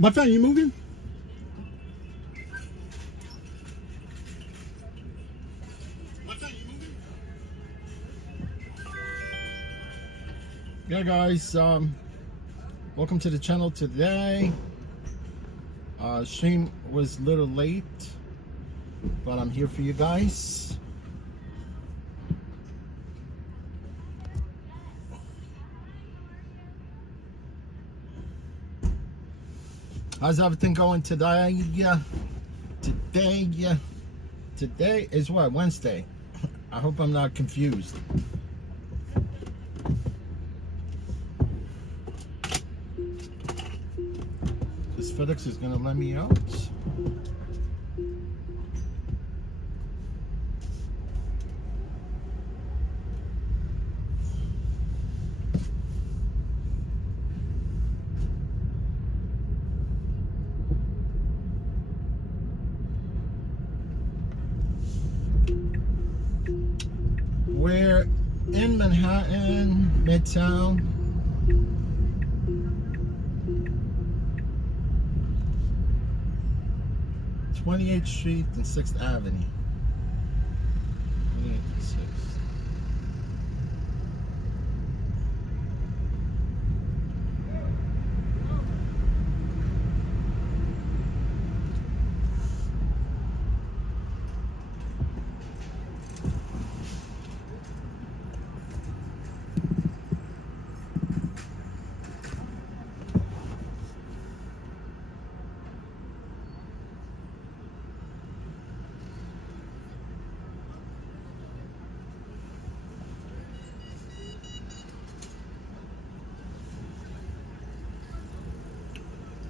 My friend, you moving? Yeah, guys. Welcome to the channel today. Stream was a little late, but I'm here for you guys. How's everything going today? Today is what? Wednesday. I hope I'm not confused. This FedEx is gonna let me out. We're in Manhattan, Midtown. '28th Street and 6th Avenue. 28th and 6th.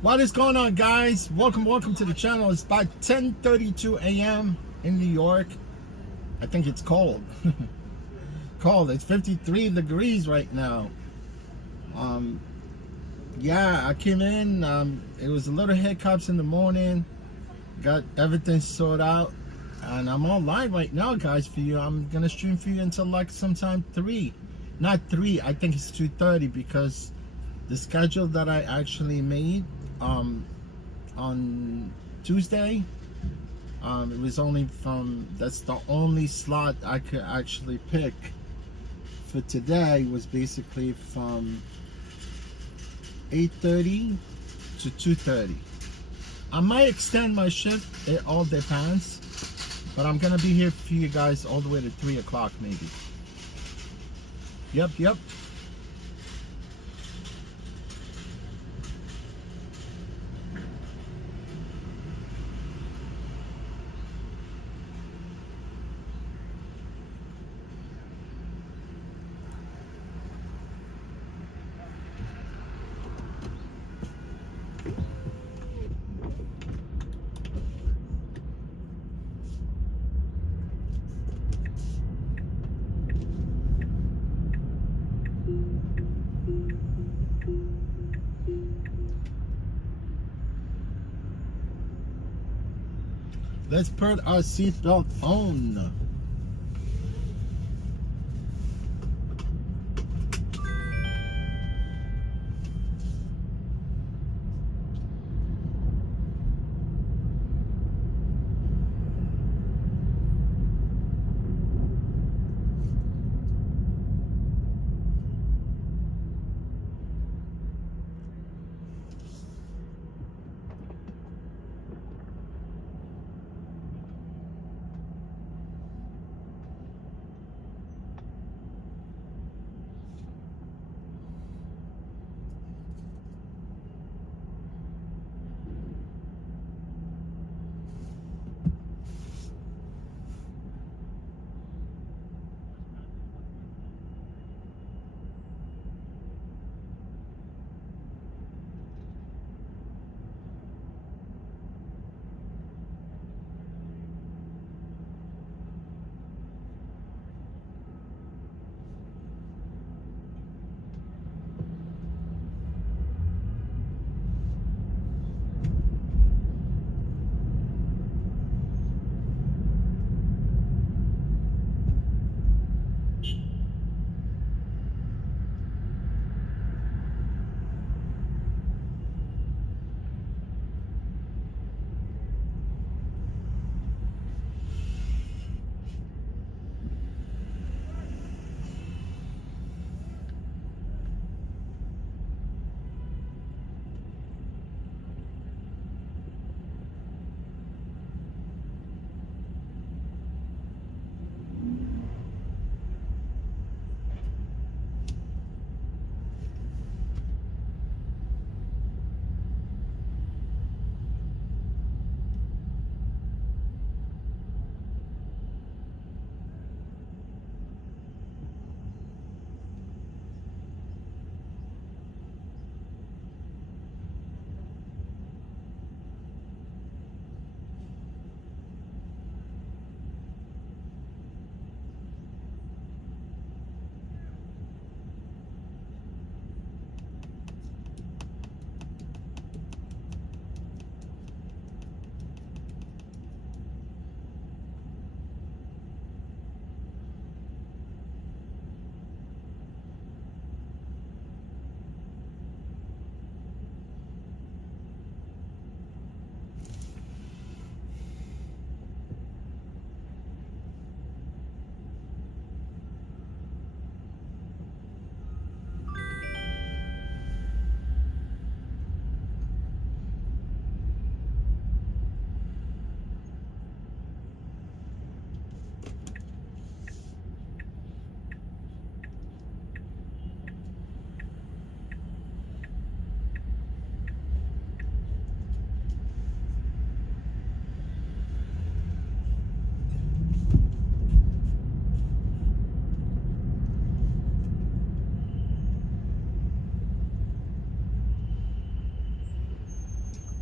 What is going on, guys? Welcome to the channel. It's about 10:32 a.m. in New York. I think it's cold. Cold. It's 53 degrees right now. Yeah, I came in. It was a little hiccups in the morning. Got everything sorted out, and I'm online right now, guys, for you. I'm gonna stream for you until like sometime 3. Not 3. I think it's 2:30 because the schedule that I actually made on Tuesday, it was only that's the only slot I could actually pick for today, was basically from 8:30 to 2:30. I might extend my shift, it all depends, but I'm gonna be here for you guys all the way to 3 o'clock maybe. Yep. Let's put our seatbelt on.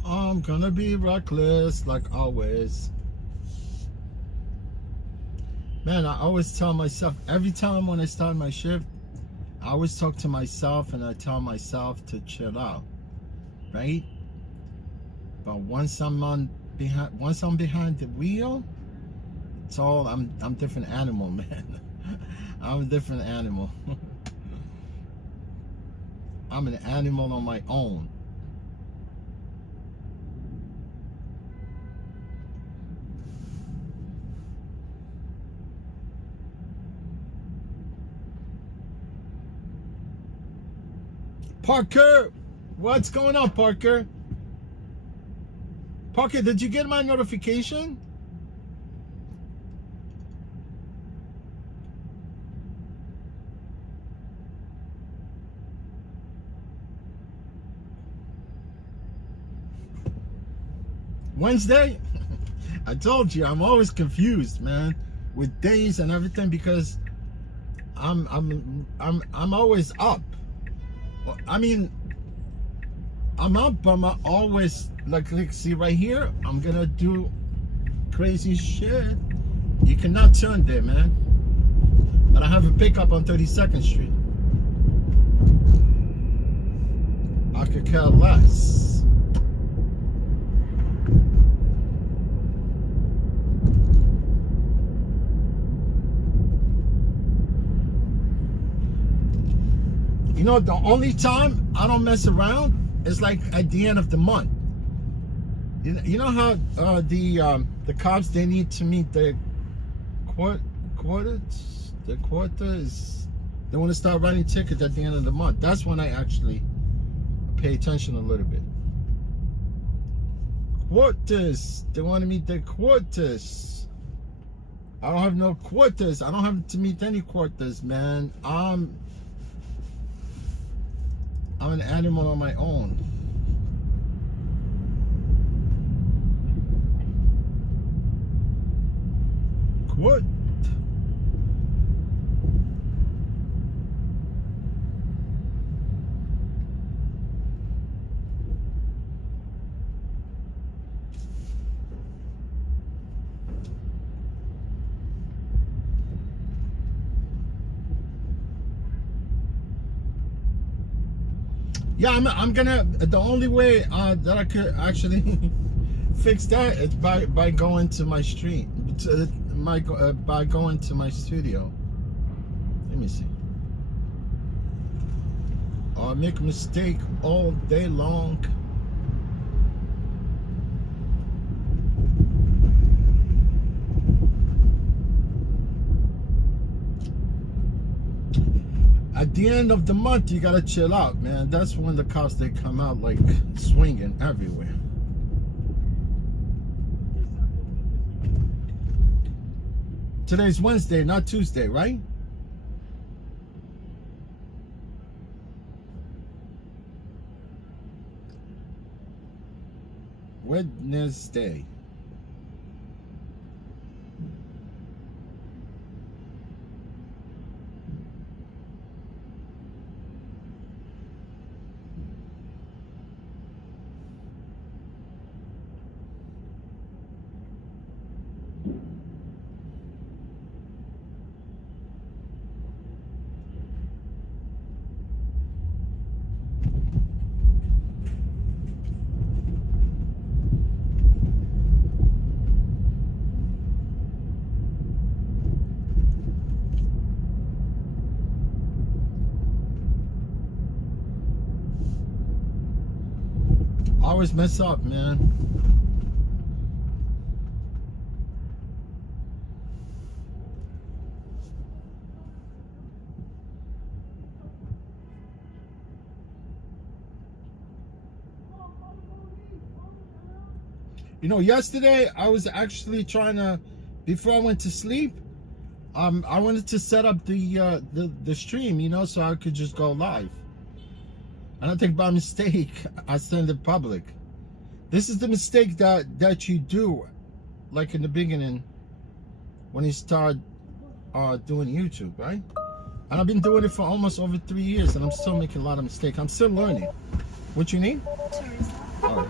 I'm gonna be reckless like always. Man, I always tell myself, every time when I start my shift, I always talk to myself and I tell myself to chill out, right? But once I'm behind the wheel, it's all I'm different animal, man. I'm a different animal. I'm an animal on my own. Parker, what's going on, Parker? Parker, did you get my notification? Wednesday? I told you, I'm always confused, man, with days and everything because I'm always up. I mean, I'm up, but I'm always like see right here. I'm gonna do crazy shit. You cannot turn there, man. And I have a pickup on 32nd Street. I could care less. You know, the only time I don't mess around is like at the end of the month. You know how the cops, they need to meet the quarters. The quarters. They want to start writing tickets at the end of the month. That's when I actually pay attention a little bit. Quarters. They want to meet the quarters. I don't have no quarters. I don't have to meet any quarters, man. I'm an animal on my own. What? Yeah, I'm gonna. The only way that I could actually fix that is by going to my stream, by going to my studio. Let me see. I make a mistake all day long. At the end of the month, you gotta chill out, man. That's when the cops, they come out like swinging everywhere. Today's Wednesday, not Tuesday, right? Wednesday. Always mess up, man. You know, yesterday I was actually trying to, before I went to sleep, I wanted to set up the stream, you know, so I could just go live. And I think by mistake I send it public. This is the mistake that you do, like in the beginning when you start doing YouTube, right? And I've been doing it for almost over 3 years, and I'm still making a lot of mistakes. I'm still learning. What you need? All right.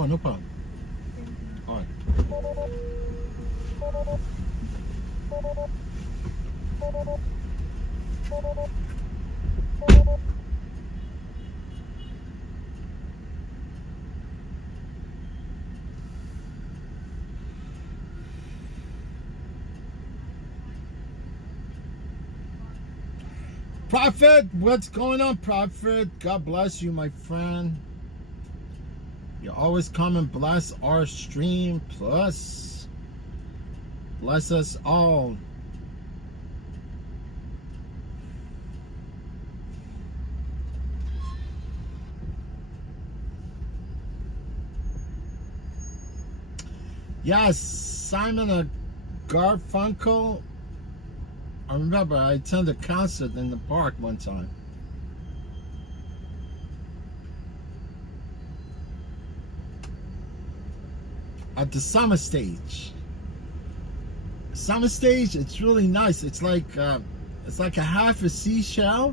Oh, no problem. Thank you. All right. Prophet, what's going on, Prophet? God bless you, my friend. You always come and bless our stream, plus bless us all. Yes, Simon Garfunkel. I remember I attended a concert in the park one time. At the summer stage. Summer stage, it's really nice. It's like a half a seashell,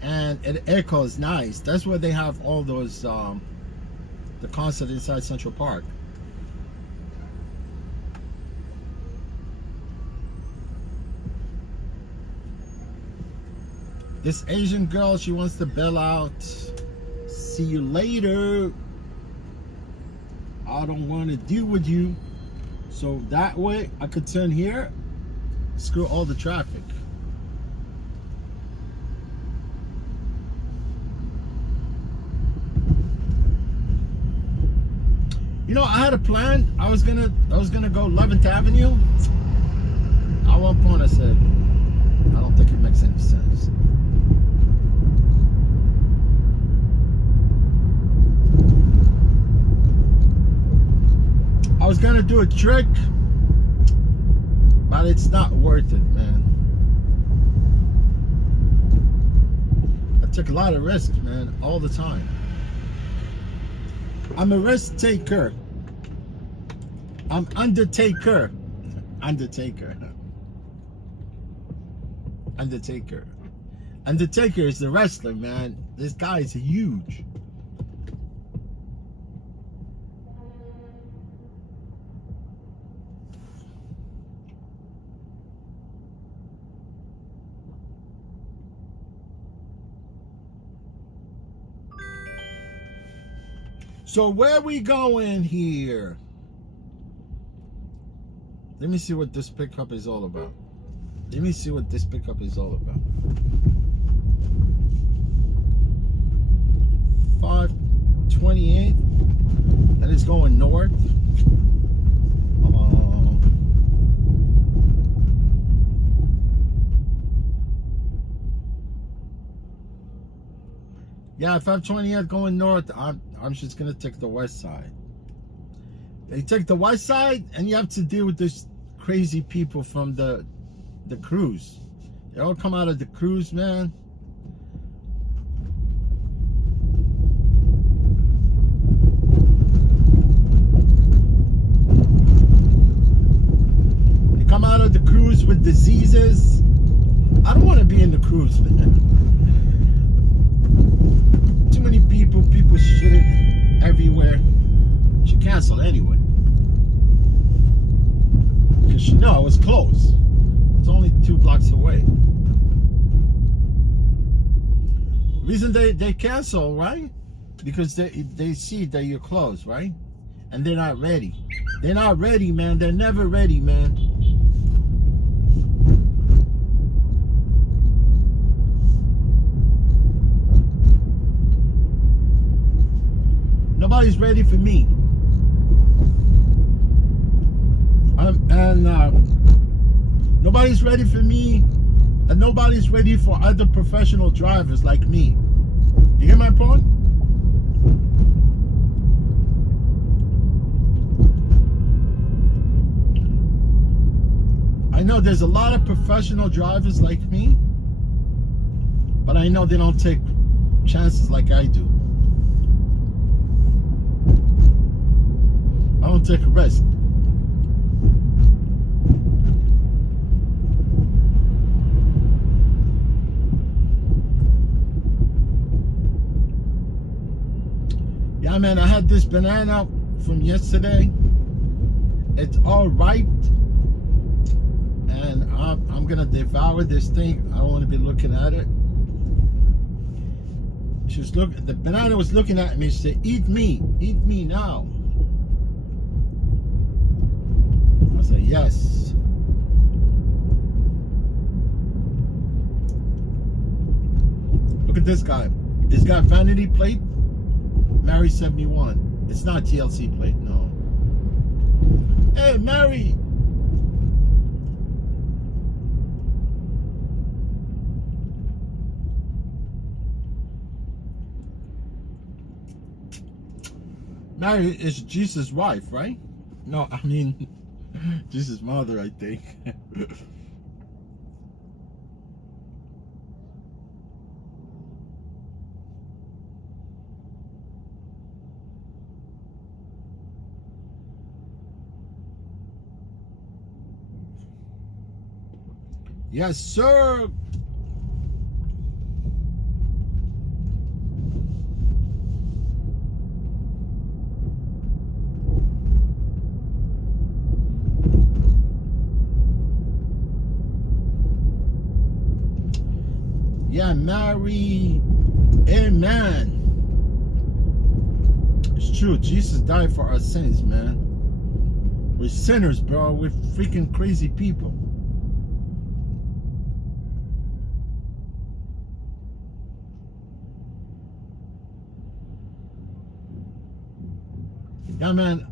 and it echoes nice. That's where they have all those the concert inside Central Park. This Asian girl, she wants to bail out. See you later. I don't want to deal with you. So that way I could turn here, screw all the traffic. You know, I had a plan. I was gonna go 11th Avenue. At one point I said, I don't think it makes any sense. I was gonna do a trick, but it's not worth it, man. I took a lot of risks, man, all the time. I'm a risk taker. I'm Undertaker. Undertaker. Undertaker. Undertaker is the wrestler, man. This guy is huge. So where we going here? Let me see what this pickup is all about. Let me see what this pickup is all about. 528, and it's going north. Yeah, 528 going north. I'm just gonna take the west side. They take the west side, and you have to deal with this crazy people from the cruise. They all come out of the cruise, man. They come out of the cruise with diseases. I don't want to be in the cruise, man. Too many people shitting everywhere. She canceled anyway. Because she know it was closed. It's only 2 blocks away. The reason they cancel, right? Because they see that you're closed, right? And they're not ready. They're not ready, man. They're never ready, man. Nobody's ready for me. Nobody's ready for me, and nobody's ready for other professional drivers like me. You get my point? I know there's a lot of professional drivers like me, but I know they don't take chances like I do. I don't take a risk. Yeah, man, I had this banana from yesterday. It's all ripe, and I'm gonna devour this thing. I don't want to be looking at it. The banana was looking at me. She said, eat me now. I said, yes. Look at this guy. He's got vanity plate, Mary 71. It's not TLC plate, no. Hey, Mary. Mary is Jesus' wife, right? No, I mean, Jesus' mother, I think. Yes, sir. Yeah, Mary. Amen. It's true. Jesus died for our sins, man. We're sinners, bro. We're freaking crazy people. Yeah, man.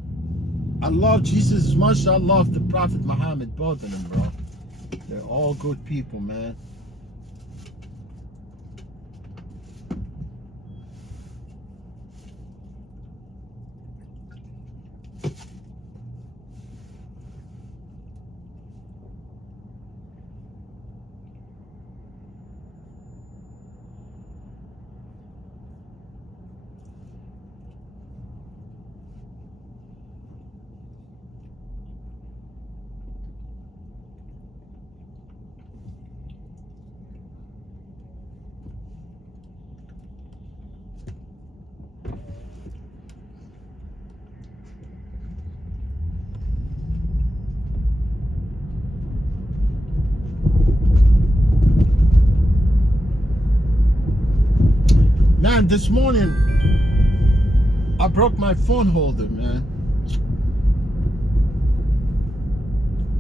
I love Jesus as much as I love the Prophet Muhammad, both of them, bro. They're all good people, man. Man, this morning I broke my phone holder, man.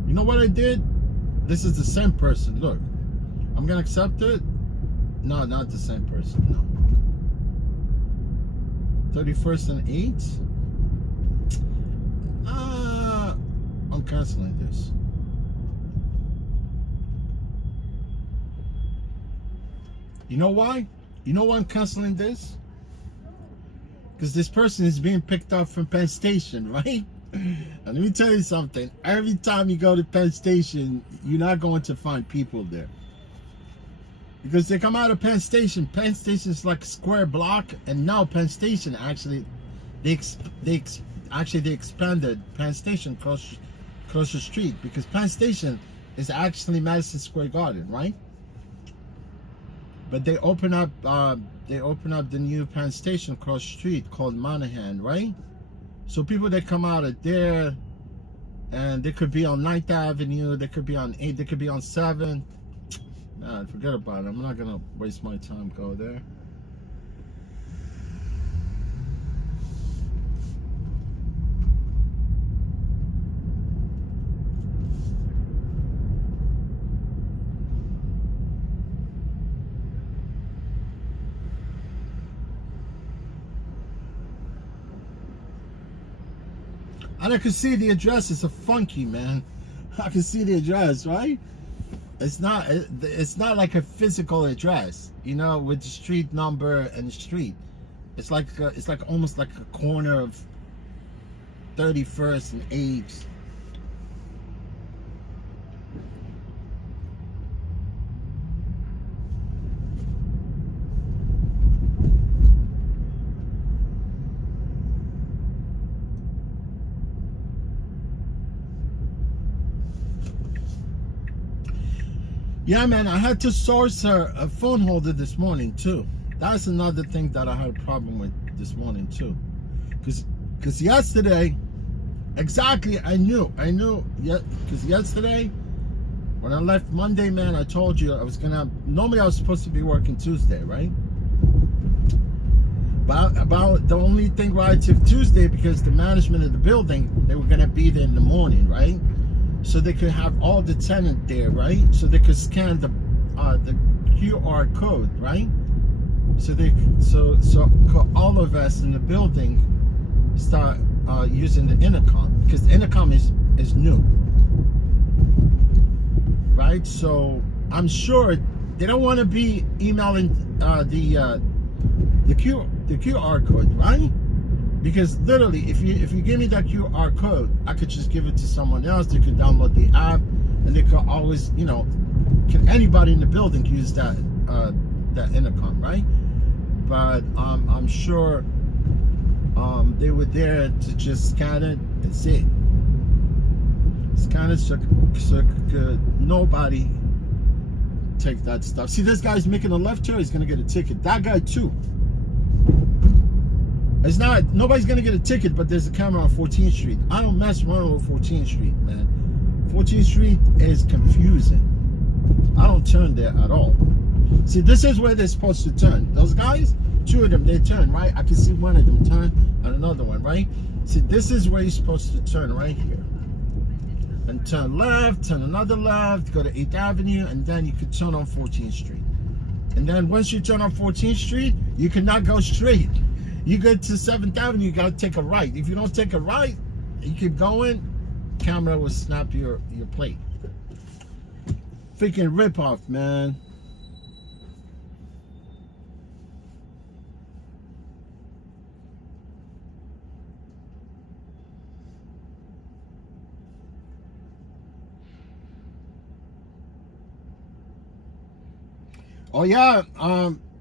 You know what I did? This is the same person. Look, I'm gonna accept it. No, not the same person. No. 31st and 8th. I'm canceling this. You know why? You know why I'm canceling this? Because this person is being picked up from Penn Station, right? And let me tell you something. Every time you go to Penn Station, you're not going to find people there. Because they come out of Penn Station. Penn Station is like a square block. And now Penn Station actually, they expanded Penn Station across the street. Because Penn Station is actually Madison Square Garden, right? But they open up the new Penn Station across the street called Monahan, right? So people that come out of there, and they could be on 9th Avenue, they could be on 8th, they could be on 7th. Nah, forget about it. I'm not gonna waste my time go there. And I can see the address. It's a funky, man. I can see the address, right? It's not like a physical address, you know, with the street number and the street. It's like almost like a corner of 31st and 8th. Yeah, man, I had to source her a phone holder this morning too. That's another thing that I had a problem with this morning too. Because yesterday, exactly, I knew, yeah, because yesterday, when I left Monday, man, I told you I was gonna, normally I was supposed to be working Tuesday, right? About the only thing relative Tuesday, because the management of the building, they were gonna be there in the morning, right? So they could have all the tenant there, right? So they could scan the QR code, right? So all of us in the building start using the intercom, because the intercom is new, right? So I'm sure they don't want to be emailing the QR code, right? Because literally, if you give me that QR code, I could just give it to someone else. They could download the app, and they could always, can anybody in the building use that intercom, right? But I'm sure they were there to just scan it. That's it. Scan it so could nobody take that stuff. See, this guy's making a left turn. He's gonna get a ticket. That guy too. It's not, nobody's gonna get a ticket, but there's a camera on 14th Street. I don't mess around with 14th Street, man. 14th Street is confusing. I don't turn there at all. See, this is where they're supposed to turn. Those guys, two of them, they turn, right? I can see one of them turn and another one, right? See, this is where you're supposed to turn, right here. And turn left, turn another left, go to 8th Avenue, and then you could turn on 14th Street. And then once you turn on 14th Street, you cannot go straight. You go to 7th Avenue, you gotta take a right. If you don't take a right, you keep going, camera will snap your plate. Freaking ripoff, man. Oh yeah,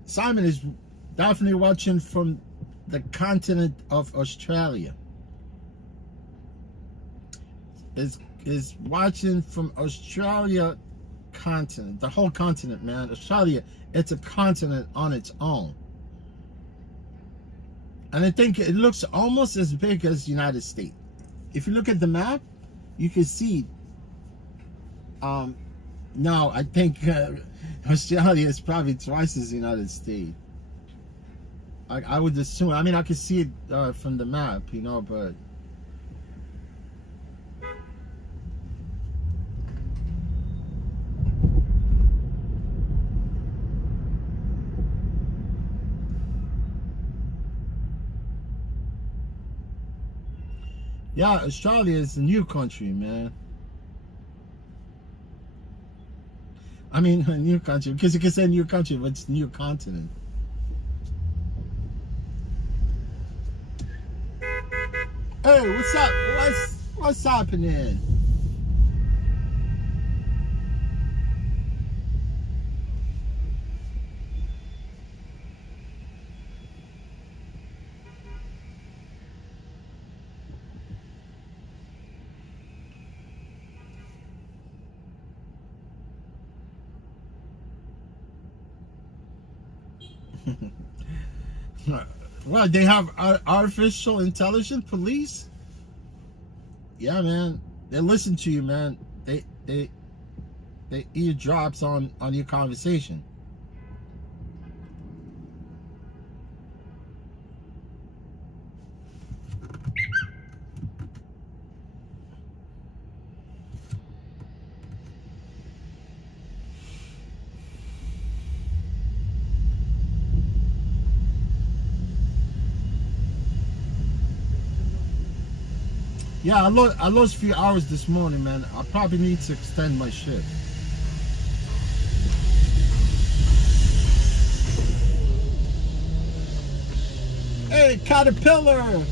Simon is definitely watching from the continent of Australia. Is watching from Australia continent, the whole continent, man. Australia, it's a continent on its own. And I think it looks almost as big as the United States. If you look at the map, you can see, no, I think Australia is probably twice as the United States. I would assume. I mean, I could see it from the map, but yeah, Australia is a new country, man. I mean, a new country, because you can say new country, but it's a new continent. Hey, what's up? What's happening? Well, they have artificial intelligence police. Yeah, man, they listen to you, man. They eardrops on your conversation. Yeah, I lost a few hours this morning, man. I probably need to extend my shift. Hey, Caterpillar!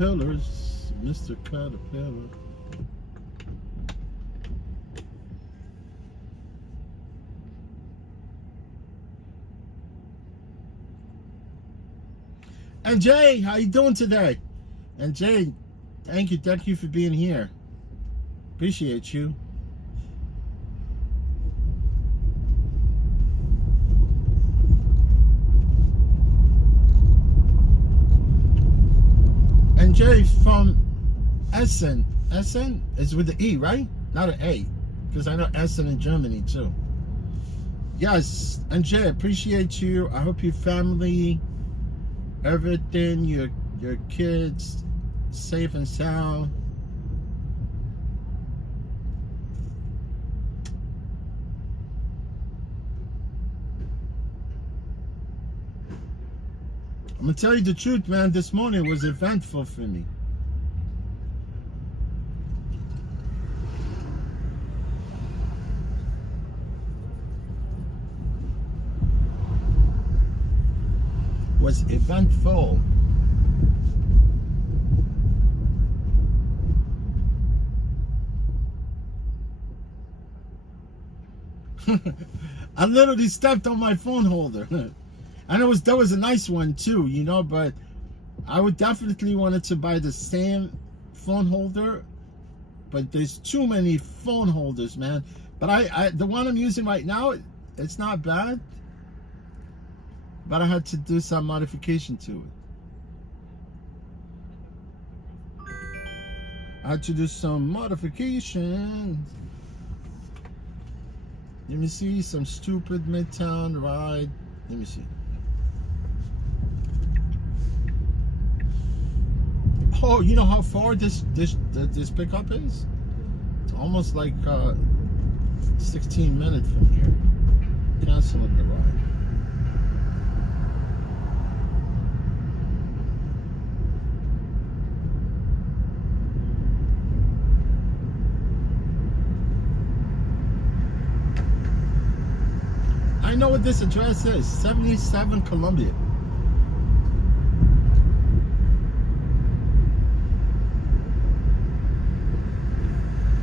caterpillars, Mr. Caterpillar. And Jay, how you doing today? And Jay, thank you for being here. Appreciate you. And Jay from Essen. Essen is with the E, right? Not an A. Because I know Essen in Germany too. Yes, and Jay, appreciate you. I hope your family, everything, your kids, safe and sound. I'm gonna tell you the truth, man. This morning was eventful for me. Was eventful. I literally stepped on my phone holder. And that was a nice one too, you know, but I would definitely wanted to buy the same phone holder, but there's too many phone holders, man. But the one I'm using right now, it's not bad, but I had to do some modification to it. I had to do some modifications. Let me see, some stupid Midtown ride. Let me see. Oh, you know how far this pickup is? It's almost like 16 minutes from here. Canceling the ride. I know what this address is. 77 Columbia.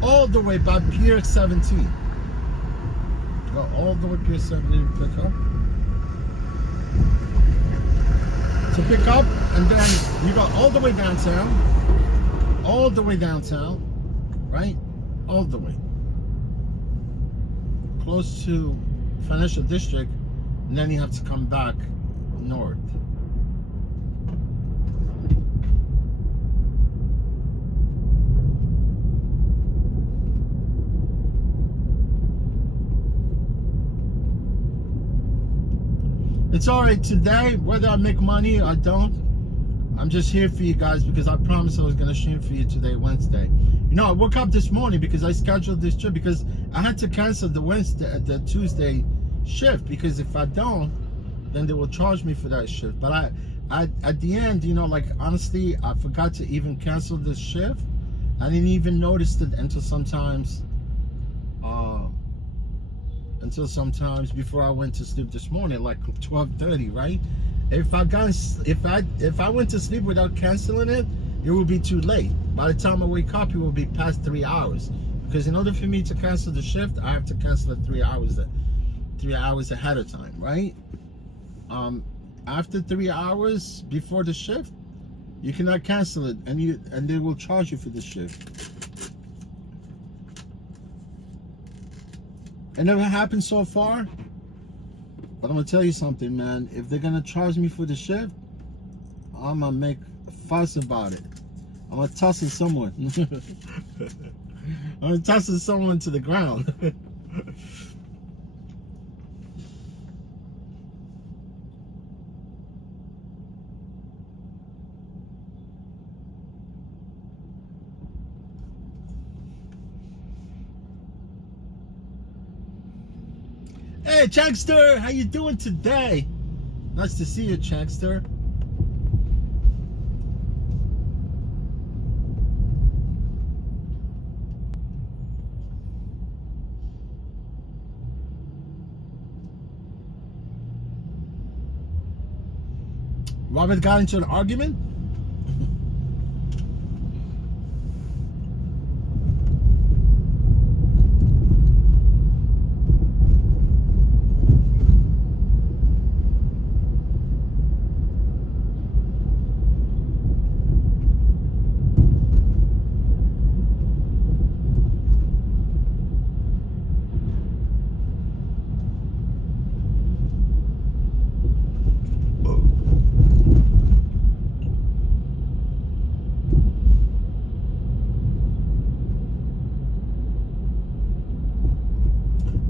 All the way by Pier 17. Go all the way Pier 17 to pick up. To pick up, and then you go all the way downtown. All the way downtown. Right? All the way. Close to Financial District, and then you have to come back north. It's alright today, whether I make money or I don't. I'm just here for you guys because I promised I was going to stream for you today, Wednesday. You know, I woke up this morning because I scheduled this trip because I had to cancel the Tuesday shift, because if I don't, then they will charge me for that shift. But I at the end, you know, like honestly, I forgot to even cancel this shift. I didn't even notice it until sometimes before I went to sleep this morning, like 12:30, right? If I went to sleep without canceling it, it will be too late. By the time I wake up, it will be past 3 hours. Because in order for me to cancel the shift, I have to cancel it 3 hours ahead of time, right? After 3 hours before the shift, you cannot cancel it, and they will charge you for the shift. It never happened so far, but I'm gonna tell you something, man. If they're gonna charge me for the shift, I'm gonna make a fuss about it. I'm gonna toss someone. I'm gonna toss someone to the ground. Hey, Chunkster, how you doing today? Nice to see you, Chunkster. Robert got into an argument?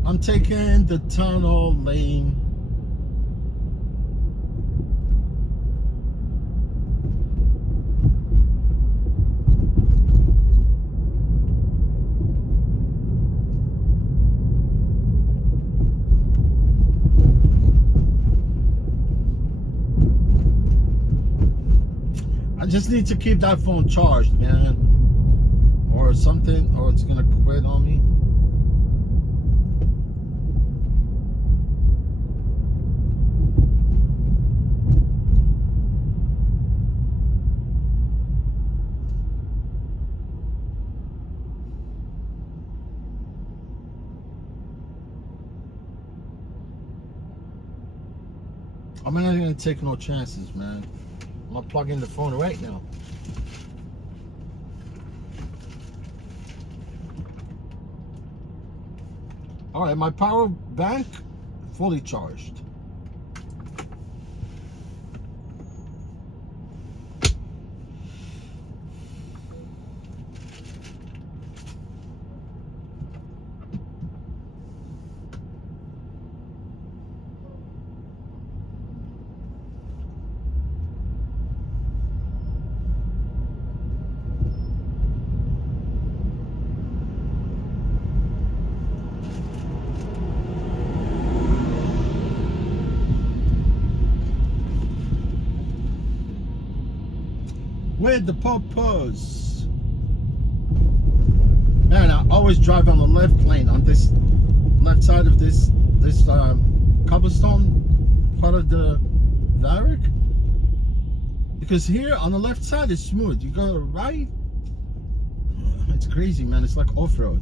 I'm taking the tunnel lane. I just need to keep that phone charged, man. Or something, or it's gonna quit on me. I'm not gonna take no chances, man. I'm gonna plug in the phone right now. All right, my power bank fully charged. With the purpose. Man, I always drive on the left lane, on this left side of this cobblestone part of the Varick, because here on the left side is smooth. You go to the right, it's crazy, man. It's like off-road.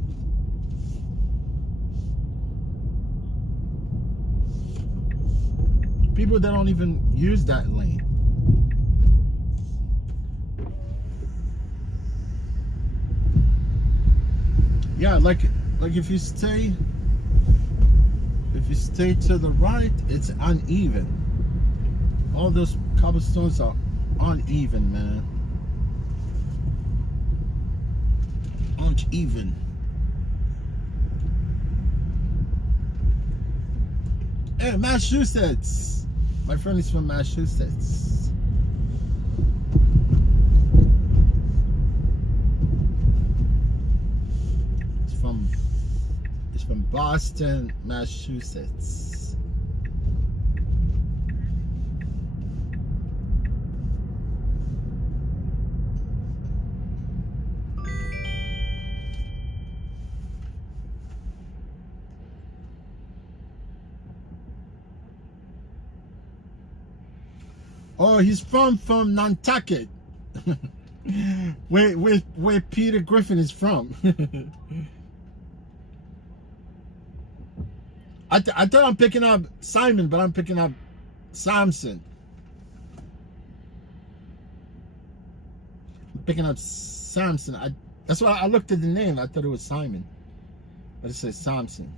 People that don't even use that lane. Yeah, like if you stay to the right, it's uneven. All those cobblestones are uneven, man. Uneven. Hey, Massachusetts. My friend is from Massachusetts. It's from Boston, Massachusetts. Oh, he's from Nantucket, where Peter Griffin is from. I thought I'm picking up Simon, but I'm picking up Samson. I'm picking up Samson. That's why I looked at the name. I thought it was Simon, but it says Samson.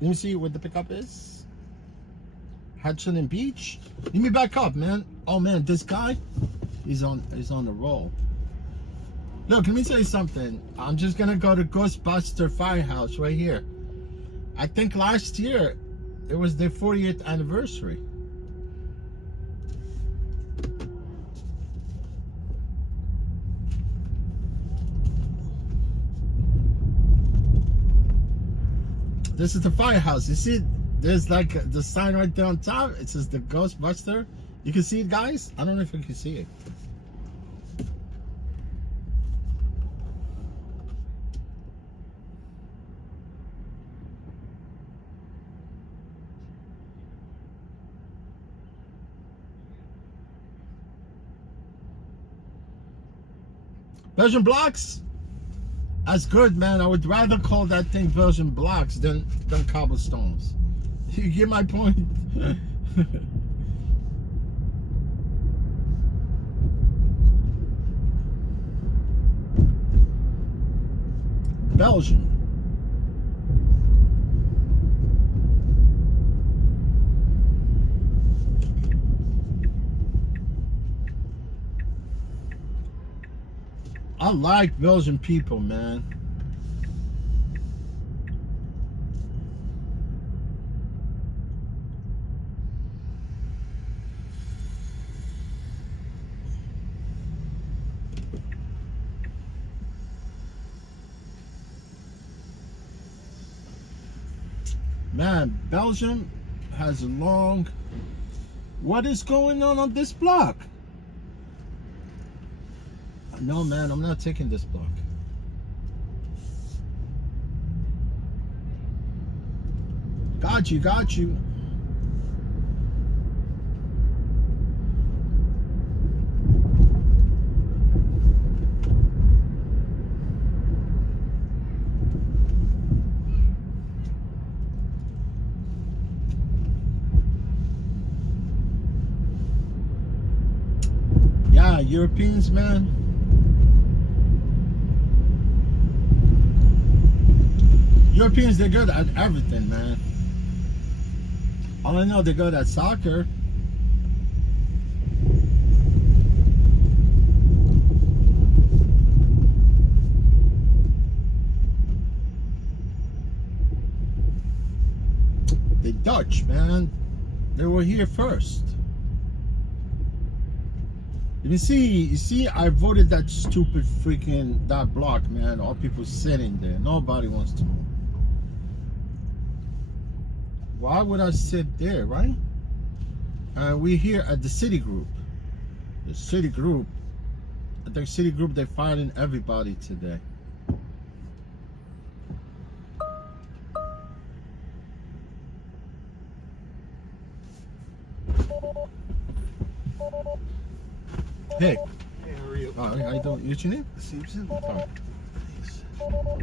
Let me see what the pickup is. Hudson Beach. Let me back up, man. Oh man, this guy, he's on the roll. Look, let me tell you something. I'm just gonna go to Ghostbuster Firehouse right here. I think last year it was their 40th anniversary. This is the firehouse. You see, there's like the sign right there on top. It says the Ghostbuster. You can see it, guys? I don't know if you can see it. Belgian blocks? That's good, man. I would rather call that thing Belgian blocks than cobblestones. You get my point? Belgian. I like Belgian people, man. Man, Belgium has a long. What is going on this block? No, man, I'm not taking this block. Got you, got you. Yeah, Europeans, man. Europeans, they're good at everything, man. All I know, they're good at soccer. The Dutch, man, they were here first. You see, I voted that stupid freaking that block, man. All people sitting there. Nobody wants to move. Why would I sit there, right? We're here at the City Group. The City Group. I think City Group, they're firing everybody today. Hey. Hey, how are you? How you doing? What's your name? Simpson. Oh. Thanks.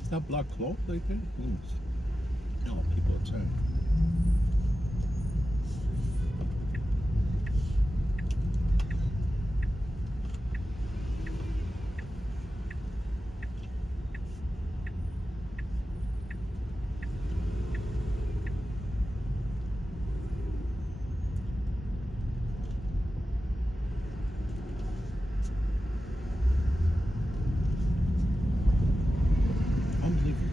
Is that block closed right there? No, people are turning. Unbelievable.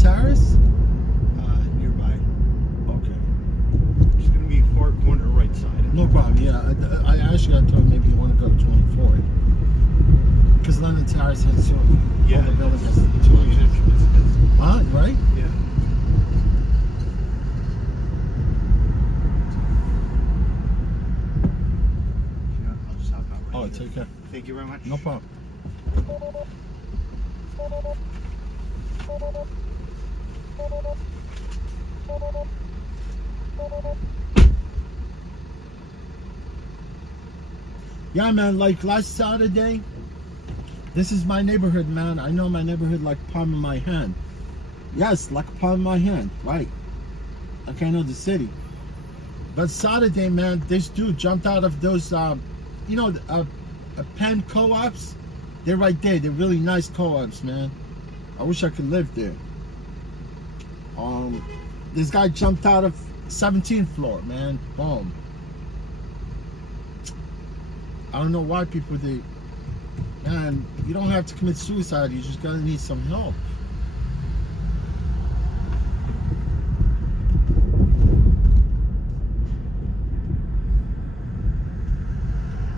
Terrace? Nearby. Okay. It's going to be far corner right side. No problem. Yeah, I actually I thought maybe you want to go to 24. Because London Terrace has two. Yeah, All the building has it's two only an entrances. entrance. Huh? Right? Yeah. Yeah, I'll just hop out right Oh, here. take care. Thank you very much. No problem. Yeah, man, like last Saturday, this is my neighborhood, man. I know my neighborhood like palm of my hand. Yes, like palm of my hand, right. Like I know the city. But Saturday, man, this dude jumped out of those, pen co-ops. They're right there. They're really nice co-ops, man. I wish I could live there. This guy jumped out of 17th floor, man. Boom. I don't know why people do. Man, you don't have to commit suicide. You just gotta need some help.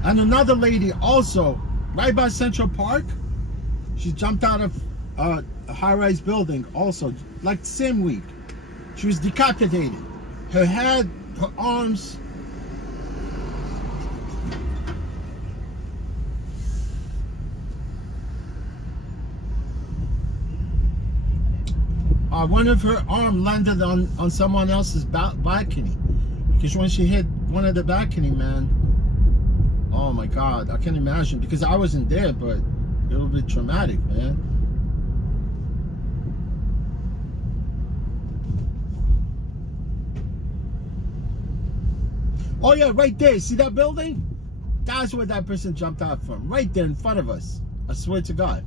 And another lady also, right by Central Park, she jumped out of a high-rise building also, like the same week. She was decapitated. Her head, her arms. One of her arm landed on someone else's balcony. Because when she hit one of the balcony, man, oh my God, I can't imagine. Because I wasn't there, but it would be traumatic, man. Oh yeah, right there. See that building? That's where that person jumped out from. Right there in front of us. I swear to God.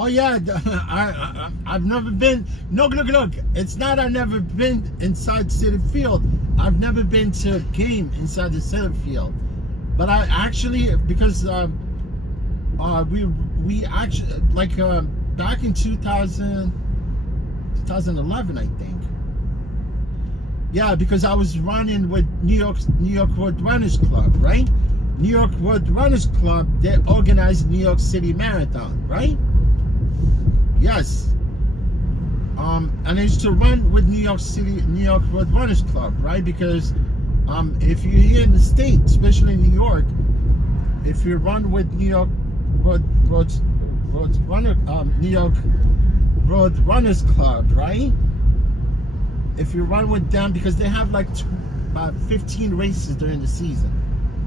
Oh yeah, I've never been. No, look. It's not I've never been inside Citi Field. I've never been to a game inside the Citi Field. But I actually, because we actually back in 2011, I think. Yeah, because I was running with New York Road Runners Club, right? New York Road Runners Club, they organized New York City Marathon, right? Yes. And I used to run with New York Road Runners Club, right? Because if you're here in the state, especially in New York, if you run with New York Road Runners Club, right? If you run with them, because they have like about 15 races during the season,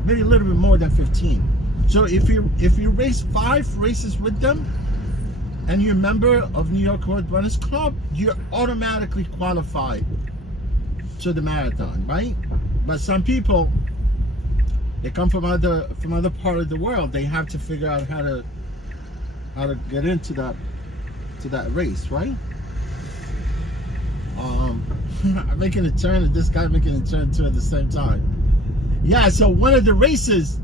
maybe a little bit more than 15. So if you race 5 races with them, and you're a member of New York Road Runners Club, you're automatically qualified to the marathon, right? But some people, they come from other part of the world. They have to figure out how to get into that race, right? I'm making a turn, and this guy making a turn too at the same time. Yeah. So one of the races,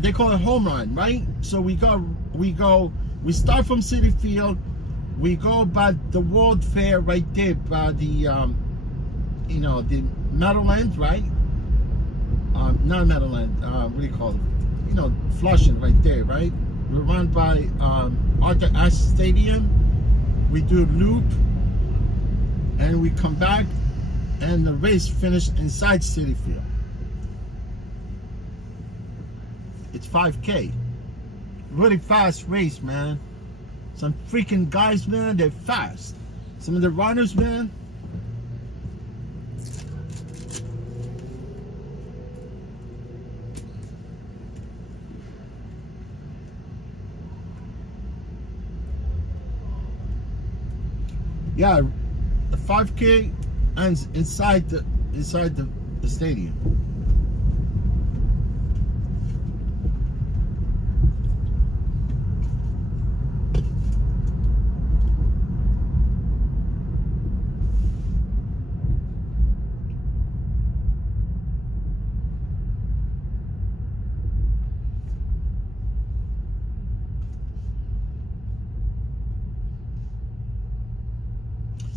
they call it home run, right? So we start from Citi Field, we go by the World Fair right there by the, the Meadowland, right? Not Meadowland, what do you call it? Flushing right there, right? We run by Arthur Ashe Stadium, we do a loop, and we come back, and the race finished inside Citi Field. It's 5K. Really fast race, man. Some freaking guys, man, they're fast. Some of the runners, man. Yeah, the 5K ends inside the stadium.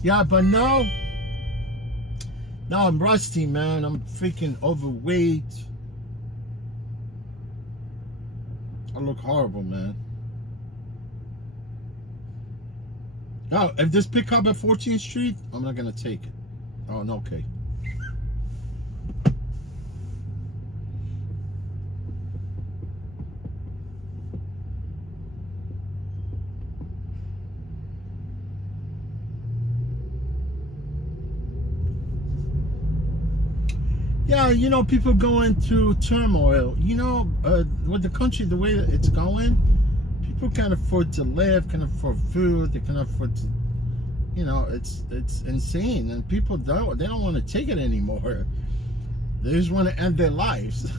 Yeah, but now I'm rusty, man. I'm freaking overweight. I look horrible, man. Now, if this pickup at 14th Street, I'm not gonna take it. Oh, no, okay. Yeah, you know, people going through turmoil. You know, with the country, the way it's going, people can't afford to live, can't afford food, they can't afford to, you know, it's insane. And people they don't want to take it anymore. They just want to end their lives.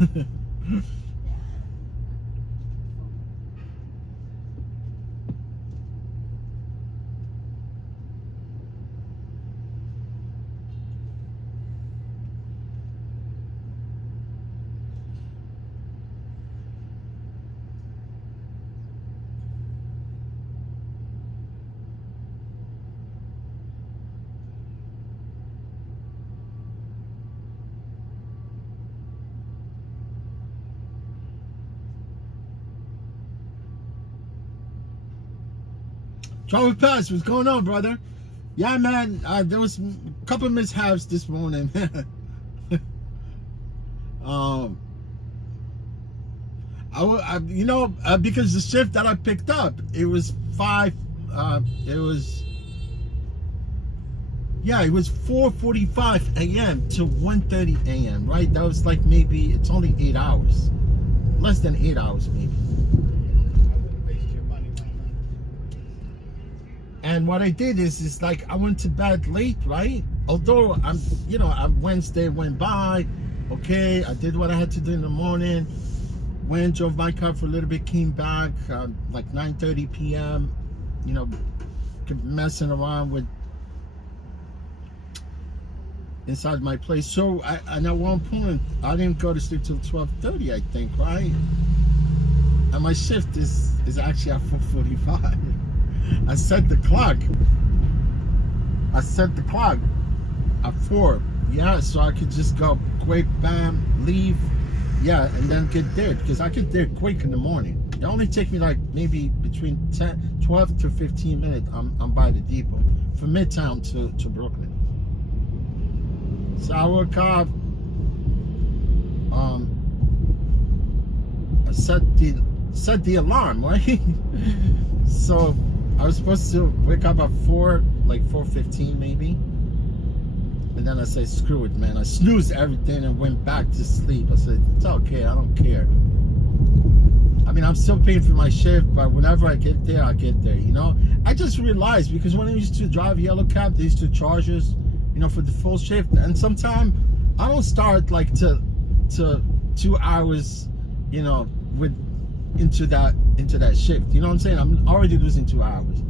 Travel Pass, what's going on, brother? Yeah, man, there was a couple of mishaps this morning. You know, because the shift that I picked up, it was 4:45 a.m. to 1:30 a.m. Right? That was like maybe it's only 8 hours, less than 8 hours maybe. And what I did is like I went to bed late, right? Although Wednesday went by, okay, I did what I had to do in the morning. Went, drove my car for a little bit, came back like 9:30 p.m. You know, messing around with inside my place. So and at one point I didn't go to sleep till 12:30, I think, right? And my shift is actually at 4:45. I set the clock at 4. Yeah, so I could just go quick, bam, leave, yeah, and then get there, because I get there quick in the morning. It only takes me like maybe between 12 to 15 minutes. I'm by the depot from Midtown to Brooklyn. So I woke up, I set the alarm, right? So I was supposed to wake up at 4, like 4:15 maybe. And then I said, screw it, man. I snoozed everything and went back to sleep. I said, it's okay, I don't care. I mean, I'm still paying for my shift, but whenever I get there, I get there, you know? I just realized, because when I used to drive yellow cab, they used to charge us, you know, for the full shift. And sometimes I don't start like to 2 hours, you know, into that shift. You know what I'm saying? I'm already losing 2 hours.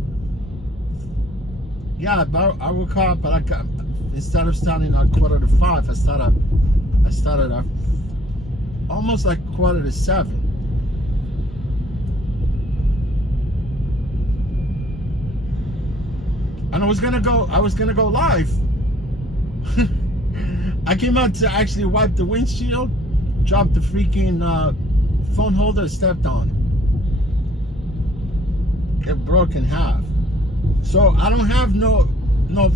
Yeah, but I woke up, but I got, instead of starting at 4:45, I started at almost like 6:45. And I was gonna go live. I came out to actually wipe the windshield, dropped the freaking phone holder, stepped on it. It broke in half. So I don't have no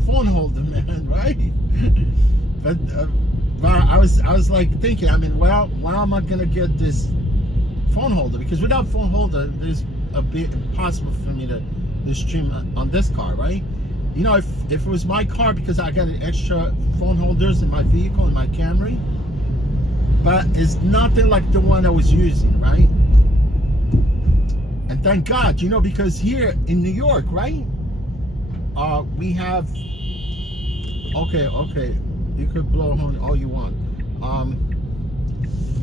phone holder, man, right? But I was like thinking, I mean, well, why am I gonna get this phone holder? Because without phone holder, it's a bit impossible for me to stream on this car, right? You know, if it was my car, because I got extra phone holders in my vehicle, in my Camry, but it's nothing like the one I was using, right? And thank God, you know, because here in New York, right, we have. Okay. You could blow a horn all you want.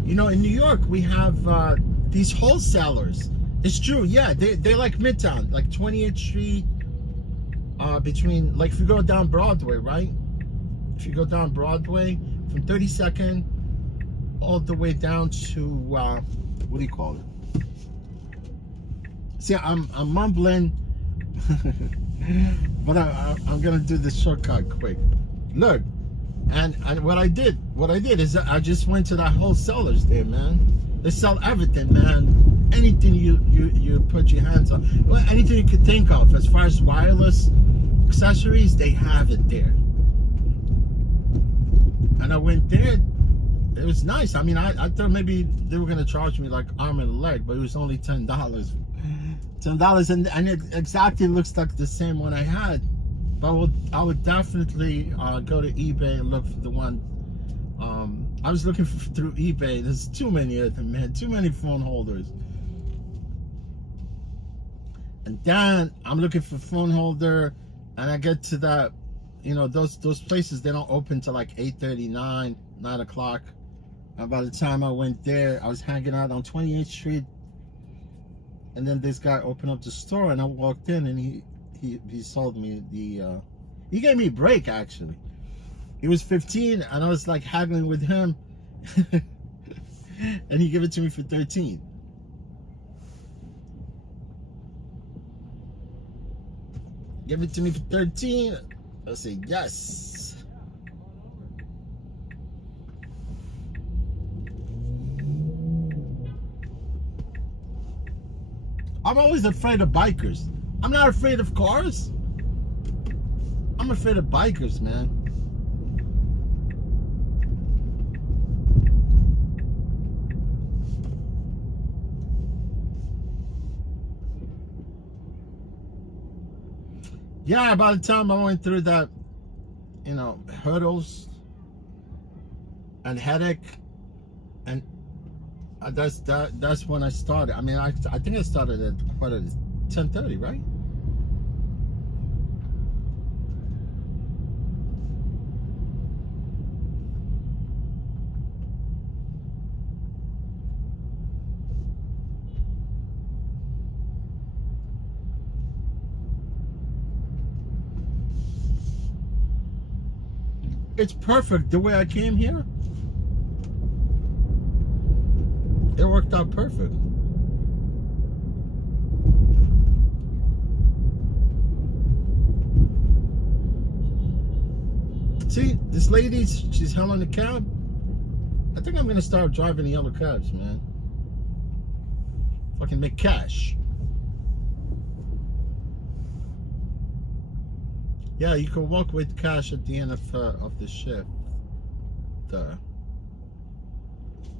You know, in New York, we have these wholesalers. It's true, yeah. They like Midtown, like 28th Street, between, like, if you go down Broadway, right? If you go down Broadway from 32nd all the way down to what do you call it? See, I'm mumbling, but I'm gonna do the shortcut quick. Look, and what I did is I just went to that wholesalers there, man. They sell everything, man. Anything you put your hands on, well, anything you could think of as far as wireless accessories, they have it there. And I went there. It was nice. I mean, I thought maybe they were gonna charge me like arm and leg, but it was only $10. $10, and it exactly looks like the same one I had. But I would definitely go to eBay and look for the one. I was looking through eBay. There's too many of them, man. Too many phone holders. And then I'm looking for phone holder, and I get to that, you know, those places, they don't open till like 8:39, 9 o'clock. And by the time I went there, I was hanging out on 28th Street, and then this guy opened up the store, and I walked in, and he sold me the he gave me a break, actually. He was 15, and I was like haggling with him and he gave it to me for 13. Give it to me for 13. I say yes. I'm always afraid of bikers. I'm not afraid of cars. I'm afraid of bikers, man. Yeah, by the time I went through that, you know, hurdles and headache, and that's when I started. I mean, I think I started at 10:30, right? It's perfect the way I came here. It worked out perfect. See, this lady, she's hailing the cab. I think I'm gonna start driving the yellow cabs, man. Fucking make cash. Yeah, you can walk with cash at the end of the shift.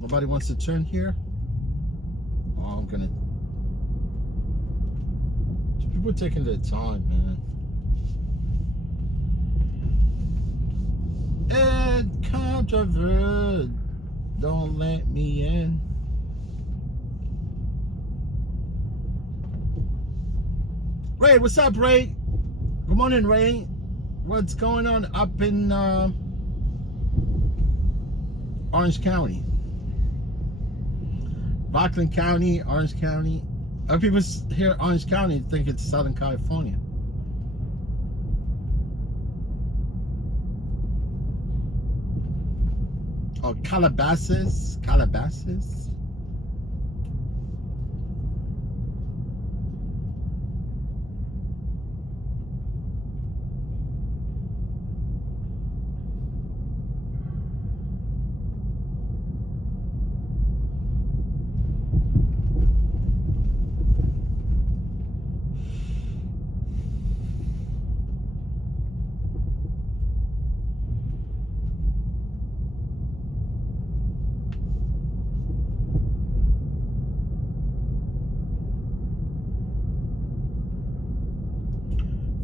Nobody wants to turn here. Oh, I'm gonna. People are taking their time, man. Ed Controvert, don't let me in. Ray, what's up, Ray? Good morning, Ray. What's going on up in Orange County? Rockland County, Orange County. Other people hear Orange County think it's Southern California. Oh, Calabasas, Calabasas.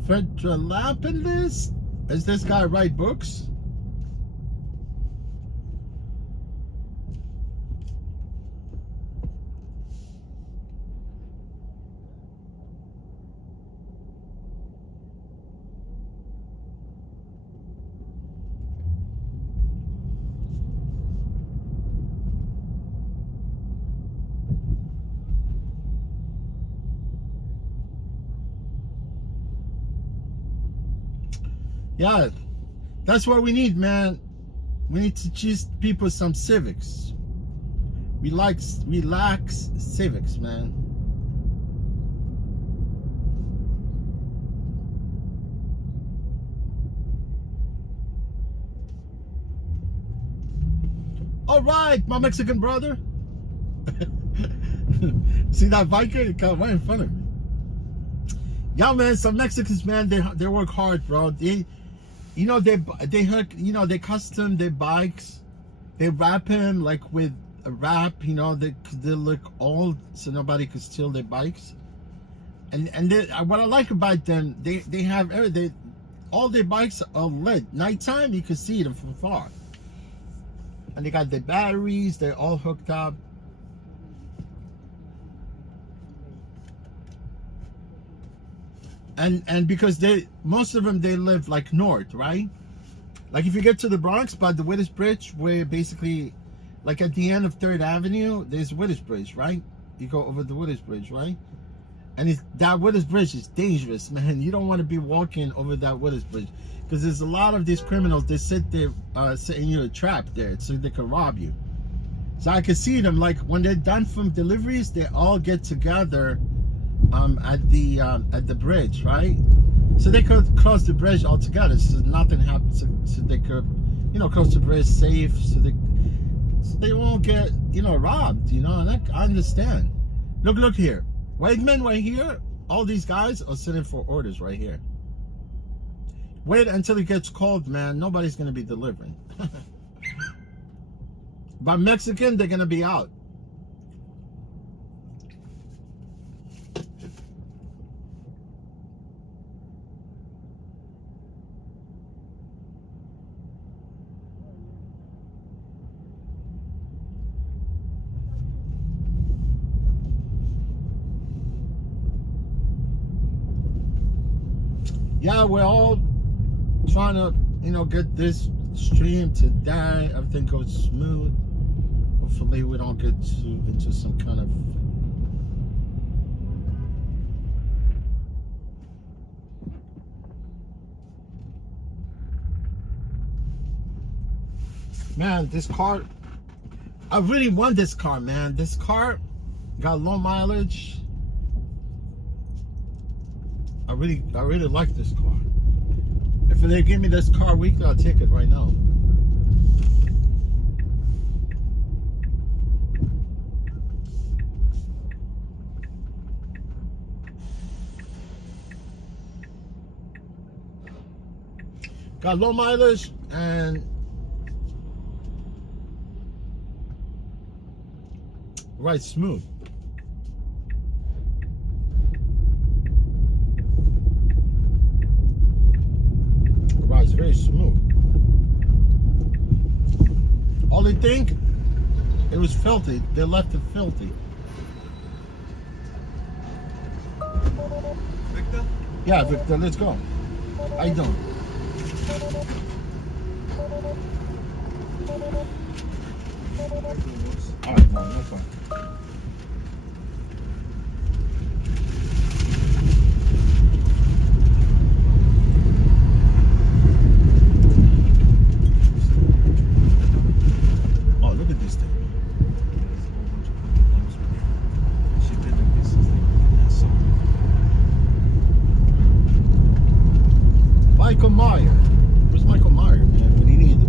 Federalapalist? Does this guy write books? Yeah, that's what we need, man. We need to teach people some civics. Relax civics, man. All right, my Mexican brother. See that biker? He got right in front of me. Yeah, man. Some Mexicans, man, they work hard, bro. They custom their bikes. They wrap them like with a wrap. You know, they look old so nobody could steal their bikes. And what I like about them, they have everything. All their bikes are lit. Nighttime, you can see them from far. And they got their batteries. They're all hooked up. And because most of them, they live like north, right? Like if you get to the Bronx by the Wittes Bridge, where basically, like at the end of 3rd Avenue, there's Wittes Bridge, right? You go over the Wittes Bridge, right? And that Wittes Bridge is dangerous, man. You don't want to be walking over that Wittes Bridge because there's a lot of these criminals. They sit there, setting you a trap there so they can rob you. So I can see them, like when they're done from deliveries, they all get together at the bridge, right? So they could cross the bridge all together, so nothing happens. So they could, cross the bridge safe, so they won't get, robbed. And I understand. Look here, Wegman right here. All these guys are sitting for orders right here. Wait until it gets cold, man. Nobody's gonna be delivering. By Mexican, they're gonna be out. Yeah, we're all trying to, get this stream to die. Everything goes smooth. Hopefully we don't get into some kind of man, this car, I really want this car, man. This car got low mileage. I really like this car. If they give me this car weekly, I'll take it right now. Got low mileage and right smooth. Rides very smooth. Only thing, it was filthy. They left it filthy. Victor? Yeah, Victor, let's go. How you doing? All right, no problem. Oh, look at this thing. Michael Meyer. Where's Michael Meyer, man? When he needs it.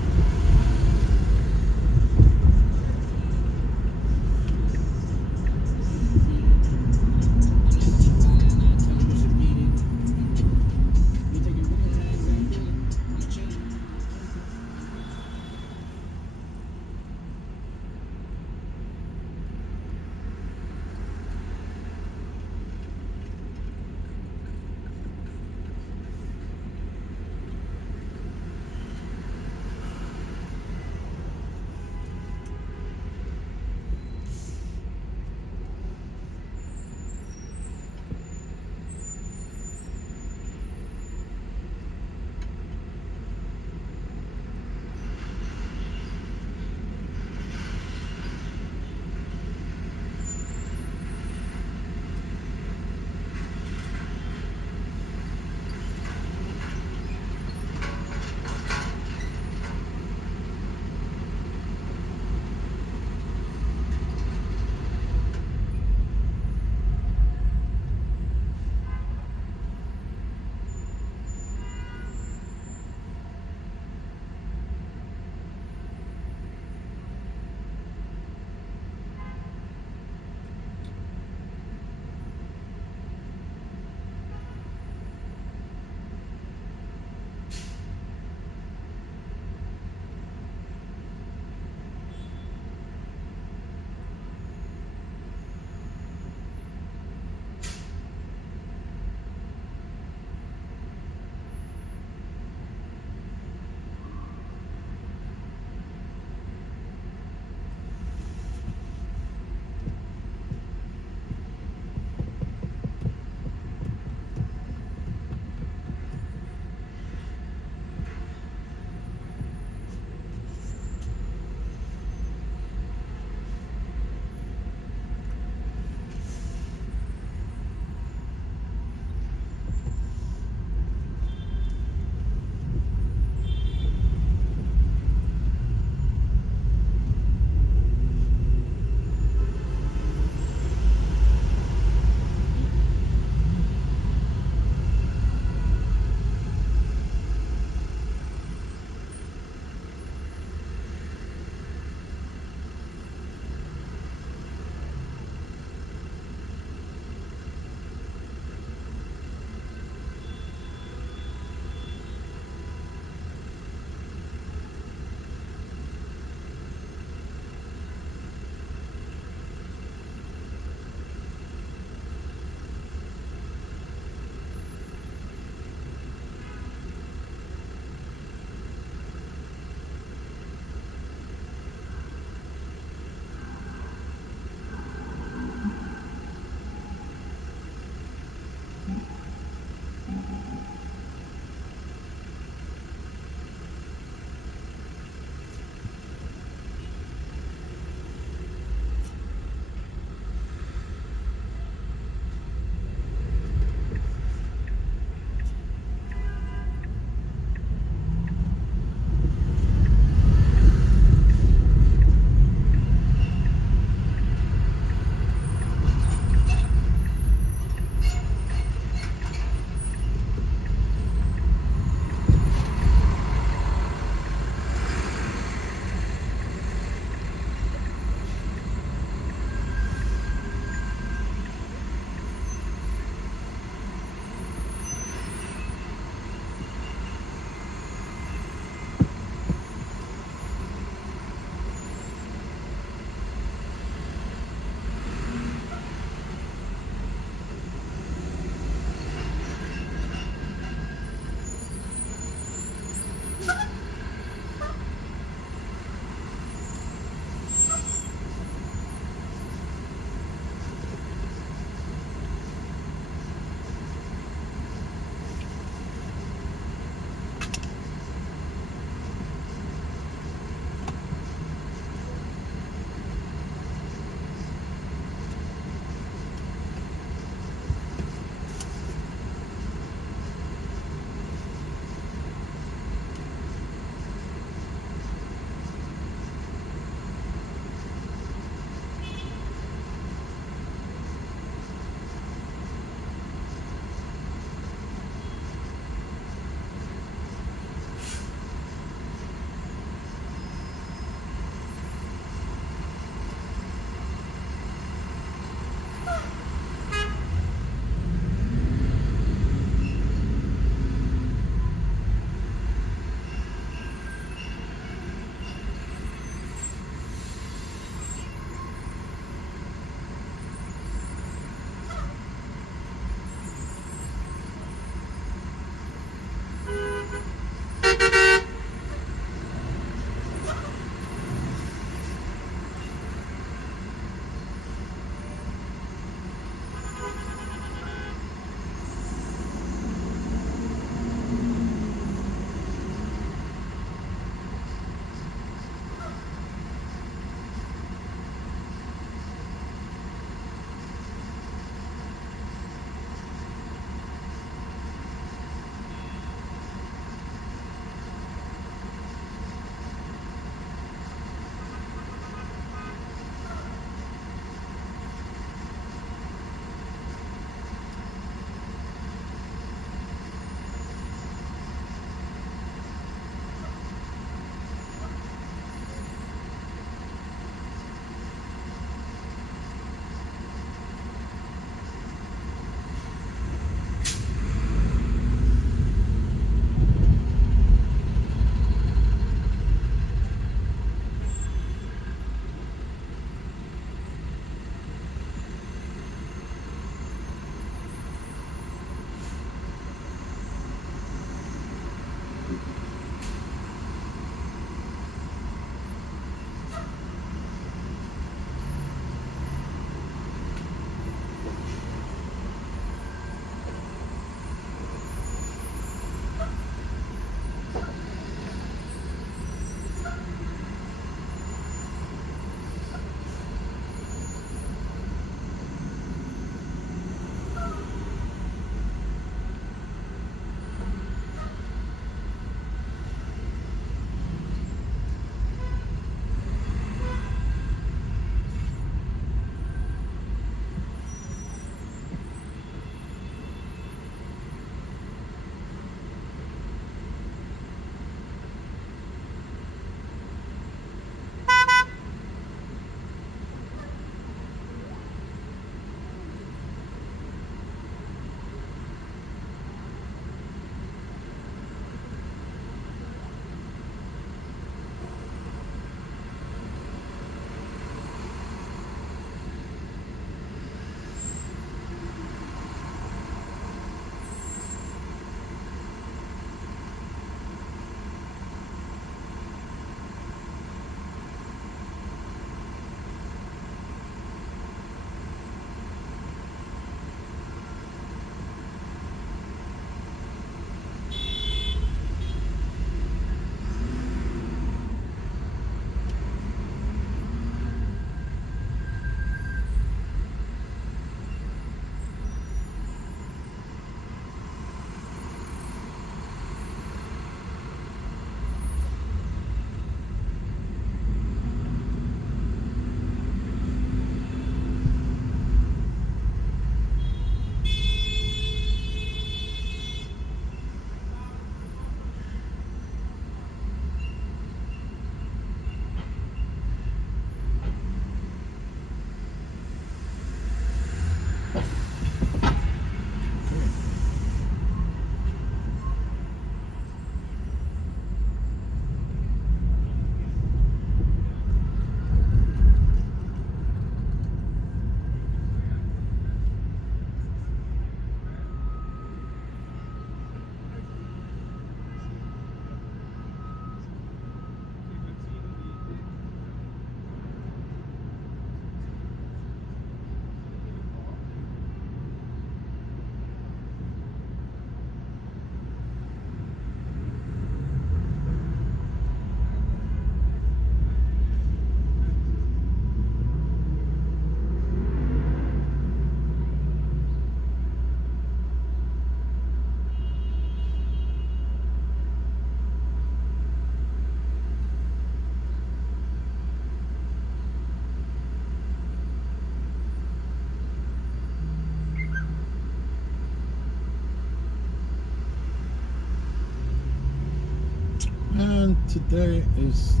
And today is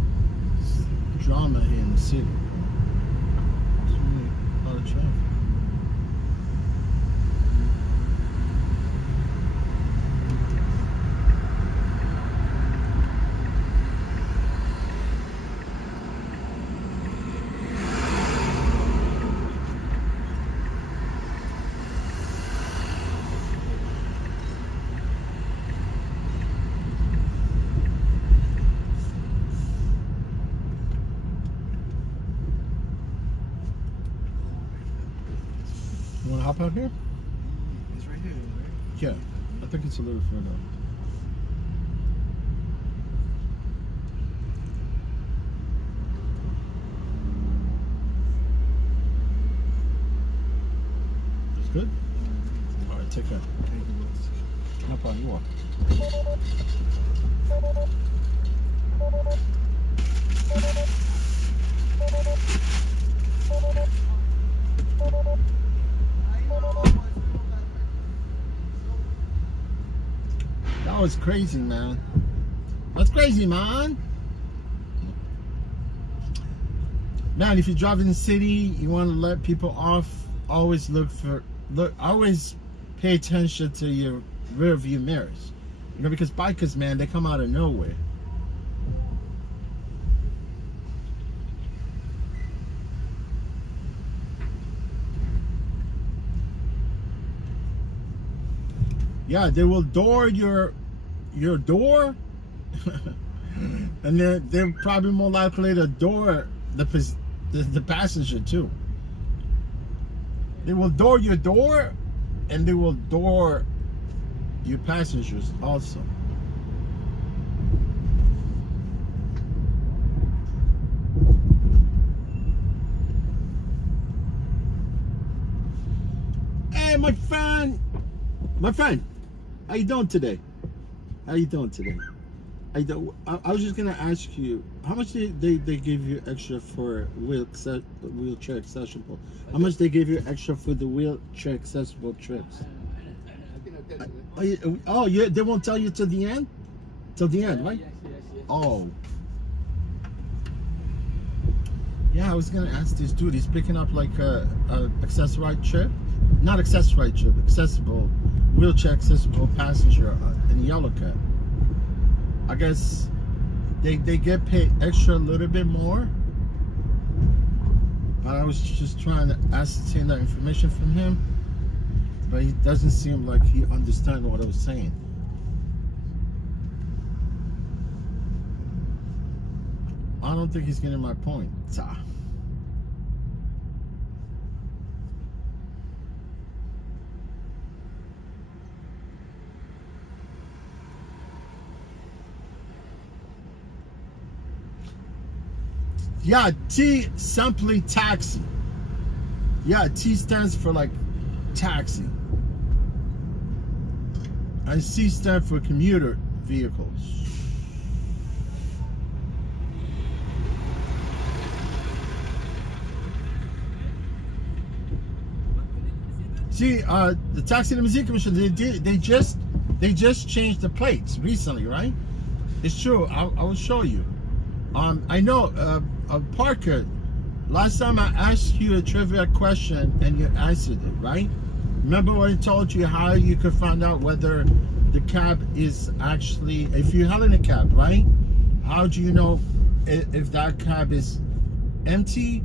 drama here in the city. There's really a lot of traffic. You want to hop out here? It's right here, right? Yeah, I think it's a little further. It's good? All right, take care. No problem, you walk. That was crazy, man. That's crazy, man. Man, if you drive in the city, you want to let people off, always always pay attention to your rear view mirrors. You know, because bikers, man, they come out of nowhere. Yeah, they will door your door And they're probably more likely to door the passenger too. They will door your door, and they will door your passengers also. Hey, my friend, how you doing today? How you doing today? I was just gonna ask you, how much they give you extra for wheelchair accessible? How much they give you extra for the wheelchair accessible trips? Oh, yeah, they won't tell you till the end? Till the end, right? Yes. Oh. Yeah, I was gonna ask this dude. He's picking up like a accessorized trip, not accessorized trip, accessible, wheelchair accessible passenger in yellow cab. I guess they get paid extra a little bit more. But I was just trying to ascertain that information from him, but he doesn't seem like he understands what I was saying. I don't think he's getting my point. Yeah, T simply taxi. Yeah, T stands for like taxi. And C stands for commuter vehicles. See, the Taxi and Museum Commission, they just changed the plates recently, right? It's true. I will show you. I know, Parker, last time I asked you a trivia question and you answered it, right? Remember when I told you how you could find out whether the cab is actually, if you're hailing a cab, right? How do you know if that cab is empty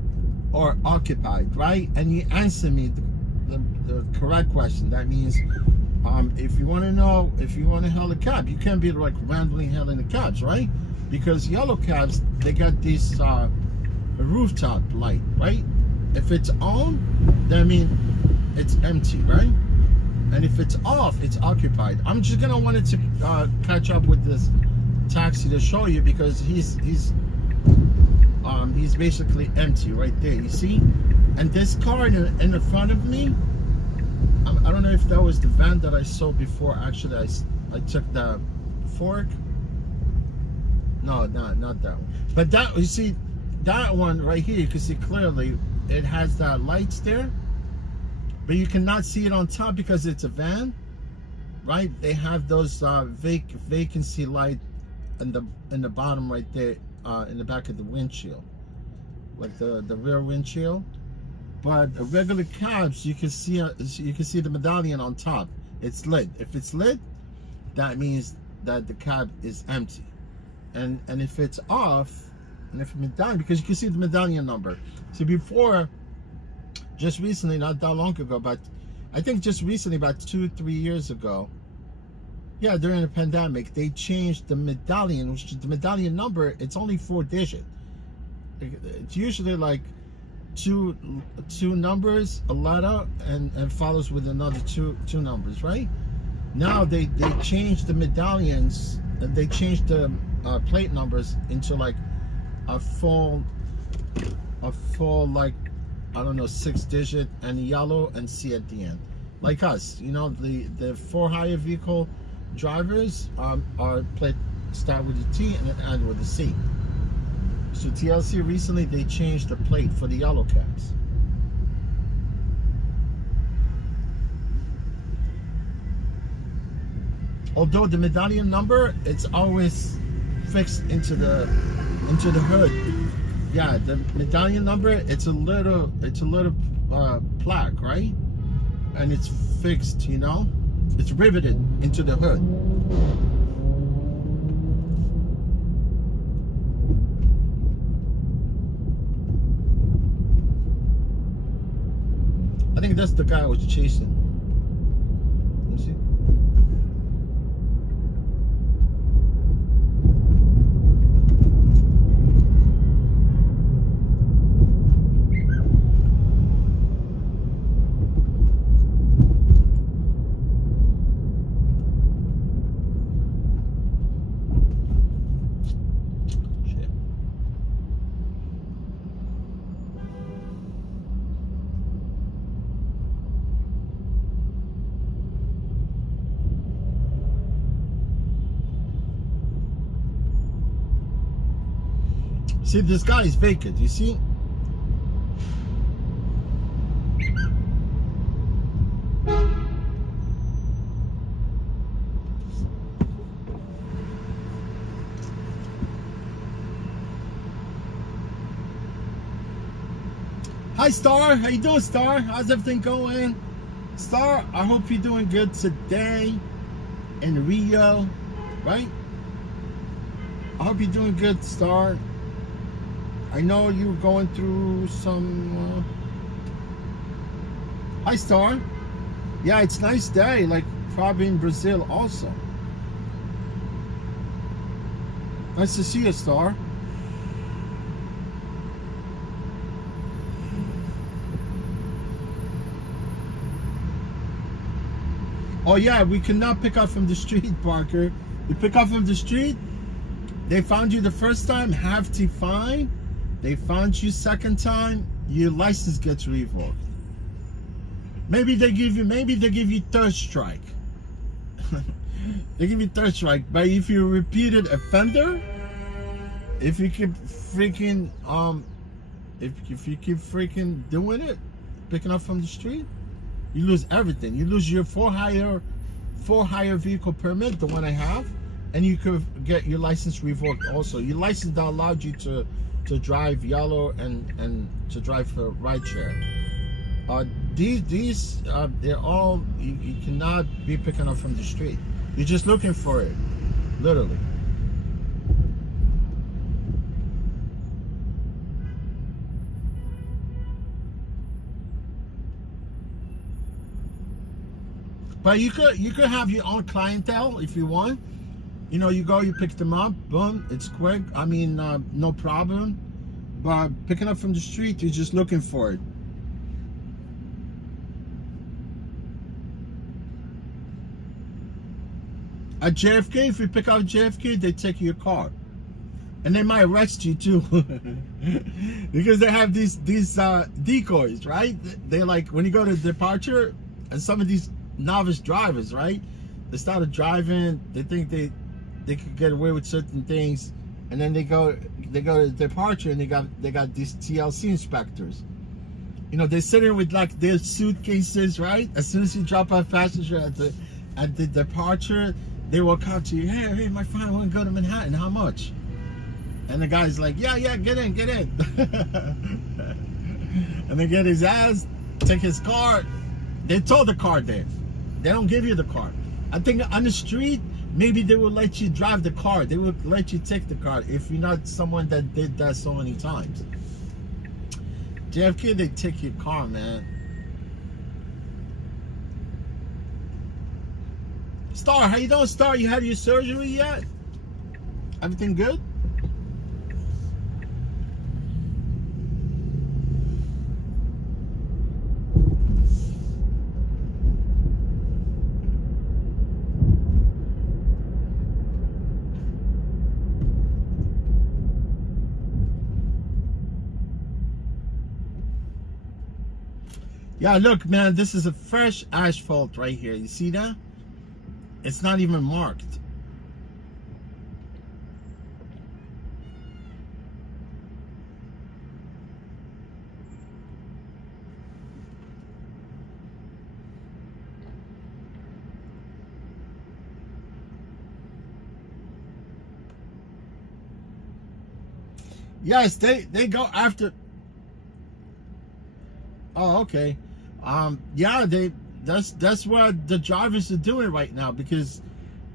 or occupied, right? And you answered me the correct question. That means if you want to know, if you want to hail a cab, you can't be like randomly hailing the cabs, right? Because yellow cabs, they got this rooftop light, right? If it's on, that means it's empty, right? And if it's off, it's occupied. I'm just gonna wanted to catch up with this taxi to show you, because he's basically empty right there. You see? And this car in the front of me, I don't know if that was the van that I saw before. Actually, I took the fork. No, not that one. But that, you see, that one right here, you can see clearly it has that lights there, but you cannot see it on top because it's a van, right? They have those vacancy light in the bottom right there, in the back of the windshield, like the rear windshield. But regular cabs, you can see the medallion on top. It's lit. If it's lit, that means that the cab is empty. And if it's off, and if medallion, because you can see the medallion number. So before, just recently, not that long ago, but I think just recently, about 2-3 years ago, yeah, during the pandemic, they changed the medallion, which is the medallion number. It's only 4 digits. It's usually like two numbers, a letter, and follows with another two numbers, right? Now they changed the medallions, and they changed the plate numbers into like a full like, I don't know, 6 digit, and yellow and C at the end, like us. You know, the for hire vehicle drivers are plate start with a T and then end with a C. So TLC recently, they changed the plate for the yellow cabs. Although the medallion number, it's always fixed into the hood. Yeah, the medallion number, it's a little plaque, right? And it's fixed, you know? It's riveted into the hood. I think that's the guy I was chasing. Let me see. See, this guy is vacant, you see? Hi, Star. How you doing, Star? How's everything going? Star, I hope you're doing good today in Rio, right? I hope you're doing good, Star. I know you're going through some... Hi, Star. Yeah, it's a nice day, like probably in Brazil also. Nice to see you, Star. Oh yeah, we cannot pick up from the street, Parker. You pick up from the street, they found you the first time, hefty fine. They found you second time, your license gets revoked. Maybe they give you third strike. They give you third strike, but if you're a repeated offender, if you keep freaking if you keep freaking doing it, picking up from the street, you lose everything. You lose your for hire vehicle permit, the one I have, and you could get your license revoked also. Your license that allowed you to drive yellow and to drive for rideshare. These they're all, you cannot be picking up from the street. You're just looking for it, literally. But you could have your own clientele if you want. You know, you go, you pick them up, boom, it's quick. I mean, no problem. But picking up from the street, you're just looking for it. At JFK, if you pick up JFK, they take your car. And they might arrest you too. Because they have these decoys, right? They like, when you go to departure, and some of these novice drivers, right? They started driving, they think they could get away with certain things, and then they go to departure and they got these TLC inspectors. You know, they're sitting with like their suitcases, right? As soon as you drop off passenger at the departure, they will come to you, hey, my friend, I want to go to Manhattan, how much? And the guy's like, yeah, get in. And they get his ass, take his car. They tow the car there. They don't give you the car. I think on the street, maybe they will let you drive the car. They will let you take the car if you're not someone that did that so many times. JFK, they take your car, man. Star, how you doing, Star? You had your surgery yet? Everything good? Yeah, look, man, this is a fresh asphalt right here. You see that? It's not even marked. Yes, they go after. Oh, okay. Yeah, that's what the drivers are doing right now, because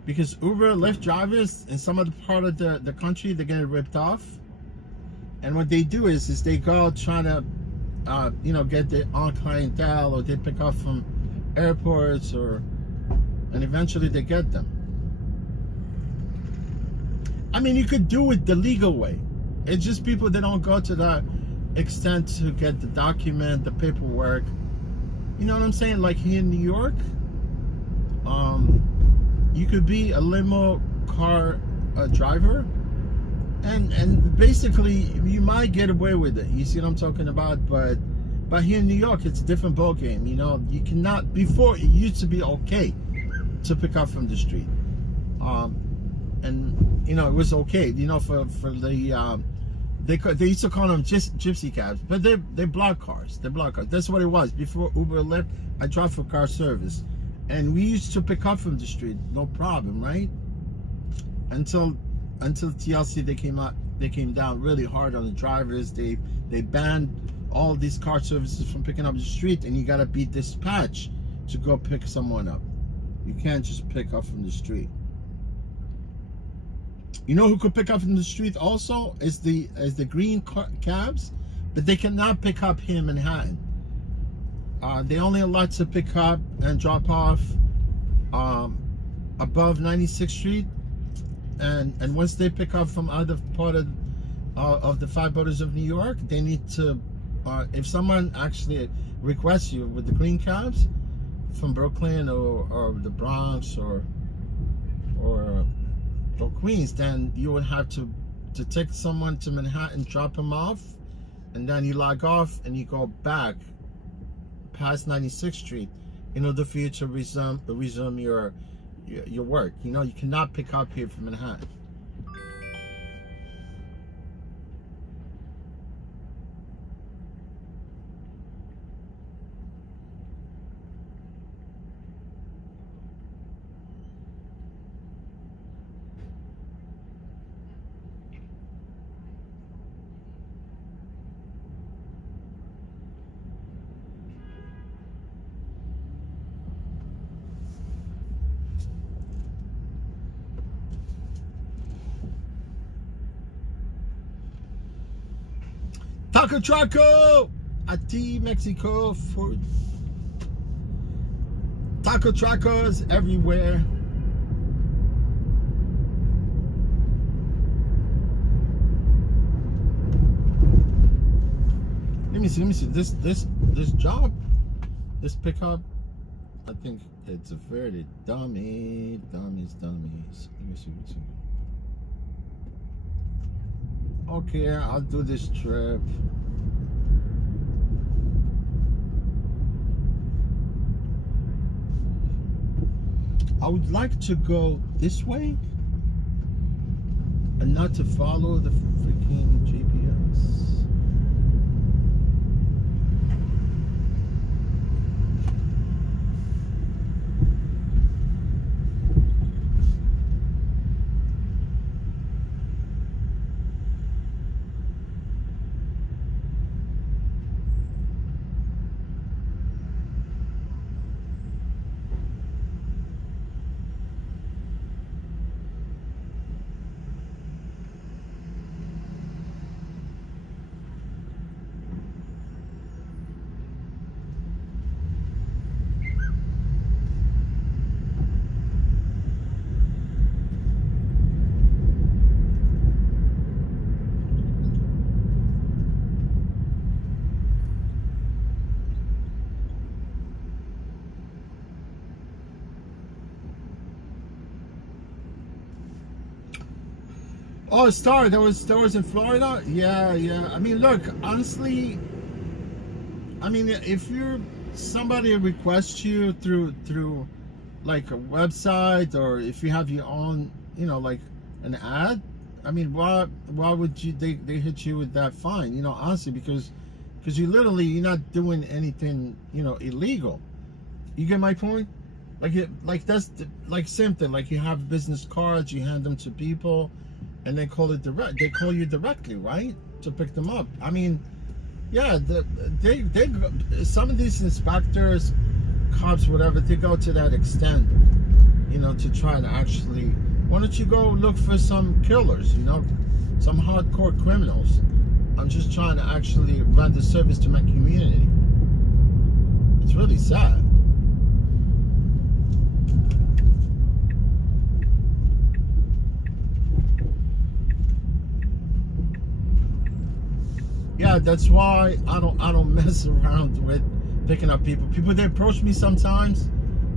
Uber, Lyft drivers in some other part of the country, they're getting ripped off. And what they do is they go trying to you know, get their own clientele, or they pick up from airports, and eventually they get them. I mean, you could do it the legal way. It's just people that don't go to that extent to get the document, the paperwork. You know what I'm saying? Like here in New York, you could be a limo car driver, and basically you might get away with it. You see what I'm talking about? But here in New York, it's a different ball game. You know, you cannot. Before, it used to be okay to pick up from the street, and you know, it was okay. You know, for They used to call them just gypsy cabs, but they're block cars. They're block cars. That's what it was before Uber and Lyft. I drove for car service, and we used to pick up from the street, no problem, right? Until TLC they came down really hard on the drivers. They banned all these car services from picking up the street, and you gotta be dispatched to go pick someone up. You can't just pick up from the street. You know who could pick up from the street also is the green cabs, but they cannot pick up here in Manhattan. They only allowed to pick up and drop off above 96th Street, and once they pick up from other part of the five boroughs of New York, they need to. If someone actually requests you with the green cabs from Brooklyn or the Bronx or Queens, then you would have to take someone to Manhattan, drop them off, and then you log off and you go back past 96th Street in order for you to resume your work. You know, you cannot pick up here from Manhattan. Taco Traco at Mexico for taco truckers everywhere. Let me see. This job, this pickup, I think it's a very dummies. Let me see. Okay, I'll do this trip. I would like to go this way and not to follow the freaking GPS. Oh, Star, that was in Florida? Yeah. I mean, look, honestly, I mean, if you're somebody requests you through like a website, or if you have your own, you know, like an ad, I mean, why would you they hit you with that fine? You know, honestly, because you're not doing anything, you know, illegal. You get my point? Like that's like same thing. Like you have business cards, you hand them to people, and they call you directly, right, to pick them up. I mean, yeah, they some of these inspectors, cops, whatever, they go to that extent, you know, to try to actually. Why don't you go look for some killers, you know, some hardcore criminals? I'm just trying to actually render service to my community. It's really sad. Yeah, that's why I don't mess around with picking up people. People, they approach me sometimes.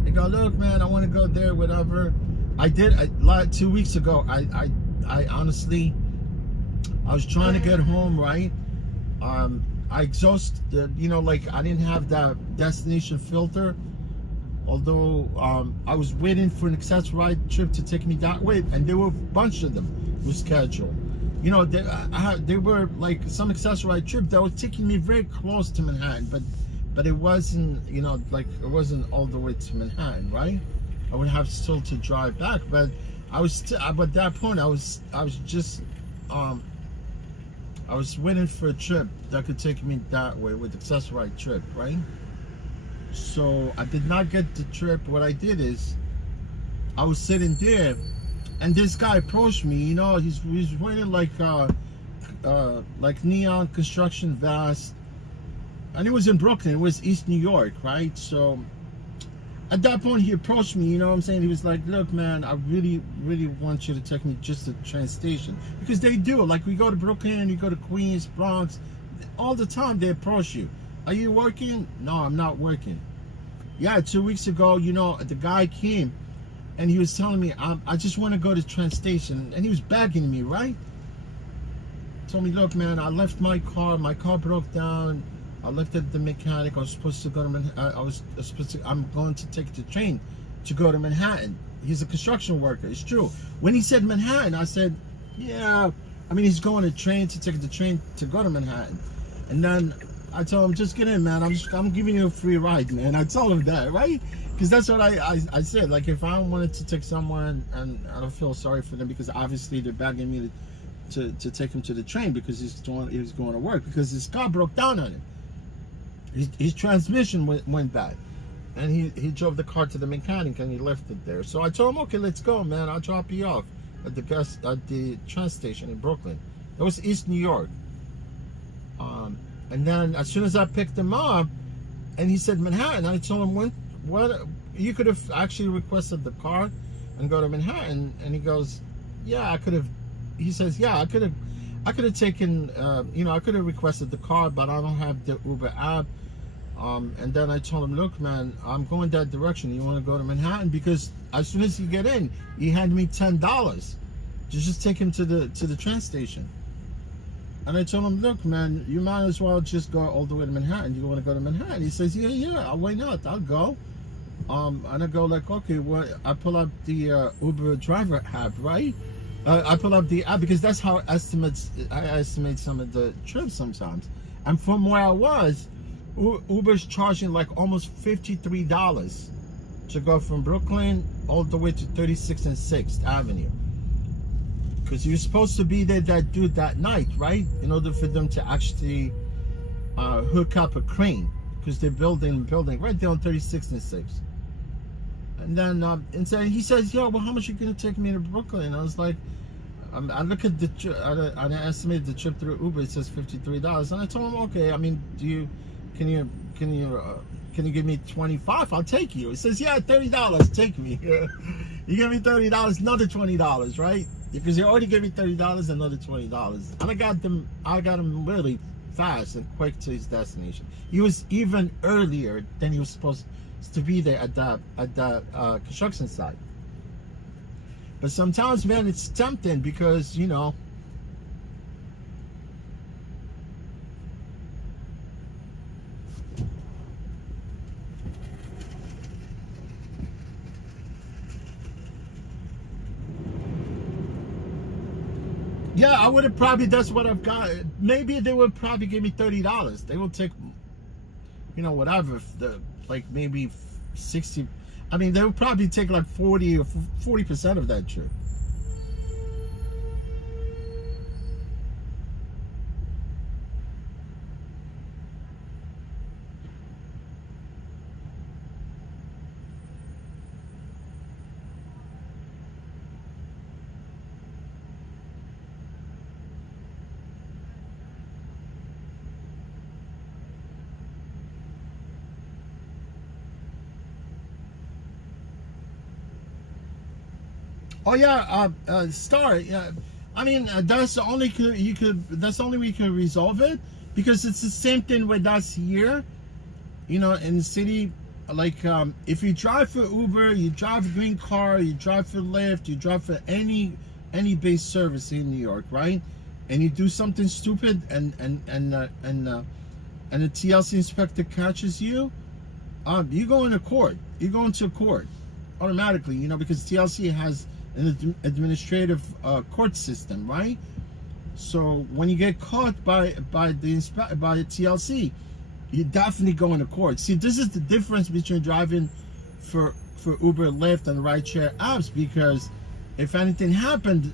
They go, look, man, I want to go there, whatever. Like 2 weeks ago, I honestly, I was trying to get home, right? I exhausted, you know, like I didn't have that destination filter. Although I was waiting for an access ride trip to take me that way, and there were a bunch of them were scheduled. you know, they were like some accessorized trip that was taking me very close to Manhattan, but it wasn't, you know, like it wasn't all the way to Manhattan, right? I would have still to drive back, but I was still, but at that point I was just I was waiting for a trip that could take me that way with accessorized trip, right? So I did not get the trip. What I did is I was sitting there, and this guy approached me. You know, he's wearing like neon construction vest, and it was in Brooklyn. It was East New York, right? So at that point, he approached me. You know what I'm saying? He was like, "Look, man, I really, really want you to take me just to the train station, because they do. Like, we go to Brooklyn, you go to Queens, Bronx, all the time. They approach you. Are you working? No, I'm not working. Yeah, 2 weeks ago, you know, the guy came, and he was telling me, I just want to go to the train station, and he was begging me, right? Told me, look, man, I left my car broke down. I left at the mechanic. I was supposed to go to Manhattan. I'm going to take the train to go to Manhattan. He's a construction worker. It's true. When he said Manhattan, I said, yeah. I mean, he's going to train to take the train to go to Manhattan. And then I told him, just get in, man. I'm giving you a free ride, man. I told him that, right? Because that's what I said. Like, if I wanted to take someone, and I don't feel sorry for them, because obviously they're begging me to take him to the train because he was going to work, because his car broke down on him. His transmission went bad, and he drove the car to the mechanic, and he left it there. So I told him, okay, let's go, man. I'll drop you off at the train station in Brooklyn. It was East New York. And then as soon as I picked him up, and he said Manhattan, I told him, what you could have actually requested the car and go to Manhattan. And he goes, yeah, I could have. He says, yeah, I could have taken, you know, I could have requested the car, but I don't have the Uber app. And then I told him, look, man, I'm going that direction. You want to go to Manhattan? Because as soon as you get in, he handed me $10 to just take him to the train station. And I told him, look, man, you might as well just go all the way to Manhattan. You want to go to Manhattan? He says, yeah, why not? I'll go. And I go like, okay, well, I pull up the Uber driver app, right? I pull up the app, because that's how I estimate some of the trips sometimes. And from where I was, Uber's charging like almost $53 to go from Brooklyn all the way to 36th and 6th Avenue. Because you're supposed to be there that night, right? In order for them to actually hook up a crane, because they're building right there on 36th and 6th. And then and so he says, "Yo, well, how much are you gonna take me to Brooklyn?" And I was like, I look at I estimated the trip through Uber. It says $53, and I told him, okay. I mean, can you give me $25? I'll take you. He says, yeah, $30. Take me. You give me $30, another $20, right? Because you already gave me $30, another $20, and I got him really fast and quick to his destination. He was even earlier than he was supposed to be there at that construction site. But sometimes, man, it's tempting, because, you know, yeah, I would have probably, that's what I've got. Maybe they would probably give me $30. They will take, you know, whatever, like maybe 60. I mean, they would probably take like 40 or 40% of that trip. Oh yeah, Star. Yeah, I mean, that's the only that's the only way you can resolve it, because it's the same thing with us here. You know, in the city, like if you drive for Uber, you drive a green car, you drive for Lyft, you drive for any base service in New York, right? And you do something stupid, and the TLC inspector catches you, you go into court. You go into court automatically, you know, because TLC has an administrative court system, right? So when you get caught by the TLC, you definitely go into court. See, this is the difference between driving for Uber, Lyft, and rideshare apps, because if anything happened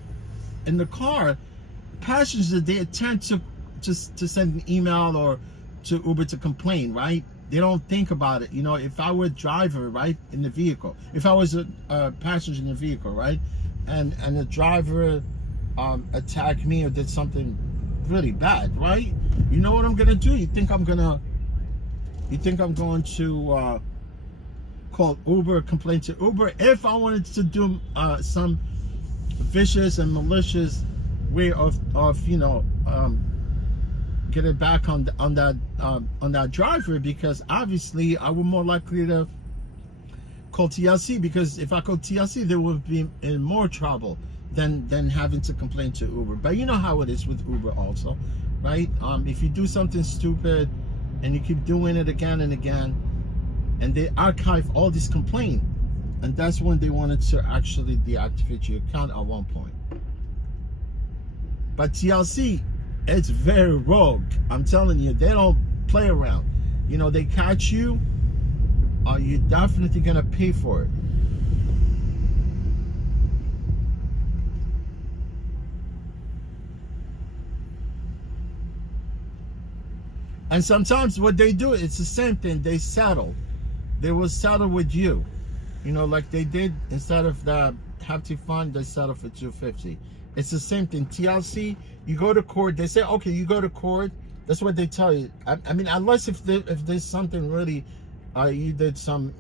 in the car, passengers, they tend to just to send an email or to Uber to complain, right? They don't think about it. You know, if I were a driver, right, in the vehicle, if I was a passenger in the vehicle, right, and the driver attacked me or did something really bad, right? You know what I'm gonna do? You think I'm going to call Uber, complain to Uber? If I wanted to do some vicious and malicious way of you know, get it back on that driver, because obviously I would more likely to call TLC, because if I call TLC, they would be in more trouble than having to complain to Uber. But you know how it is with Uber also, right? If you do something stupid and you keep doing it again and again, and they archive all these complaints, and that's when they wanted to actually deactivate your account at one point. But TLC, it's very rogue. I'm telling you, they don't play around. You know, they catch you, you're definitely gonna pay for it. And sometimes what they do, it's the same thing. They settle. They will settle with you. You know, like they did, instead of the hefty fine, they settle for $250. It's the same thing. TLC, you go to court. They say, okay, you go to court. That's what they tell you. I mean, unless if there's something really, you did some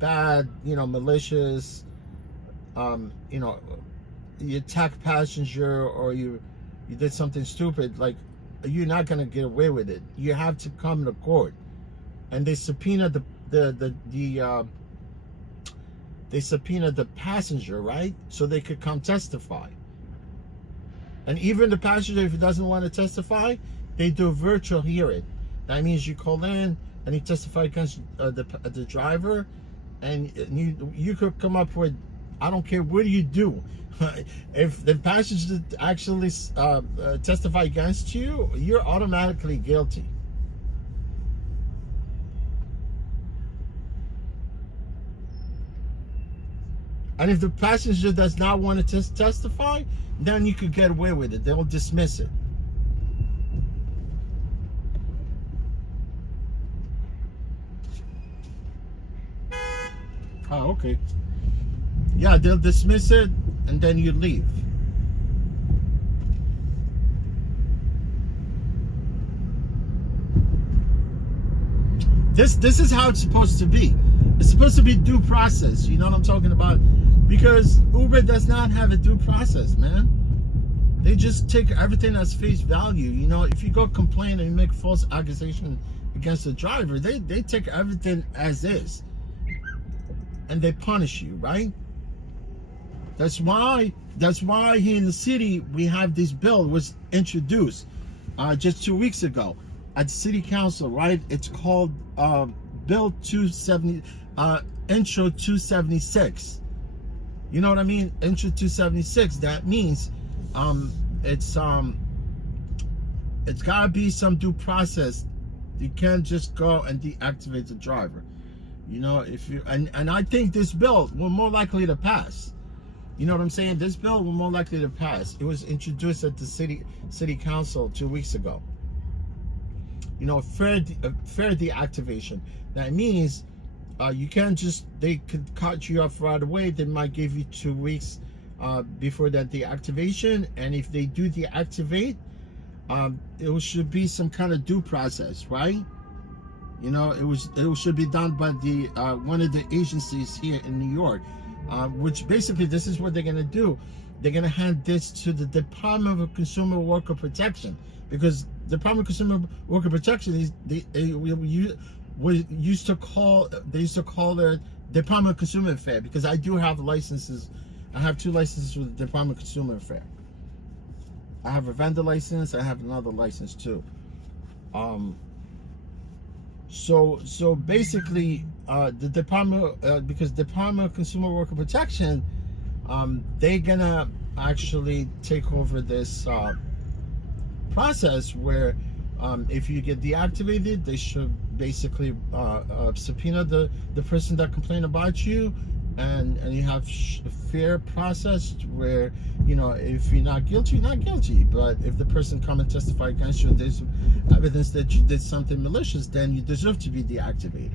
bad, you know, malicious, you know, you attack passenger, or you did something stupid, like, you're not gonna get away with it. You have to come to court, and they subpoena they subpoena the passenger, right? So they could come testify. And even the passenger, if he doesn't want to testify, they do a virtual hearing. That means you call in and you testify against the driver, and you could come up with, I don't care what you do. If the passenger actually testify against you, you're automatically guilty. And if the passenger does not want to testify, then you could get away with it. They'll dismiss it. Oh, okay. Yeah, they'll dismiss it, and then you leave. This is how it's supposed to be. It's supposed to be due process. You know what I'm talking about? Because Uber does not have a due process, man. They just take everything as face value. You know, if you go complain and you make false accusation against the driver, they take everything as is, and they punish you, right? That's why here in the city we have this bill was introduced just 2 weeks ago at the city council, right? It's called Bill 270, Intro 276. You know what I mean? Intro 276. That means it's gotta be some due process. You can't just go and deactivate the driver. You know, if you and I think this bill will more likely to pass. You know what I'm saying? This bill will more likely to pass. It was introduced at the city council 2 weeks ago. You know, fair deactivation. That means you can't just, they could cut you off right away. They might give you 2 weeks before that deactivation, and if they do deactivate, it should be some kind of due process, right? You know, it should be done by the one of the agencies here in New York, which basically this is what they're gonna do. They're gonna hand this to the Department of Consumer Worker Protection, because the Department of Consumer Worker Protection is they used to call their Department of Consumer Affairs, because I do have licenses. I have 2 licenses with the Department of Consumer Affairs. I have a vendor license. I have another license too. So basically, the Department, because Department of Consumer Worker Protection, they're gonna actually take over this process where if you get deactivated, they should basically subpoena the person that complained about you, and you have a fair process where, you know, if you're not guilty, you're not guilty. But if the person come and testify against you and there's evidence that you did something malicious, then you deserve to be deactivated.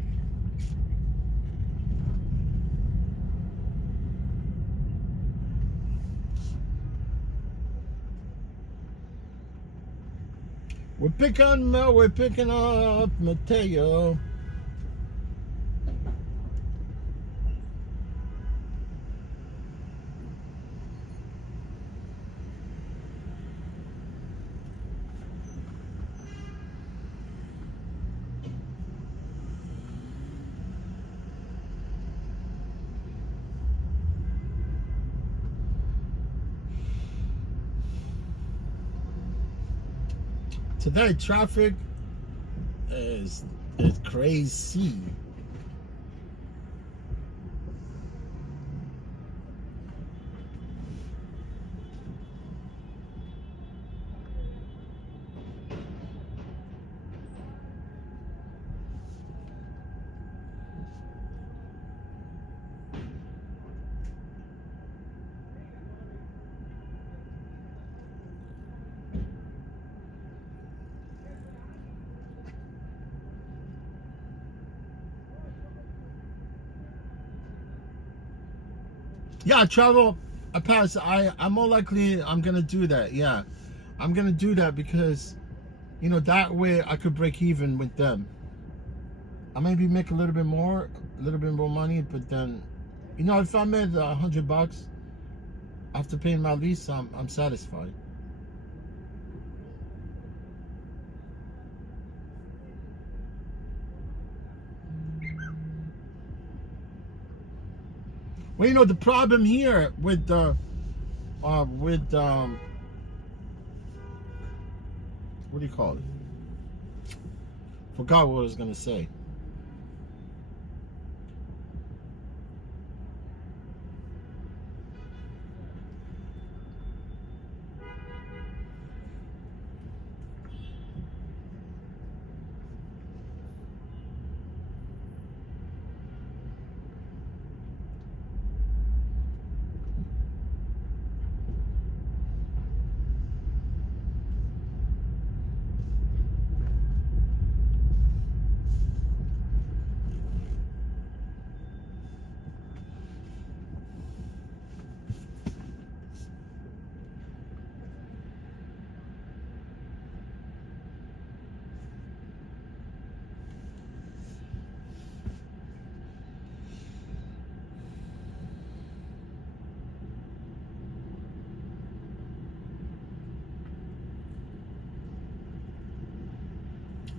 We're picking up Mateo. Today traffic is crazy. Yeah, travel. I pass. I'm more likely I'm gonna do that. Yeah, I'm gonna do that because, you know, that way I could break even with them. I maybe make a little bit more money, but then, you know, if I made $100 after paying my lease, I'm satisfied. Well, you know, the problem here with what do you call it? Forgot what I was gonna say.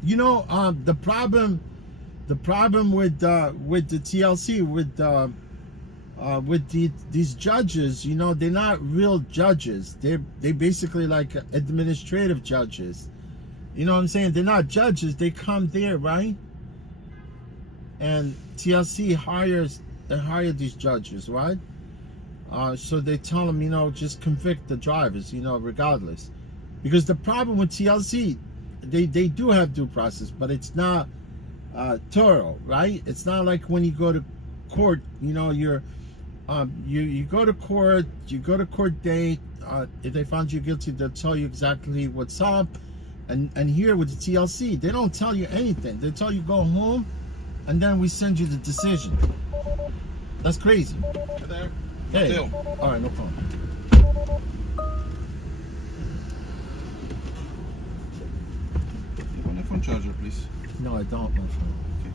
You know, the problem with the TLC with these judges, you know, they're not real judges. They basically like administrative judges. You know what I'm saying? They're not judges. They come there, right? And TLC hire these judges, right? So they tell them, you know, just convict the drivers, you know, regardless. Because the problem with TLC, they do have due process, but it's not thorough, right? It's not like when you go to court, you know, you go to court, you go to court date. If they found you guilty, they'll tell you exactly what's up. And here with the TLC, they don't tell you anything. They tell you go home, and then we send you the decision. That's crazy. Hey there. Hey. Deal. All right, no problem. You want a phone charger, please? No, I don't, my friend. Okay.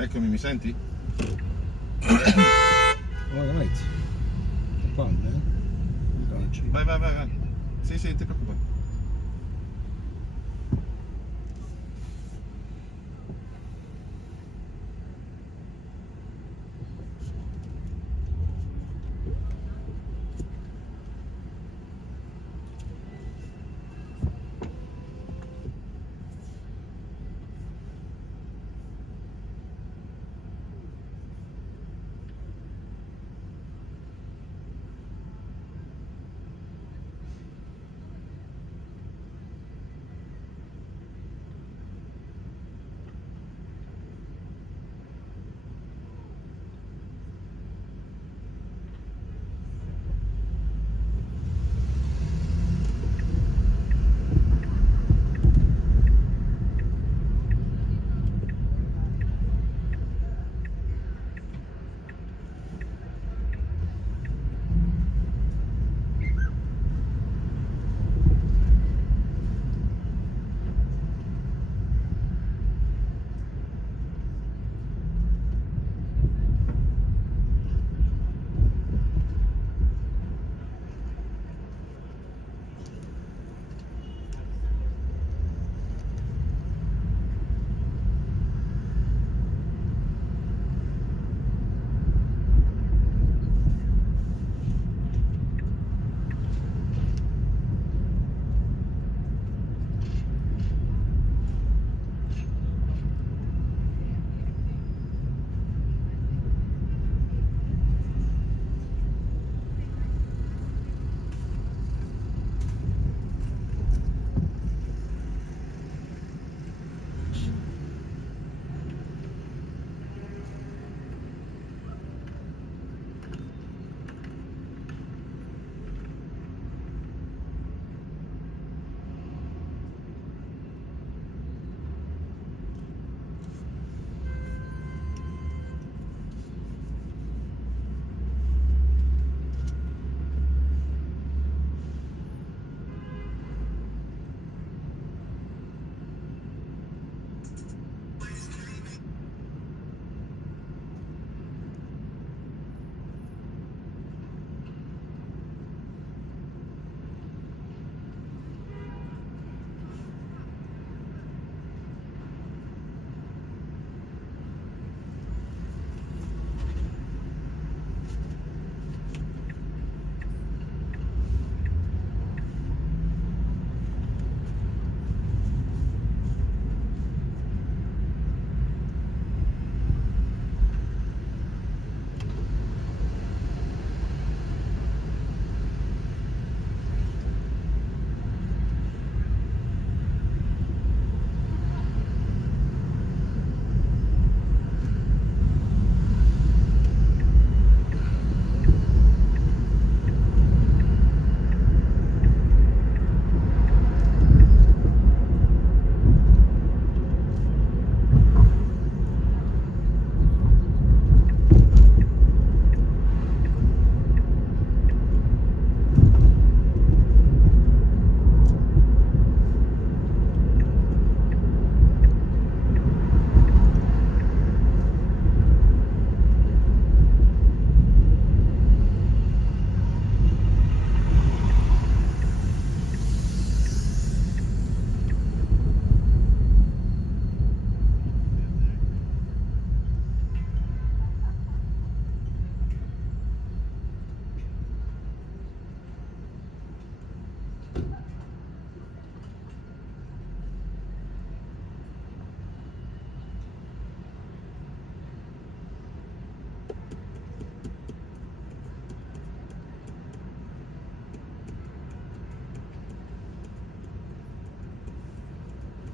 Eccomi, mi senti? Alright. No problem, man. I'm gonna check. Vai. Sì, ti preoccupare.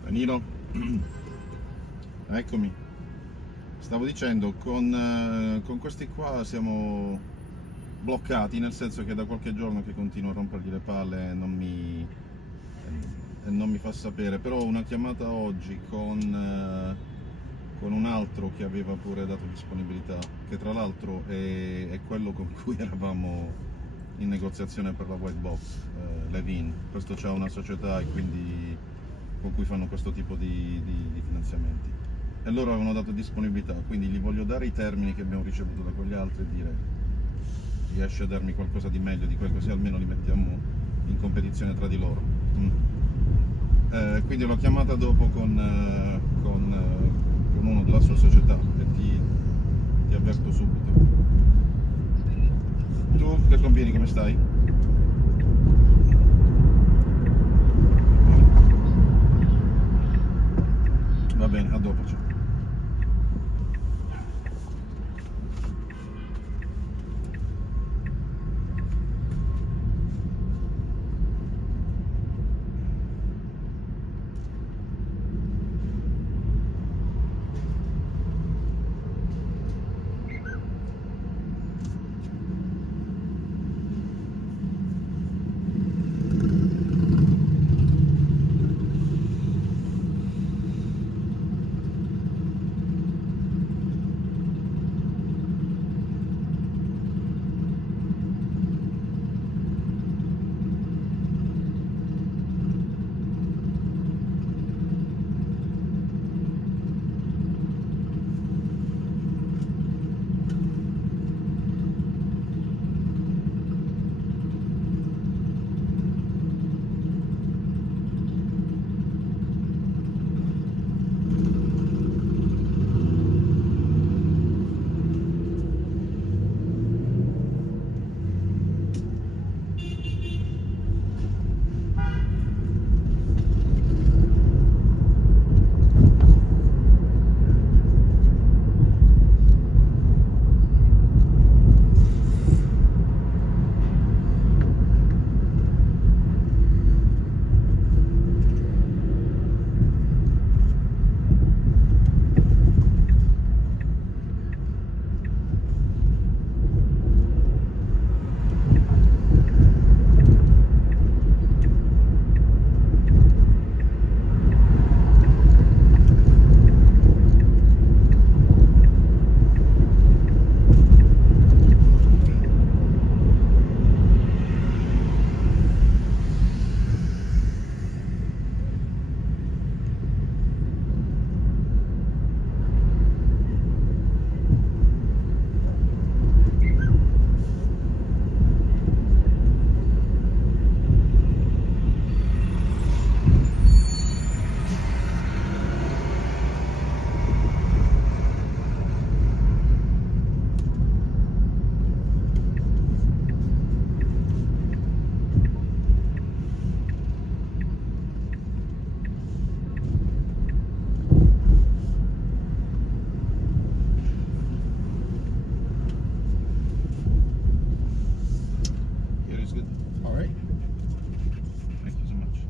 Danilo, eccomi. Stavo dicendo, con questi qua siamo bloccati, nel senso che da qualche giorno che continuo a rompergli le palle e non mi fa sapere, però una chiamata oggi con un altro che aveva pure dato disponibilità, che tra l'altro è quello con cui eravamo in negoziazione per la white box, Levin. Questo c'ha una società e quindi con cui fanno questo tipo di finanziamenti. e loro avevano dato disponibilità, quindi gli voglio dare i termini che abbiamo ricevuto da quegli altri e dire: riesci a darmi qualcosa di meglio di quel, così almeno li mettiamo in competizione tra di loro. Quindi l'ho chiamata dopo con uno della sua società e ti avverto subito. Tu che convieni, come stai? Va bene, a dopo. Ciao.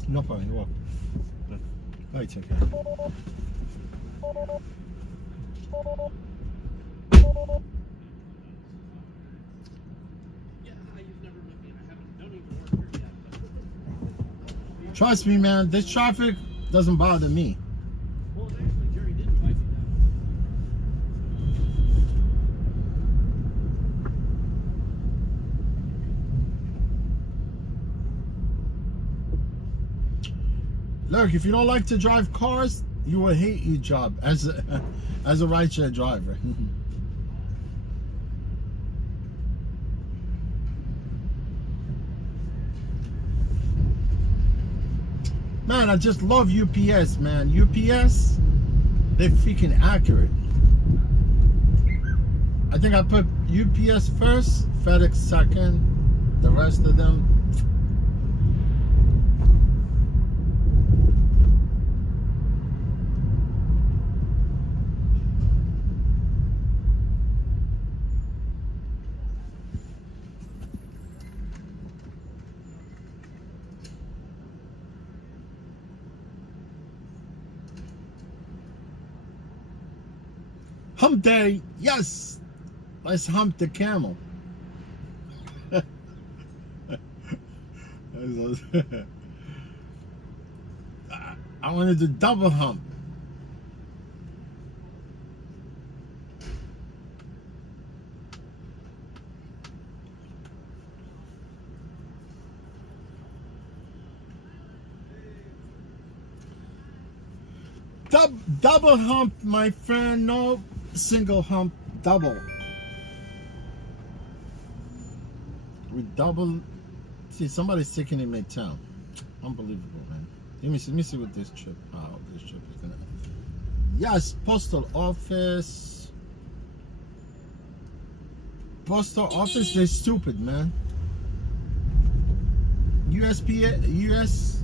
No problem, you're welcome. No, it's okay. Trust me, man, this traffic doesn't bother me. Well, actually, Jerry did invite me Look, if you don't like to drive cars, you will hate your job as a rideshare driver. Man, I just love UPS, man. UPS, they're freaking accurate. I think I put UPS first, FedEx second, the rest of them. Hump day, yes. Let's hump the camel. I wanted to double hump. Double hump, my friend. No single hump, double. We double. See, somebody's taking in Midtown. Unbelievable, man. Let me see what this trip. How this trip is gonna. Yes, postal office. Postal office. They're stupid, man. USPS.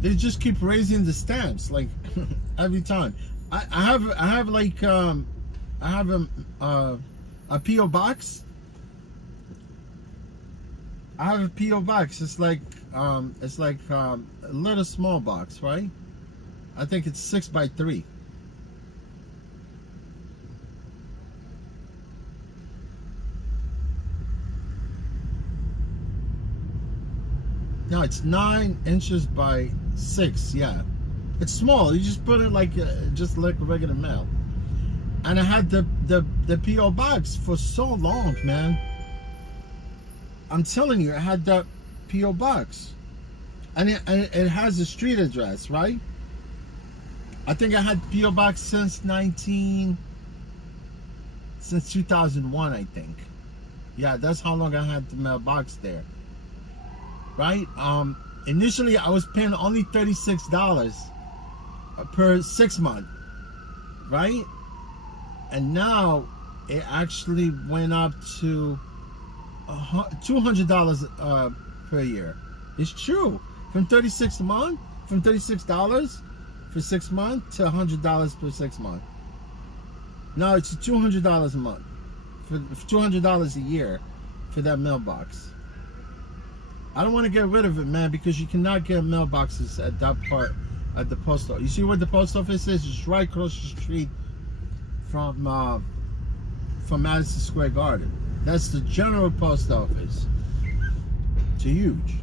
They just keep raising the stamps like every time. I have like I have a PO box. I have a PO box. It's like a little small box, right? I think it's 6x3. No, it's 9 inches by 6. Yeah, it's small. You just put it like just like regular mail. And I had the PO box for so long, man. I'm telling you, I had that PO box, and it has a street address, right? I think I had PO box since 2001, I think. Yeah, that's how long I had the mailbox there. Right? Initially I was paying only $36 per 6 month, right? And now it actually went up to $200 per year. It's true. From $36 a month, from $36 for 6 months to $100 per 6 months. Now it's $200 a month, for $200 a year for that mailbox. I don't want to get rid of it, man, because you cannot get mailboxes at that part at the post office. You see where the post office is? It's right across the street from Madison Square Garden. That's the general post office. It's huge.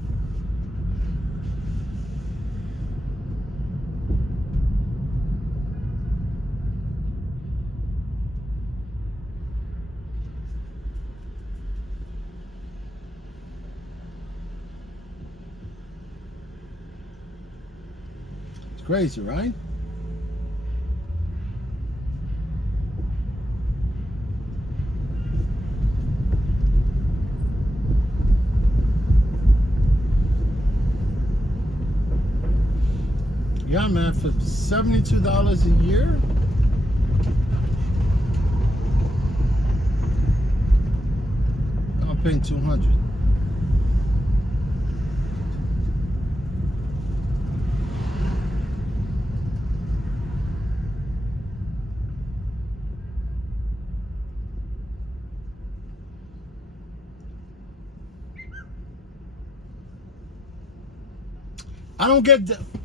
Crazy, right? Yeah, man, for $72 a year. I'm paying $200.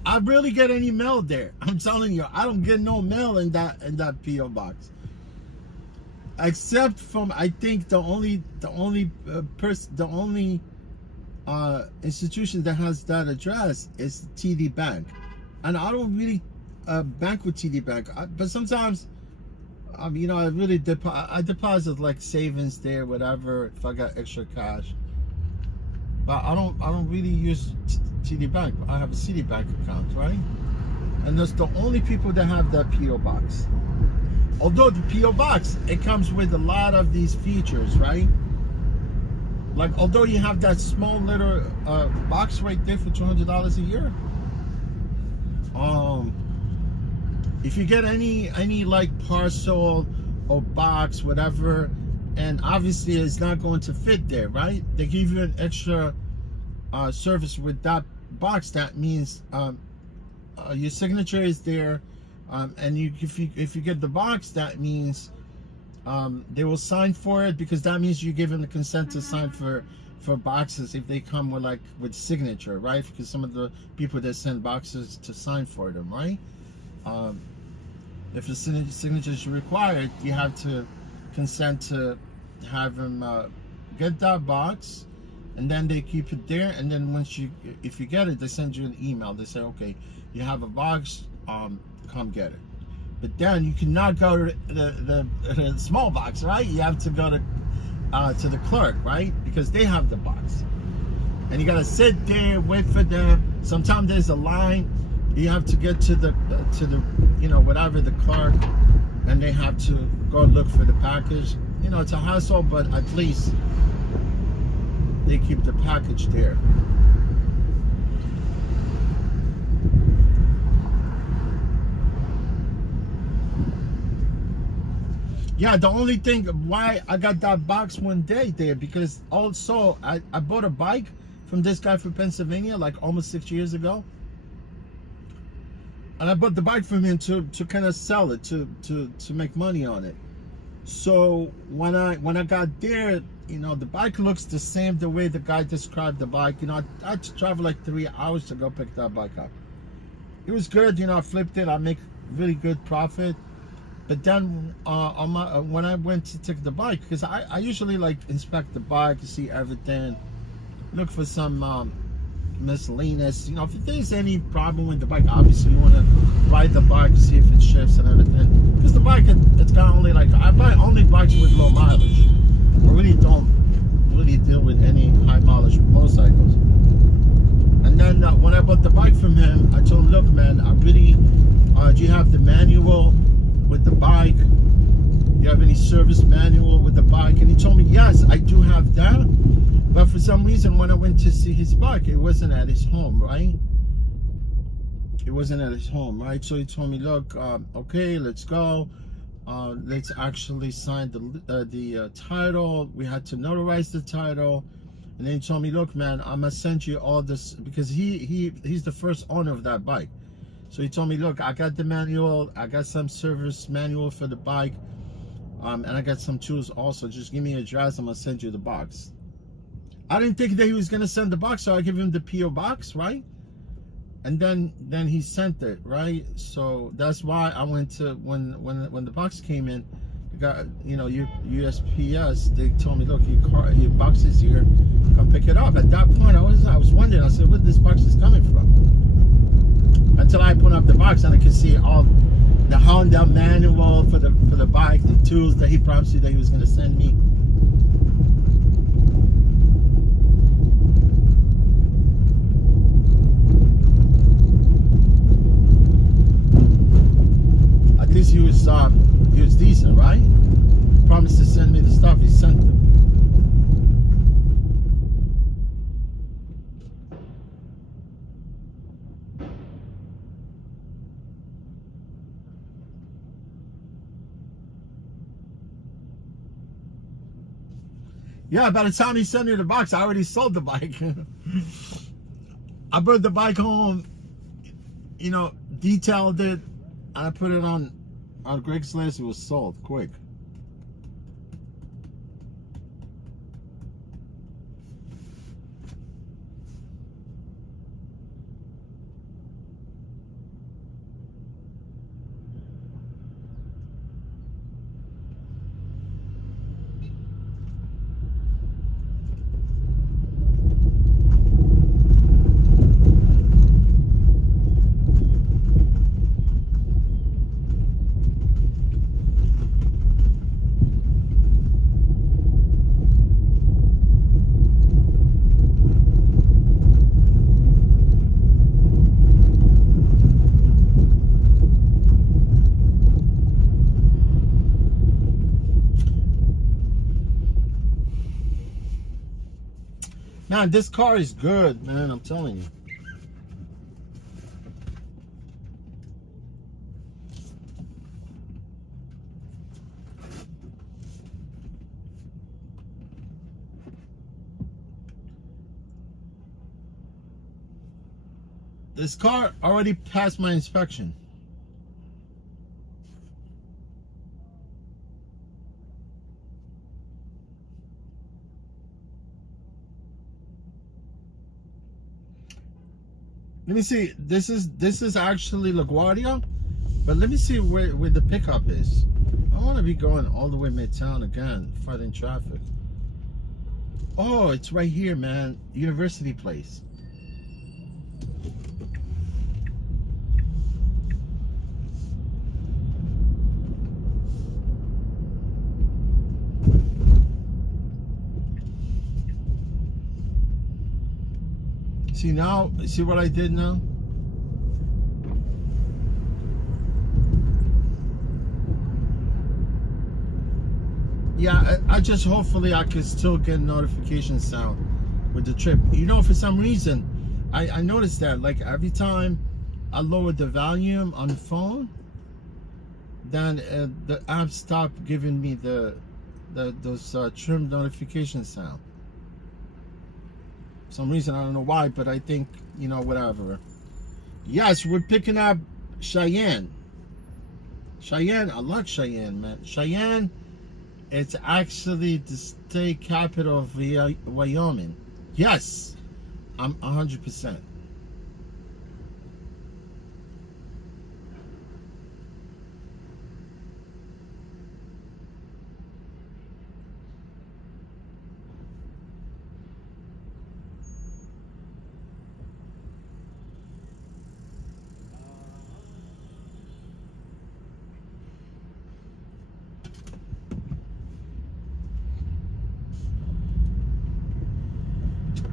I rarely get any mail there. I'm telling you, I don't get no mail in that PO box. Except from, I think the only institution that has that address is TD Bank, and I don't really bank with TD Bank. But sometimes, you know, I really deposit like savings there, whatever, if I got extra cash. But I don't really use TD Bank. I have a Citibank account, right? And that's the only people that have that PO box. Although the PO box, it comes with a lot of these features, right? Like, although you have that small little box right there for $200 a year, if you get any like parcel or box, whatever, and obviously it's not going to fit there, right? They give you an extra service with that box. That means your signature is there, and if you get the box, that means they will sign for it, because that means you're given the consent to sign for boxes if they come with signature, right? Because some of the people that send boxes to sign for them, right? If the signature is required, you have to consent to have them get that box, and then they keep it there. And then if you get it, they send you an email. They say, okay, you have a box, come get it. But then you cannot go to the small box, right? You have to go to the clerk, right? Because they have the box. and you gotta sit there, wait for them. Sometimes there's a line. You have to get to the whatever the clerk, and they have to go look for the package. It's a hassle, but at least they keep the package there. Yeah, the only thing why I got that box one day there, because also I bought a bike from this guy from Pennsylvania like almost 6 years ago. And I bought the bike from him to kind of sell it, to make money on it. So when I got there, the bike looks the same the way the guy described the bike. I had to travel like 3 hours to go pick that bike up. It was good, I flipped it, I make really good profit. But then when I went to take the bike, because I usually like inspect the bike to see everything, look for some miscellaneous, if there's any problem with the bike, obviously you want to ride the bike to see if it shifts and everything. Because the bike, it's got only I buy only bikes with low mileage. I really don't deal with any high mileage motorcycles. And then when I bought the bike from him, I told him, look man, I really, do you have the manual with the bike? Do you have any service manual with the bike? And he told me, yes, I do have that. But for some reason, when I went to see his bike, it wasn't at his home, right? It wasn't at his home, right? So he told me, look, okay, let's go. Let's actually sign the title. We had to notarize the title. And then he told me, look, man, I'm going to send you all this, because he's the first owner of that bike. So he told me, look, I got the manual, I got some service manual for the bike, and I got some tools also. Just give me your address, I'm going to send you the box. I didn't think that he was going to send the box, so I give him the P.O. box, right? And then he sent it, right? So that's why I went to, when the box came in, you got, USPS, they told me, look, your box is here, come pick it up. At that point, I was wondering, I said, where this box is coming from? Until I put up the box and I could see all the Honda manual for the bike, the tools that he promised you that he was going to send me. At least he was decent, right? He promised to send me the stuff, he sent it. Yeah, by the time he sent me the box, I already sold the bike. I brought the bike home, detailed it, and I put it on Greg's list. It was sold quick. Man, this car is good, man, I'm telling you. This car already passed my inspection. Let me see. This is actually LaGuardia, but let me see where the pickup is. I want to be going all the way midtown again, fighting traffic. Oh, it's right here, man. University Place. See now, see what I did now? Yeah, I just hopefully I can still get notification sound with the trip. You know, for some reason, I noticed that like every time I lower the volume on the phone, then the app stopped giving me those trim notification sound. For some reason, I don't know why, but I think, you know, whatever. Yes, we're picking up Cheyenne. Cheyenne, I like Cheyenne, man. Cheyenne, it's actually the state capital of Wyoming. Yes, I'm 100%.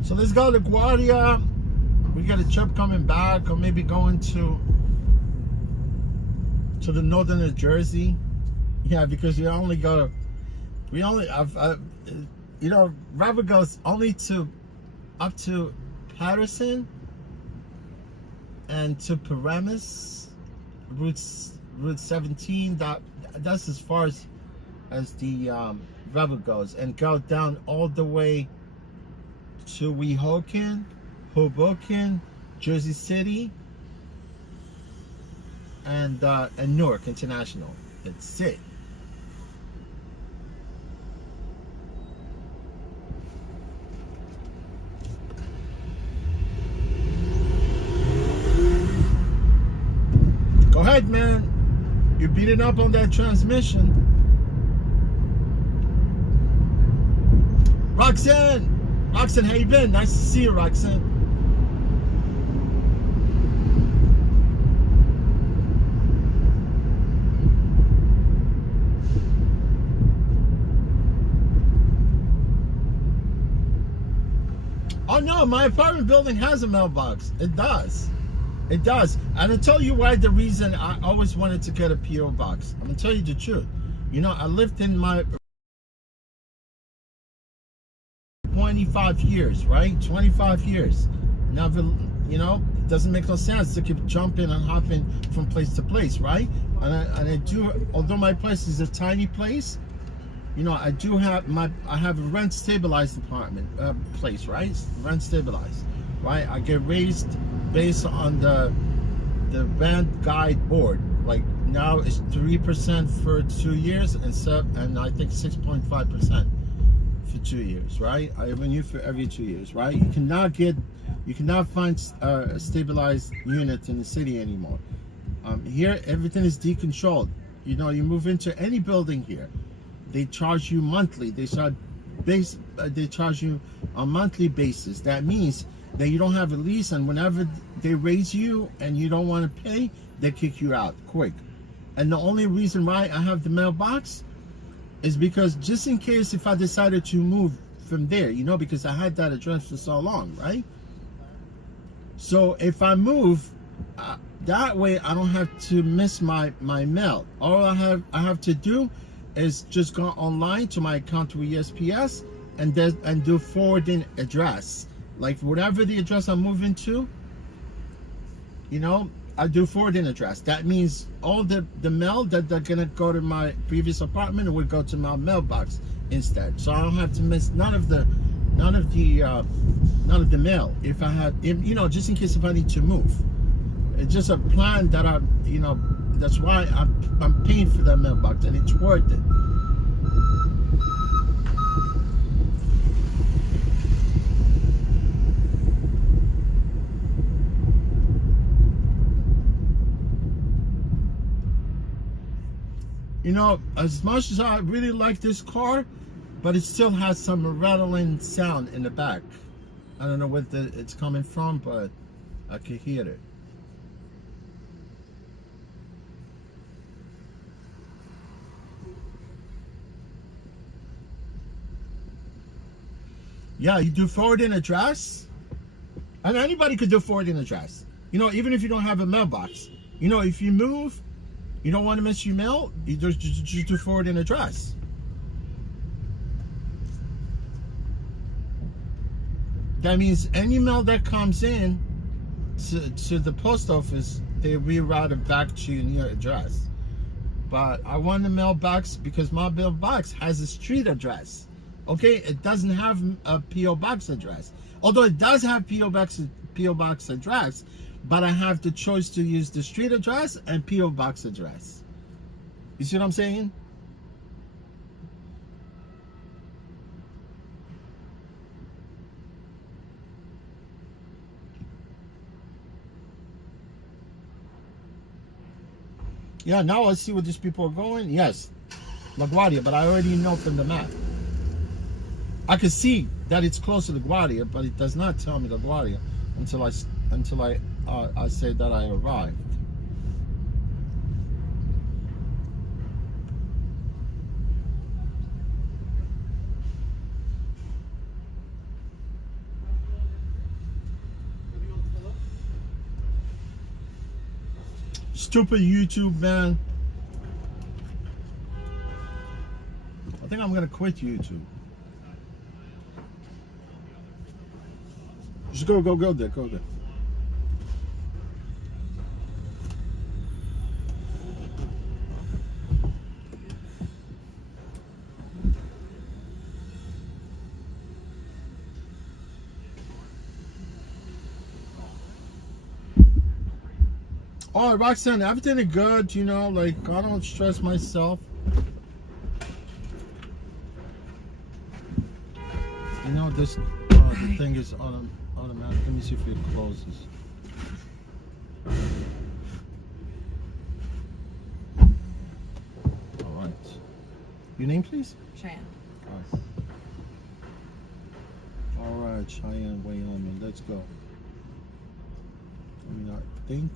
So let's go to LaGuardia. We got a trip coming back, or maybe going to the northern New Jersey. Yeah, because we only you know, Robert goes only up to Patterson and to Paramus, Route 17. That's as far as the river goes, and go down all the way to Weehawken, Hoboken, Jersey City, and Newark International. That's it. Go ahead, man. You're beating up on that transmission. Roxanne, how you been? Nice to see you, Roxanne. Oh no, my apartment building has a mailbox. It does. It does. And I'll tell you why, the reason I always wanted to get a P.O. box. I'm gonna tell you the truth. You know, I lived in my 25 years, right? 25 years. Never, you know, it doesn't make no sense to keep jumping and hopping from place to place, right? And I do, although my place is a tiny place, you know, I have a rent stabilized apartment place, right? Rent stabilized, right? I get raised based on the rent guide board. Like now it's 3% for 2 years, and I think 6.5% for 2 years, right? I renew for every 2 years, right? You cannot find a stabilized unit in the city anymore. Here, everything is decontrolled. You know, you move into any building here, they charge you monthly. They charge you on a monthly basis. That means that you don't have a lease, and whenever they raise you and you don't want to pay, they kick you out quick. And the only reason why I have the mailbox is because just in case if I decided to move from there, you know, because I had that address for so long, right? So if I move, that way I don't have to miss my mail. All I have to do is just go online to my account with ESPS and do forwarding address. Like whatever the address I'm moving to, you know, I do forwarding address. That means all the mail that they're gonna go to my previous apartment would go to my mailbox instead. So I don't have to miss none of the mail if I had, you know, just in case if I need to move. It's just a plan that you know, that's why I'm paying for that mailbox, and it's worth it. You know, as much as I really like this car, but it still has some rattling sound in the back. I don't know where it's coming from, but I can hear it. Yeah, you do forwarding address. And anybody could do forwarding address. You know, even if you don't have a mailbox. You know, if you move, you don't want to miss your mail, you just do forwarding address. That means any mail that comes in to the post office, they reroute it back to your address. But I want the mailbox because my mailbox has a street address. Okay, it doesn't have a P.O. box address. Although it does have P.O. box address, but I have the choice to use the street address and P.O. box address. You see what I'm saying? Yeah, now I see where these people are going. Yes, LaGuardia, but I already know from the map. I can see that it's close to LaGuardia, but it does not tell me LaGuardia until I say that I arrived. Stupid YouTube, man. I think I'm gonna quit YouTube. Just go there, go there. Oh, Roxanne, everything is good, you know, like, I don't stress myself. You know, this the thing is automatic. Let me see if it closes. All right. Your name, please? Cheyenne. All right, Cheyenne, Wyoming. Let's go. I mean, I think.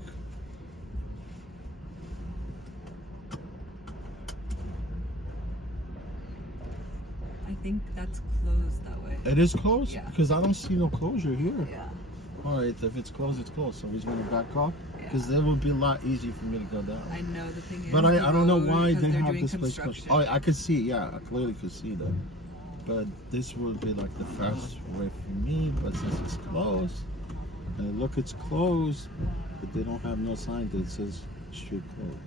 I think that's closed that way. It is closed? Yeah. Because I don't see no closure here. Yeah. All right, if it's closed, it's closed. So he's going to back off? Yeah. Because that would be a lot easier for me to go down. I know the thing is. But I don't know why they they're have doing this place closed. Oh, I could see, yeah, I clearly could see that. But this would be like the fastest way for me. But since it's closed, and look, it's closed, but they don't have no sign that says street closed.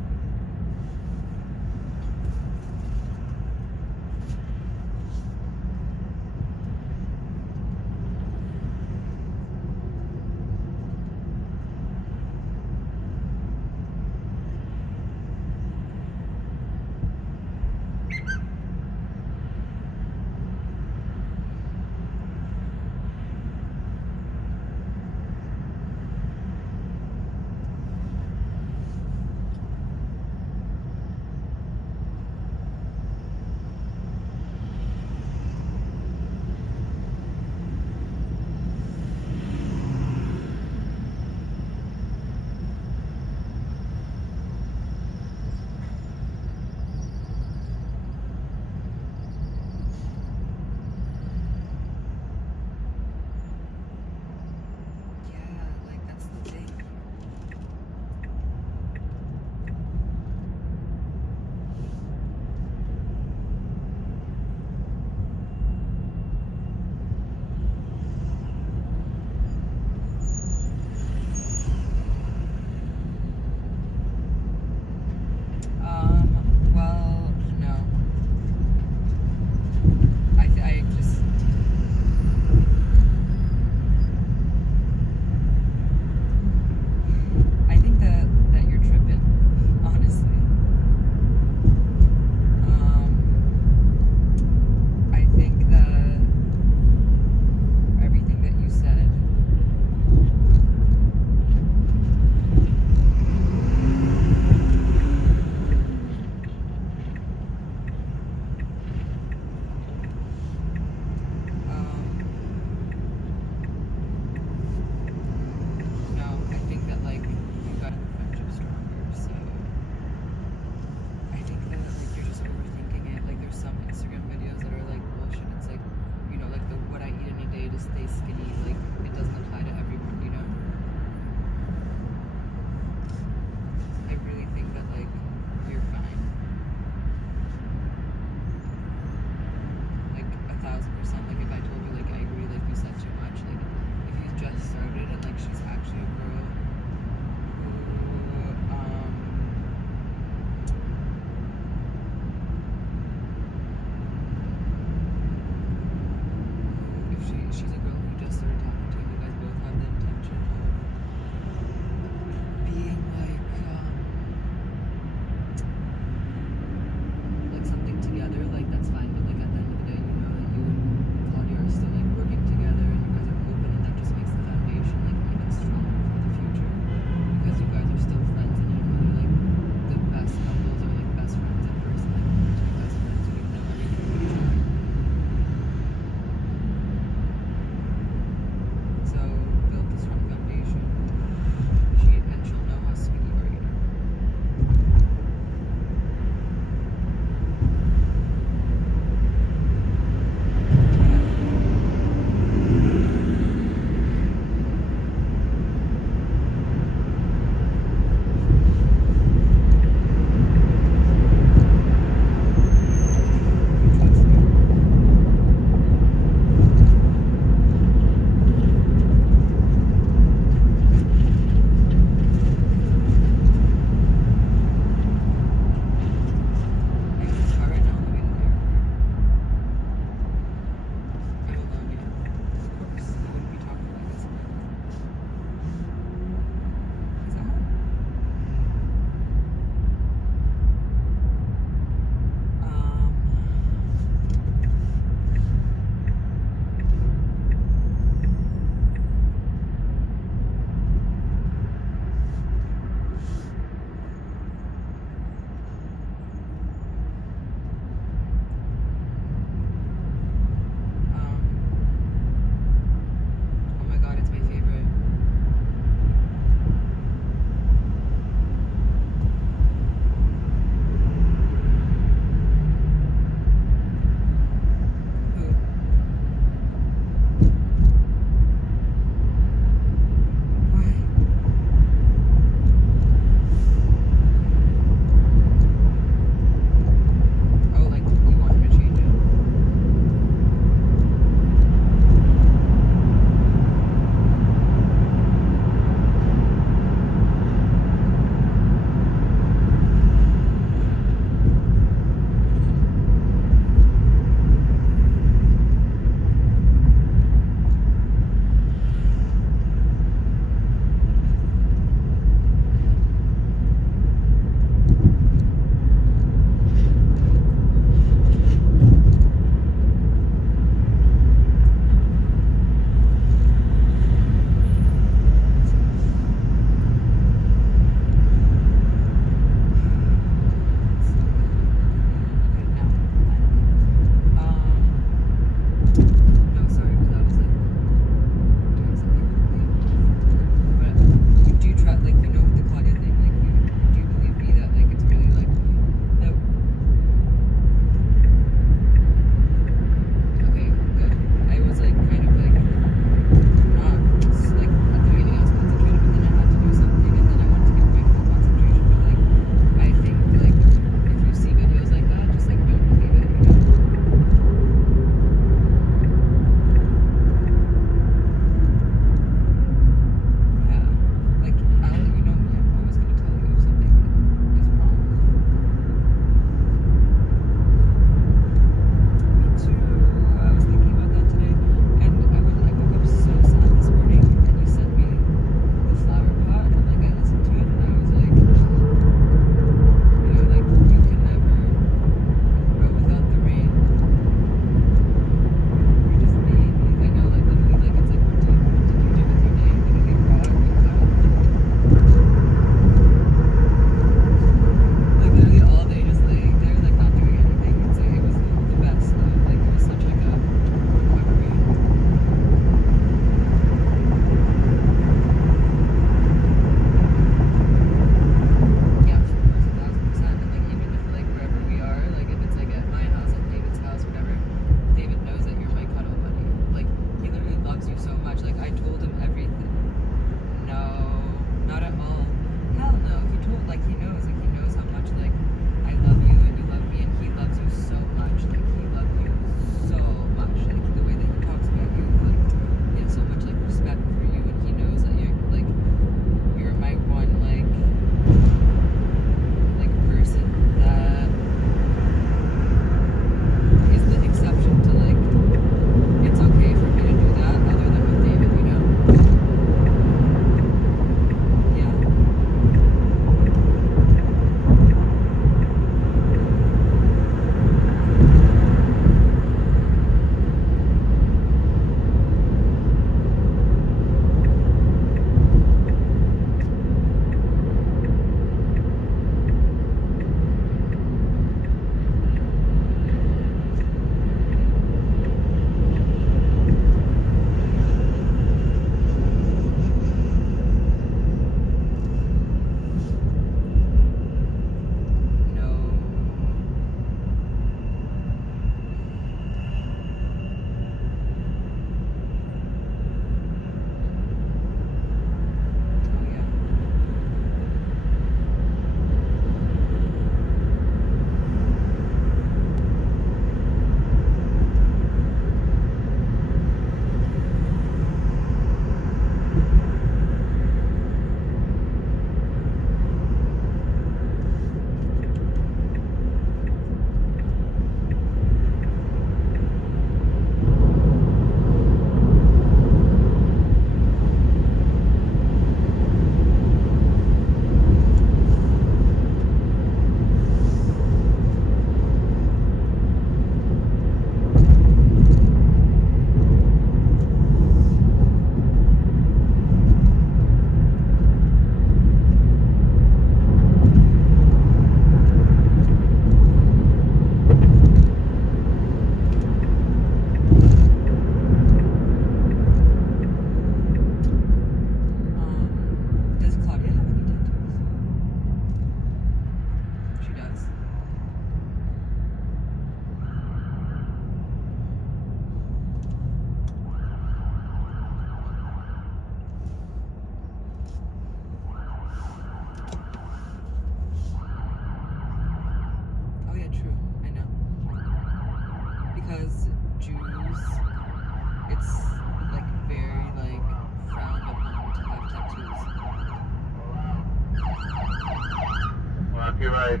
you right.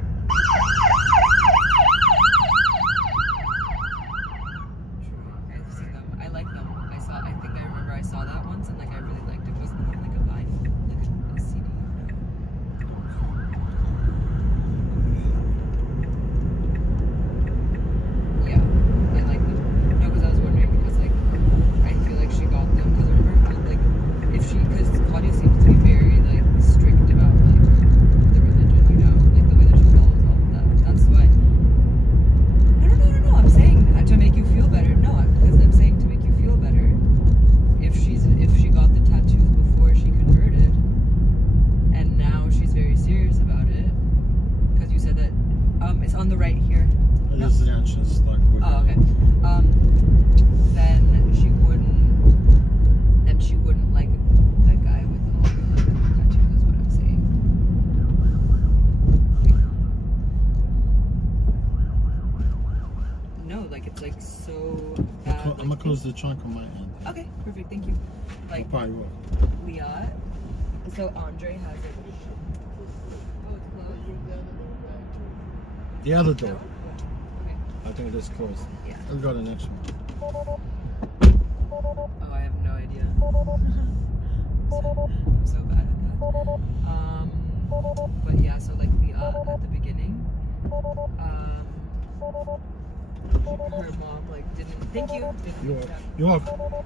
I've seen them. I like them. I think I remember I saw that once and like I really liked it. Wasn't it like a vinyl? Like a CD? Yeah, I like them. No, because I was wondering because like I feel like she got them because remember how like because Claudia seems to be very like strict about like the religion, you know, like the way that she follows all of that. That's why. No. I'm saying to make you feel better. No, because I'm saying to make you feel better. If she got the tattoos before she converted, and now she's very serious about it, because you said that it's on the right here. It is the entrance, like. Oh, okay. Then she wouldn't like that guy with all the tattoos. Is what I'm saying. No, like it's like so bad. I'm gonna close the trunk on my end. Okay, perfect. Thank you. Like I probably will. Liat. So Andre has it. Oh, it's closed. The other door. Okay. I think it is closed. Yeah. Let's go to the next one. Oh, I have no idea. I'm so bad at that. But yeah, so like Liat at the beginning, her mom like didn't. Thank you. You're welcome.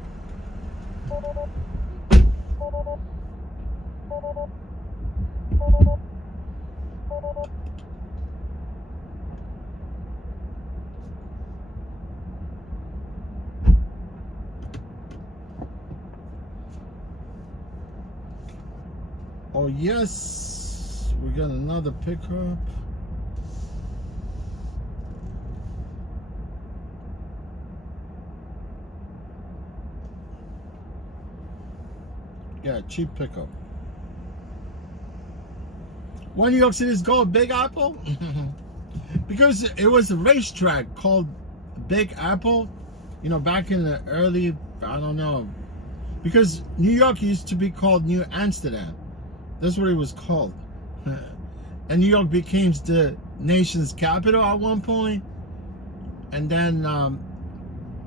Oh yes, we got another pickup. Yeah, cheap pickup. Why New York City's called Big Apple? Because it was a racetrack called Big Apple, you know, back in the early, I don't know, because New York used to be called New Amsterdam. That's what it was called. And New York became the nation's capital at one point. And then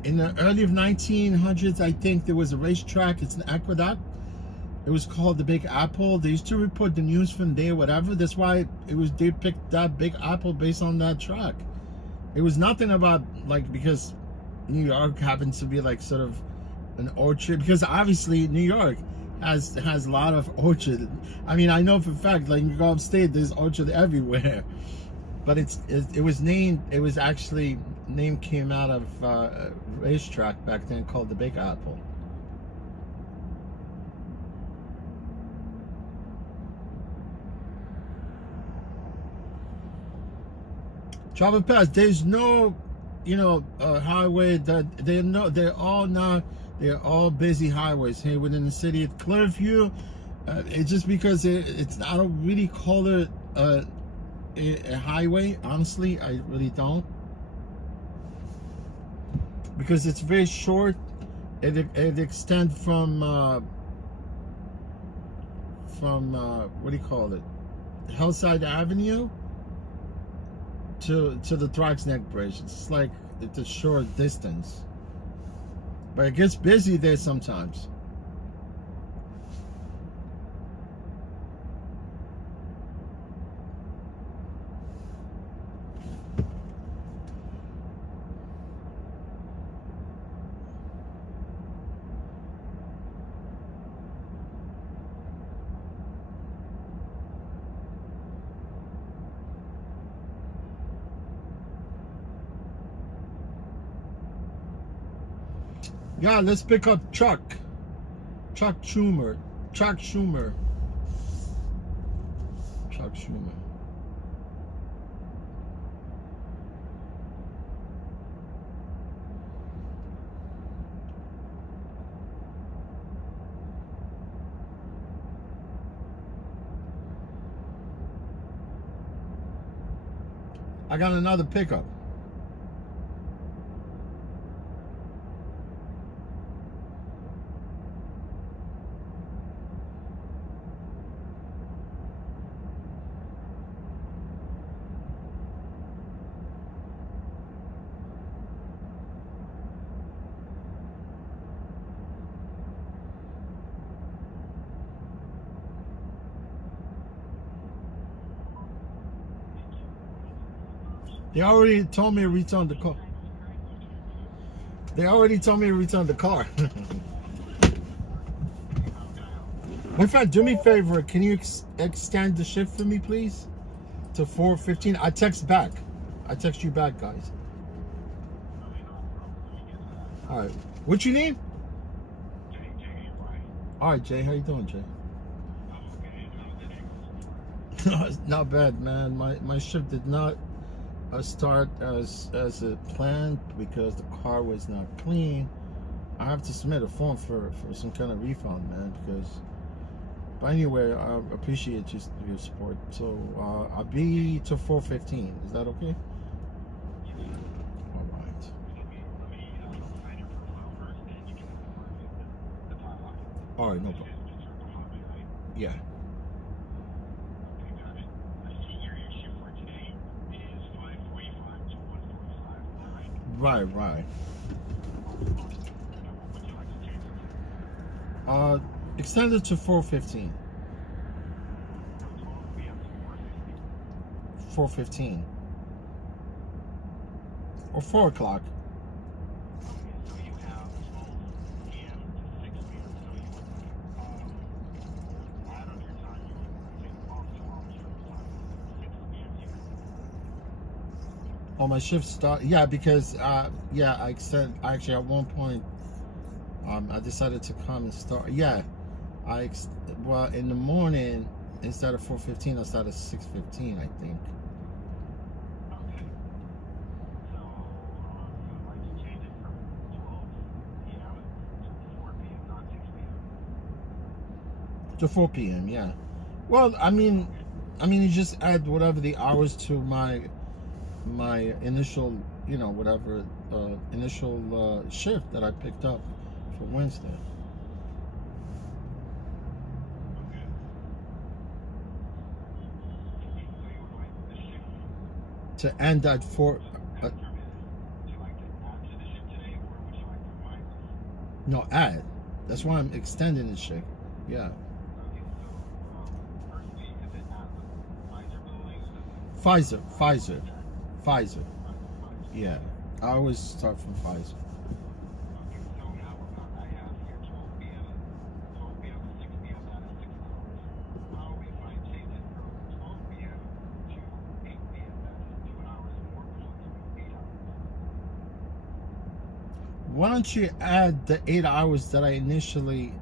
in the early 1900s, I think there was a racetrack. It's an aqueduct. It was called the Big Apple. They used to report the news from there, whatever. That's why they picked that Big Apple based on that track. It was nothing about like because New York happens to be like sort of an orchard, because obviously New York has a lot of orchard. I mean, I know for a fact, like you go upstate, there's orchard everywhere. But it was named. It was actually name came out of a racetrack back then called the Big Apple. Travel Pass. There's no, highway that they're all busy highways here within the city of Clearview. It's just because it's I don't really call it a highway. Honestly, I really don't, because it's very short. It extends from what do you call it, Hillside Avenue to the Throgs Neck Bridge. It's like it's a short distance, but it gets busy there sometimes. Yeah, let's pick up Chuck Schumer. I got another pickup. They already told me to return the car. They already told me to return the car. My friend, do me a favor. Can you extend the shift for me, please? To 4:15. I text back. I text you back, guys. All right. What you need? All right, Jay. How you doing, Jay? Not bad, man. My shift did not start as it planned because the car was not clean. I have to submit a form for some kind of refund, man. But anyway, I appreciate your support. So I'll be to 4:15. Is that okay? All right. All right, no problem. Yeah. Right. Extended to 4:15. 4:15. Or 4 o'clock. Oh, my shift start. Yeah, because I extend. Actually, at one point, I decided to come and start. Yeah, well, in the morning instead of 4:15, I started at 6:15, I think. To 4 p.m. Yeah. Well, I mean, you just add whatever the hours to my initial, whatever initial shift that I picked up for Wednesday. To end at 4. No, add. That's why I'm extending the shift. Yeah. Pfizer. Yeah. I always start from Pfizer. Why don't you add the 8 hours that I initially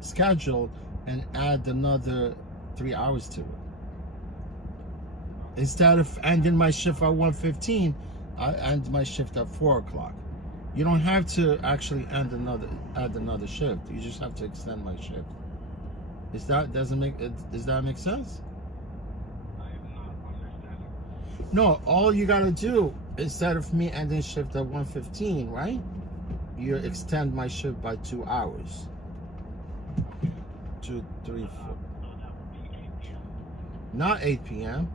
scheduled and add another 3 hours to it? Instead of ending my shift at 1:15, I end my shift at 4 o'clock. You don't have to actually add another shift. You just have to extend my shift. Does that make sense? No, all you gotta do, instead of me ending shift at 1:15, right? You extend my shift by 2 hours. 2, 3, 4. Not 8 p.m.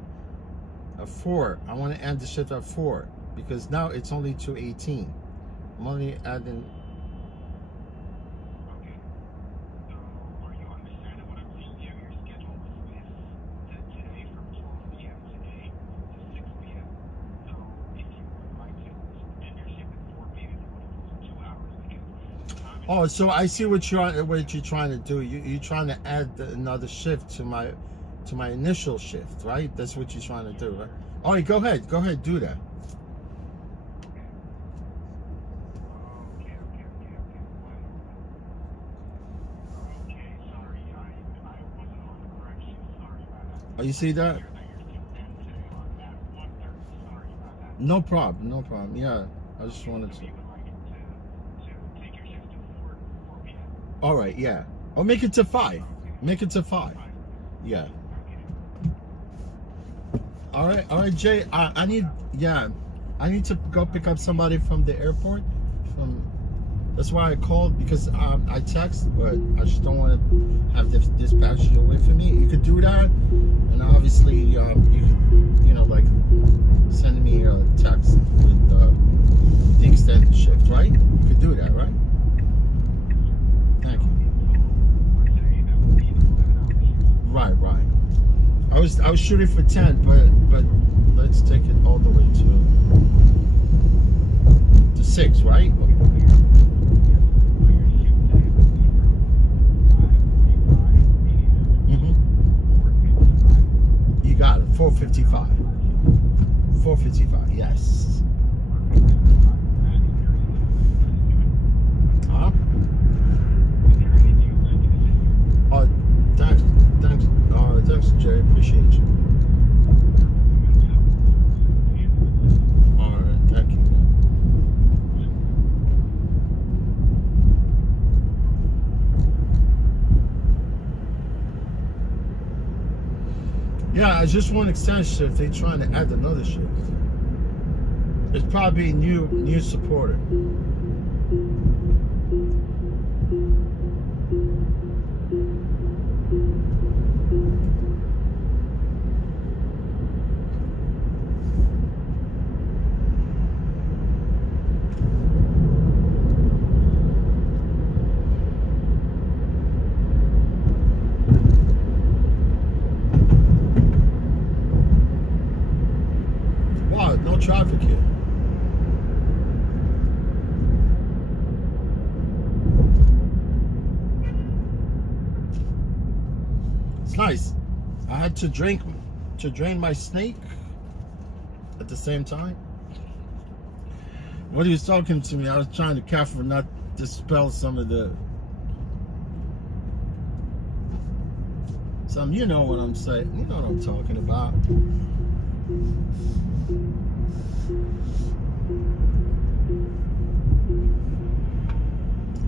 At 4. I want to end the shift at 4 because now it's only 2:18. I'm only adding. Okay. So, are you understanding what I'm saying here? Your schedule is today from 12 p.m. today to 6 p.m. So, if you would like to end your shift at 4 p.m., you would have lost 2 hours because. Oh, so I see what you're trying to do. You're trying to add another shift to my initial shift, right? That's what you're trying to do, right? All right, go ahead, do that. Okay, sorry, I wasn't on the correct shift. Sorry about that. Oh, you see that? Sorry about that. No problem. Yeah, I just wanted to. You would like to take your shift to 4 p.m. All right, yeah. Or make it to 5. Make it to 5. Yeah. All right, Jay. I need to go pick up somebody from the airport. That's why I called because I text, but I just don't want to have this dispatched away from me. You could do that, and obviously you could, like send me a text with the extended shift, right? You could do that, right? Thank you. Right. I was shooting for 10, but let's take it all the way to 6, right? So your shift today will be from 5:45 a.m. to 4:55. You got it. 4:55. 4:55. Yes. Huh? Oh, thanks, Jerry. Appreciate you. All right, thank you. Yeah, it's just one extension shift. They're trying to add another shift. It's probably new supporter. Wow, no traffic here. It's nice. I had to drain my snake at the same time. When he was talking to me, I was trying to careful not to dispel some of the you know what I'm saying. You know what I'm talking about.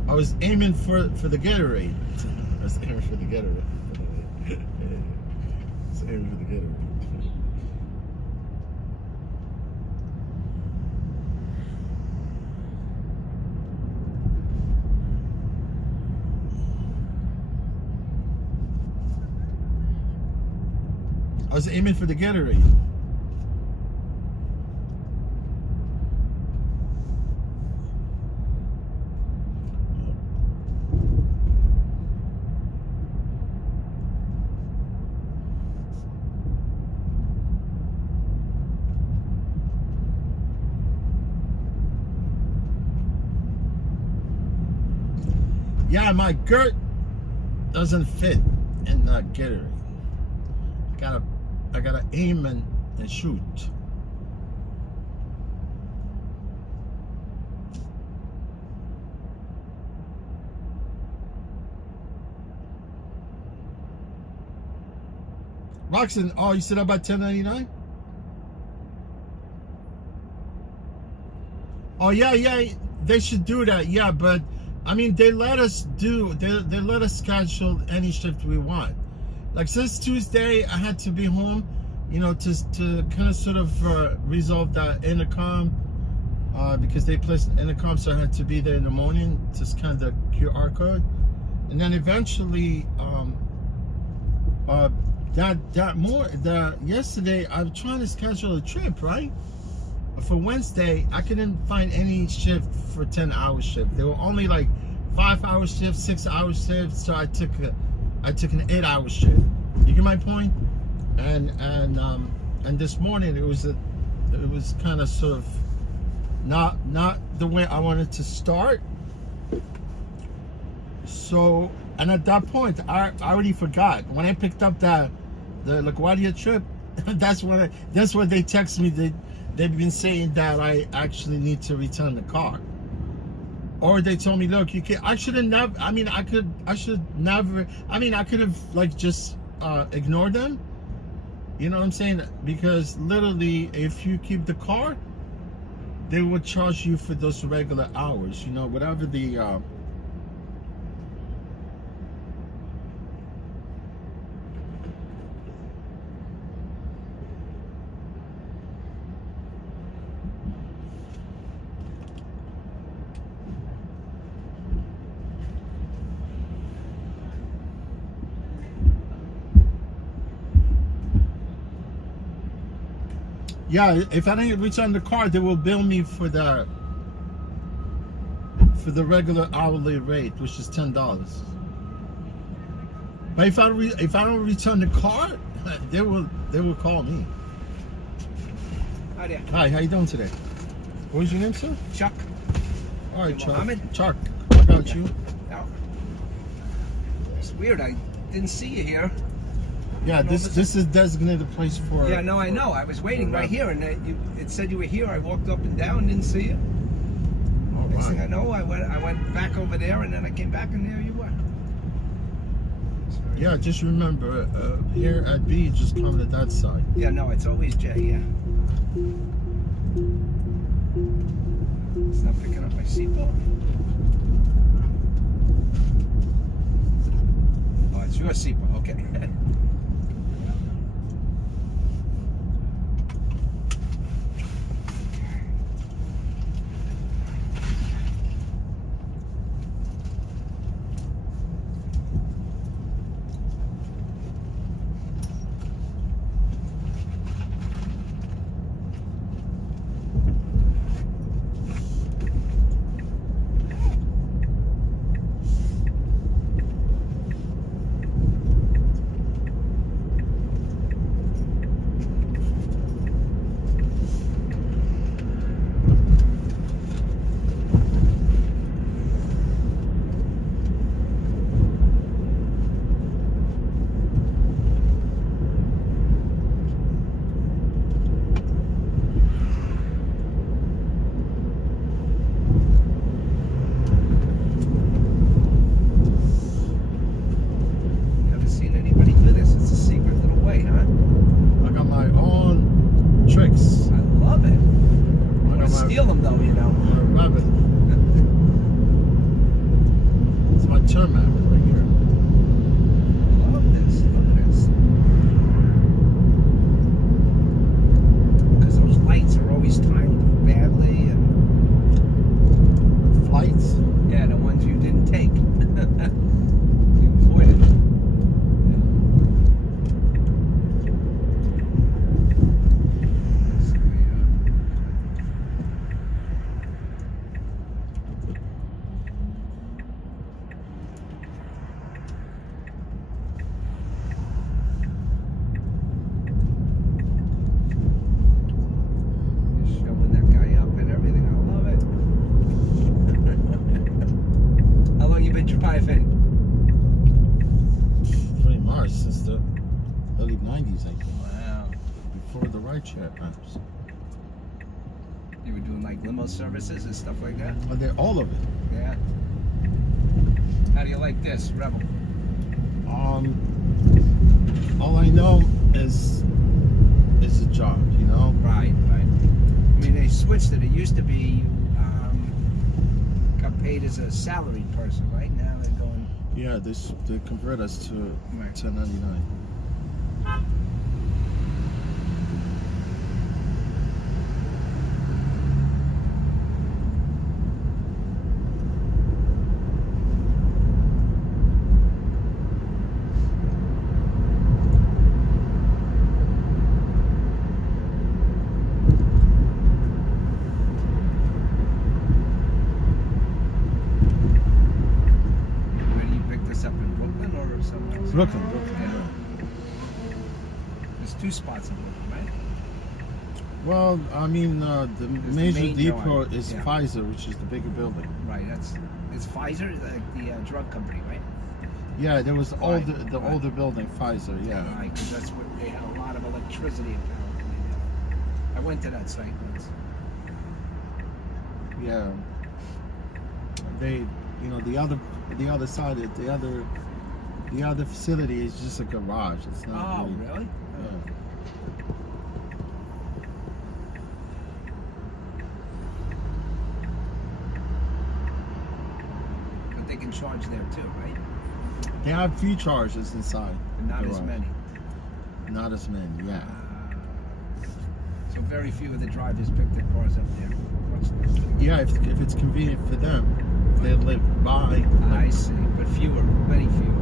I was aiming for the Gatorade. I was aiming for the Gatorade. I was aiming for the Gatorade. I was aiming for the Gatorade. Yeah, my girt doesn't fit in that Gatorade. I gotta aim and shoot. Roxanne, oh, you said about $10.99? Oh yeah, they should do that. Yeah, but I mean, they let us schedule any shift we want. Like since Tuesday, I had to be home, you know, to kind of sort of resolve that intercom because they placed an intercom, so I had to be there in the morning to scan the QR code, and then eventually, yesterday I was trying to schedule a trip, right? For Wednesday, I couldn't find any shift for 10-hour shift. There were only like 5-hour shifts, 6-hour shifts. So I took an 8-hour shift. You get my point? And this morning it was kind of sort of not the way I wanted to start. So, and at that point, I already forgot when I picked up the LaGuardia trip. That's when they text me. They've been saying that I actually need to return the car. Or they told me, look, you can. I should have never. I mean, I should never. I mean, I could have like just ignored them. You know what I'm saying? Because literally, if you keep the car, they would charge you for those regular hours. You know, whatever the. Yeah, if I didn't return the car, they will bill me for the regular hourly rate, which is $10. But if I don't return the car, They will call me. Hi there. Hi, how you doing today? What was your name, sir? Chuck. All right, Hey, Chuck. Mohammed? Chuck, what about Yeah. you? Oh. It's weird. I didn't see you here. Yeah, this is designated place for. Yeah, no, I know. I was waiting right Right. here, and it said you were here. I walked up and down, didn't see you. All Next thing I right. know, I went back over there, and then I came back, and there you were. It's very Yeah, just remember, here at B, just come to that side. Yeah, no, it's always Jay. Yeah. It's not picking up my seatbelt. Oh, it's your seatbelt. Okay. Never seen anybody do this. It's a secret little way, huh? I got my own tricks. I love it. I I'm gonna got my steal them, though. You know. rabbit. It's my tarmac right here. Love this. Look at this. Because those lights are always timed badly, and Flights. yeah, the ones you didn't take, you avoided. So, You're showing that guy up and everything. I love it. How long you been driving? Pretty much since the early 90s, I think. Wow. Before the rideshare apps. You were doing like limo services and stuff like that? But they're all of it. Yeah. How do you like this, Rebel? All I know is a job, you know? Right, right. I mean, they switched it. It used to be you got paid as a salaried person, right? Now they're going. Yeah, they convert us to Right. 1099. Where do you pick this up in Brooklyn or somewhere else? Brooklyn, Yeah. yeah. There's two spots in Brooklyn, right? Well, I mean, the the major main depot yard, is yeah. Pfizer, which is the bigger building. Right. It's Pfizer, like the drug company, right? Yeah, there was Right, the right. older building, Pfizer, yeah. Right, because that's what they had a lot of electricity apparently. I went to that site once. Yeah. They, the other side, the other facility is just a garage. It's not Oh, really, really? yeah. But they can charge there too, right? They have few charges inside. But not the as garage. many. Not as many, yeah. So very few of the drivers pick their cars up there. What's this? Yeah, if it's convenient for them, they live by. I see, but fewer, many fewer.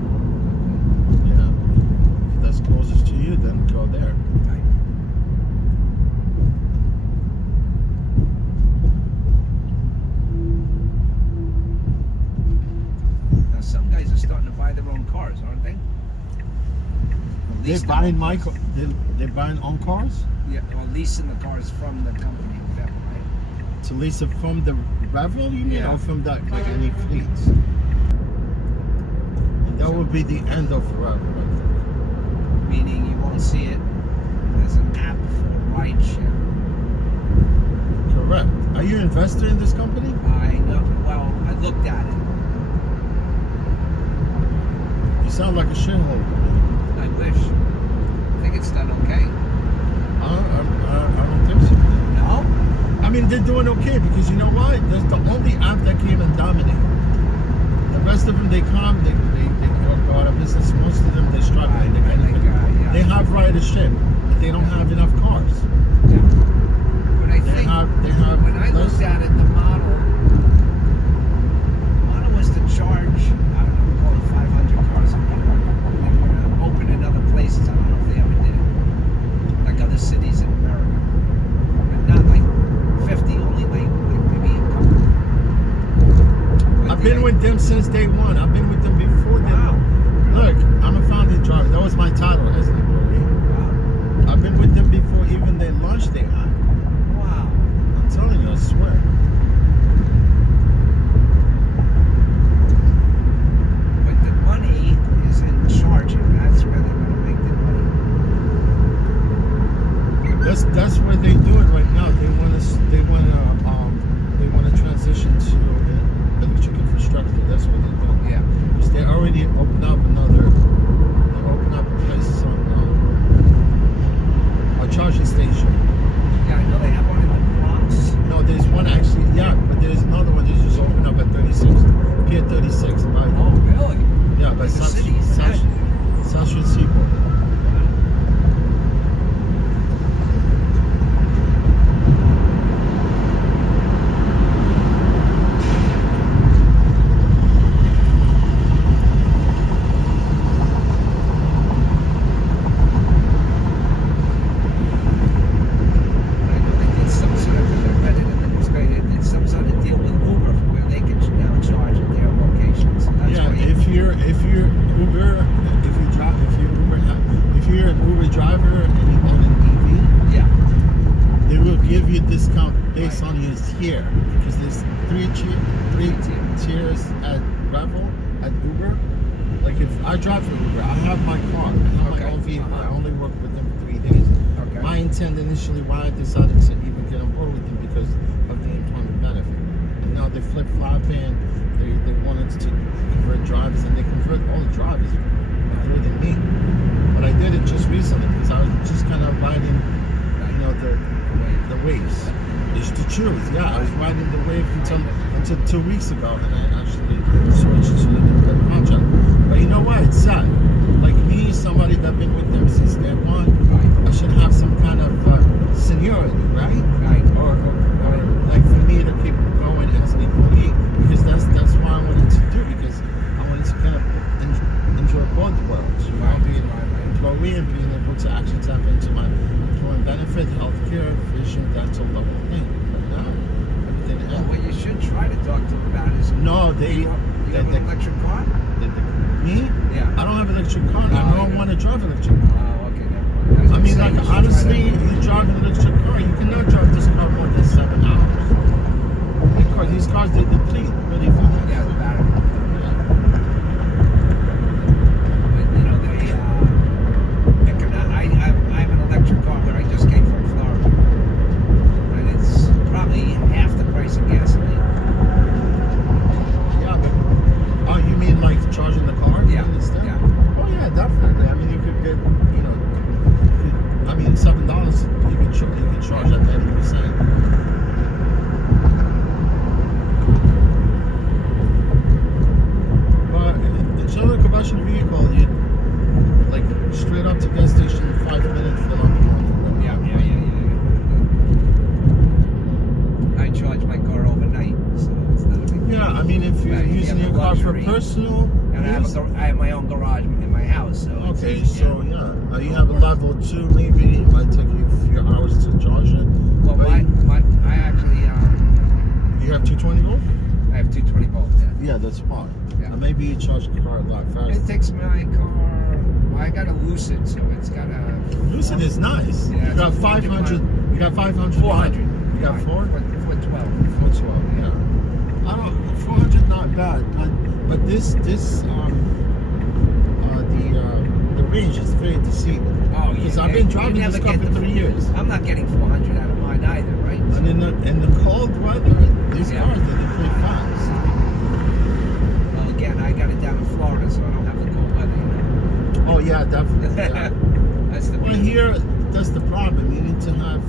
Yeah. If that's closest to you, then go there. Right. Now some guys are starting to buy their own cars, aren't they? At least lease them buying on my cars. car? They're buying on cars Yeah, or leasing the cars from the company, whatever, right? to lease it from the Revel, you mean, Yeah. or from that like any fleets? And that would be the end of Revel. Meaning you won't see it as an app for ride share. Correct. Are you an investor in this company? I know. Well, I looked at it. You sound like a shareholder. I wish. I think it's done okay. I don't think so. No? I mean, they're doing okay because you know why? That's the only app that came and dominated. The rest of them, they come, they go out of business. Most of them, they're struggling. I think, yeah. They have ridership, but they don't have enough cars. Yeah. But I They think have. when I less- looked at it, the model was to charge, I don't know, call it 500 cars a year. They were going to open in other places. I don't know if they ever did it. Like other cities in America. But not like 50, only like maybe a couple. But I've been with them since day one. I've been with them before they. Wow. Look, I'm a founding driver. That was my title as an employee. Wow. I've been with them before even their launch they had. Wow. I'm telling you, I swear. But the money is in charging. That's where they're going to make the money. That's what they're doing right now. They want to transition to electric infrastructure. That's what they're doing. Yeah. Because they already opened up a place on a charging station. Yeah, I know they have one in the Bronx. No, there's one actually, yeah, but there's another one that just opened up at 36, Pier 36. Oh, really? Yeah, by Like the South city, imagine. Street Seaport. I know they did some sort of, I read it in the newspaper, they did some sort of deal with Uber where they can now charge at their locations. That's Yeah, why if you're Uber, if you're an Uber driver and you own an yeah. EV, they will give you a discount based Right. on your tier because there's three tiers at Revel at Uber. Like if I drive for Uber, I have my car, I have Okay. my own vehicle. Uh-huh. I only work with them for 3 days. Okay. My intent initially why I decided to even get on board with them because of the employment benefit. And now they're flip flopping. They wanted to convert drivers, and they convert all the drivers, including me. But I did it just recently because I was just kind of riding, you know, the waves. It's to choose. Yeah, I was riding the wave until 2 weeks ago, and I actually switched to the contract. But you know what? It's sad. Like me, somebody that's been with them since day one, I should have some kind of seniority, right? Right. Or like for me to keep going as an employee, because that's what I wanted to do, because I wanted to kind of enjoy both worlds, you know, being an employee and being able to actually tap into my employment benefit, healthcare, vision, dental, the whole thing. But now, everything Well, what you should try to talk to them about is No, they- you have an electric car? me? Yeah. I don't have an electric car. I Oh, don't yeah. want to drive an electric car. Oh, okay, never mind. I mean, was like, gonna say, you should honestly, try to- you drive an electric car, you cannot drive this car more than 7 hours. Because these cars, they deplete really fast. Yeah, the battery. But, you know, I have an electric car where I just came from Florida. And it's probably half the price of gasoline. Yeah, but, oh, you mean like charging the car? Yeah, Instead? yeah. Oh, yeah, definitely. I mean, you could get, you know, I mean, $7, you can charge at 90%. But internal combustion vehicle, you like straight up to gas station in 5 minutes, fill up the money. Yeah. I charge my car overnight, so it's not a big deal. Yeah, I mean, if you're Right, you using have your the car for luxury. personal And I use, have my own garage in my house, so it's okay, easy, so yeah, you have a level 2, maybe it might take you a few hours to charge it. Well, but I actually you have 220 volt? I have 220 volts. Yeah. Yeah, that's fine. Yeah. And maybe you charge the car a lot faster. It takes my car I got a Lucid, so it's got a Lucid is nice. Yeah, You got it's a 500. You got 500. 400. You got 4? For 12. 412. Yeah. I don't. 400 not bad, but this the range is very deceiving. Oh, Because yeah. I've been You driving this never car get for the- 3 years. I'm not getting 400 out of mine either, right? And in the cold weather, these Yeah. cars they pretty fast. Well, again, I got it down in Florida, so I don't have the cold weather. You know? Oh yeah, definitely. Yeah. That's the Well, here that's the problem. You need to have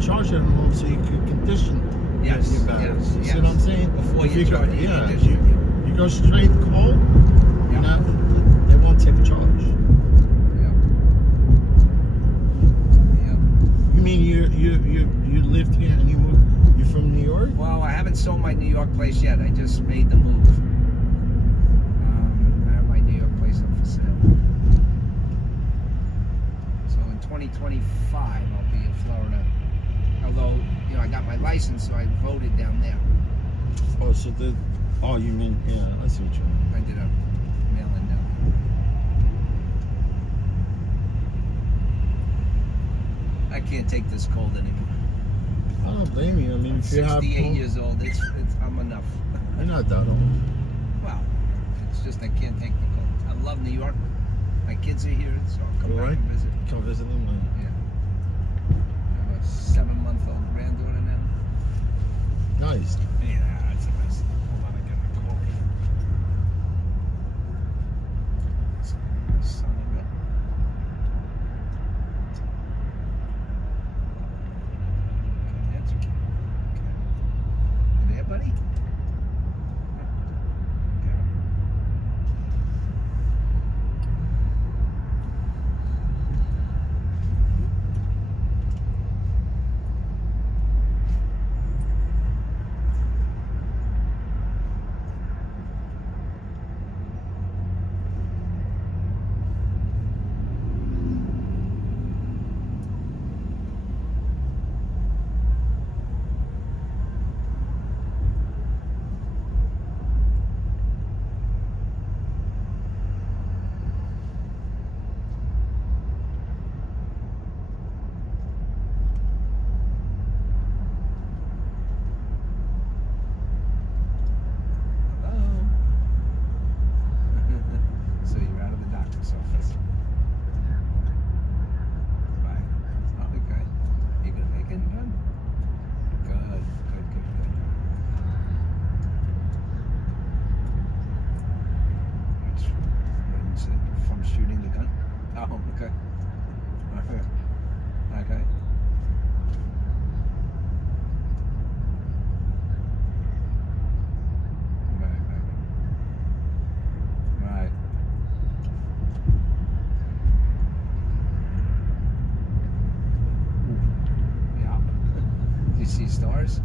charger at home so you can condition Yes, your batteries. yes, You yes. see what I'm saying? Before If you go, charge it, you yeah, condition. you go straight cold, Yeah. now they won't take a charge. Yeah. Yeah. You mean you lived here and you from New York? Well, I haven't sold my New York place yet. I just made the move. I have my New York place up for sale. So in 2025, I'll be in Florida. Although, you know, I got my license, so I voted down there. Oh, so you mean yeah? I see what you mean. I did a mail-in down there. I can't take this cold anymore. I don't blame you. I mean, I'm if you have 68 cold, years old. I'm enough. you're not that old. Well, it's just I can't take the cold. I love New York. My kids are here, so I'll come All back right. and visit. Come visit them. Yeah. I have a 7-month-old granddaughter now. Nice. Yeah, it's a mess. Hold on, I got a call. Son of a... Okay, answer. Okay. You there, buddy? Okay. Hello? So you're out of the doctor's office. Right. Okay. You gonna make it done? Good. What is it? From shooting the gun? Oh, okay. Okay. Right. Yeah. Do you see stars?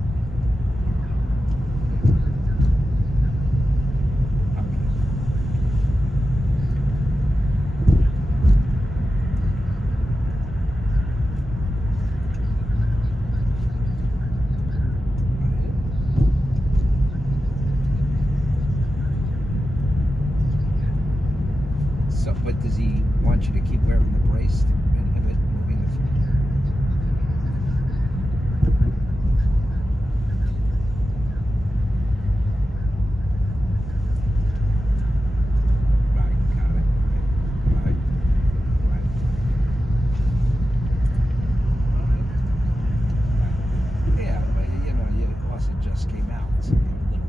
So, but does he want you to keep wearing the brace to inhibit moving the Right, got it. Right. Right. Yeah, but you know, you also just came out, so you're a little.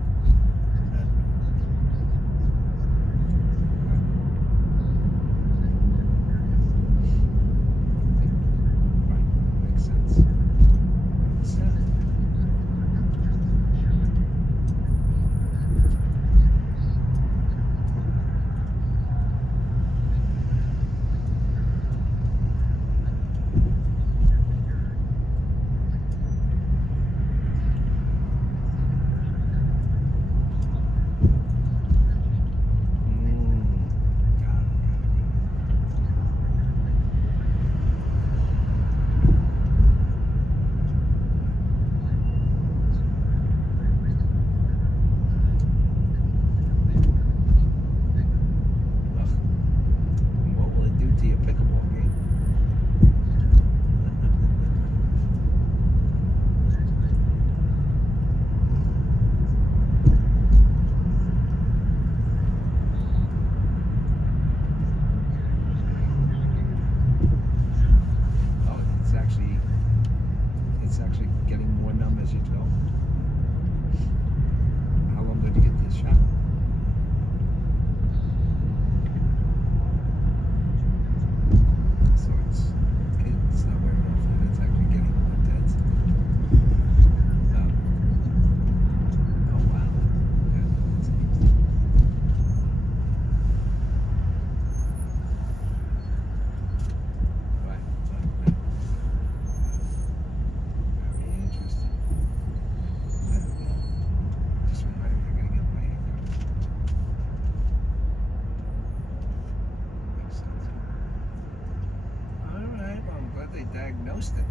diagnosed it.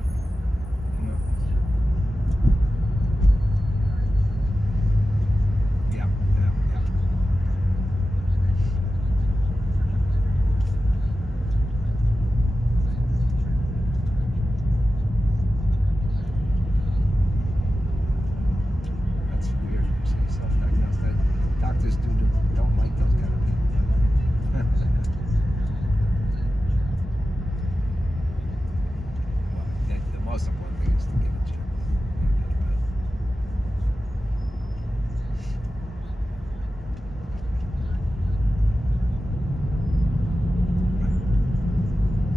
You know. Yeah. That's weird. Self-diagnosed. Doctors don't like those kind of people. Well, the most important thing is to get it checked.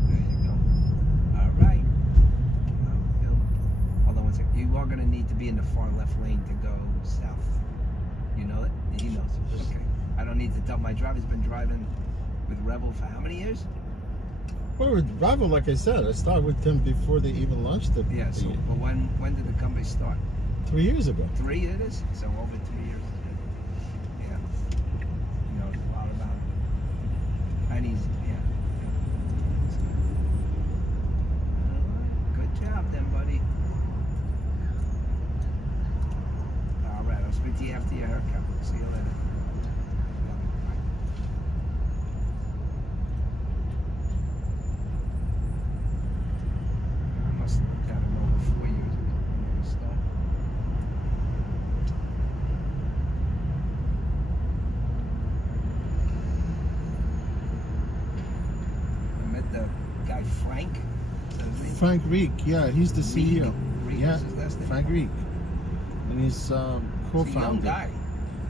There you go. All right. Hold on one second. You are going to need to be in the far left lane to go south. You know it? He knows. Okay. I don't need to tell. My driver's been driving with Rebel for how many years? Well, with Bravo, like I said, I started with them before they even launched it. Yeah, so but when did the company start? 3 years ago. 3 it is? So over 3 years. Yeah. He knows a lot about it. And he's good job then, buddy. Alright, I'll speak to you after your haircut. See you later. I must have got him over 4 years ago when we started. I met the guy Frank. Is that his name? Frank Reek, yeah, he's the Reek. CEO. Reek Yeah, is his last name? Frank Reek. And he's He's a co-founder. young guy.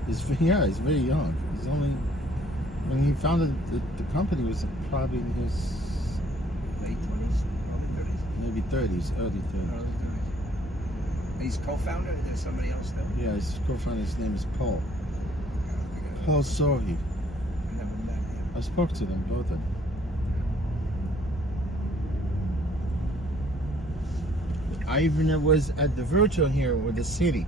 He's very young. He's only, when he founded the company, was probably in his Late 20s? Early 30s? maybe 30s, early 30s. Early 30s. He's co-founder? There's somebody else there? Yeah, his co-founder, his name is Paul. I don't think I Paul Sohi. never met him. I spoke to them, both of them. I even was at the virtual here with the city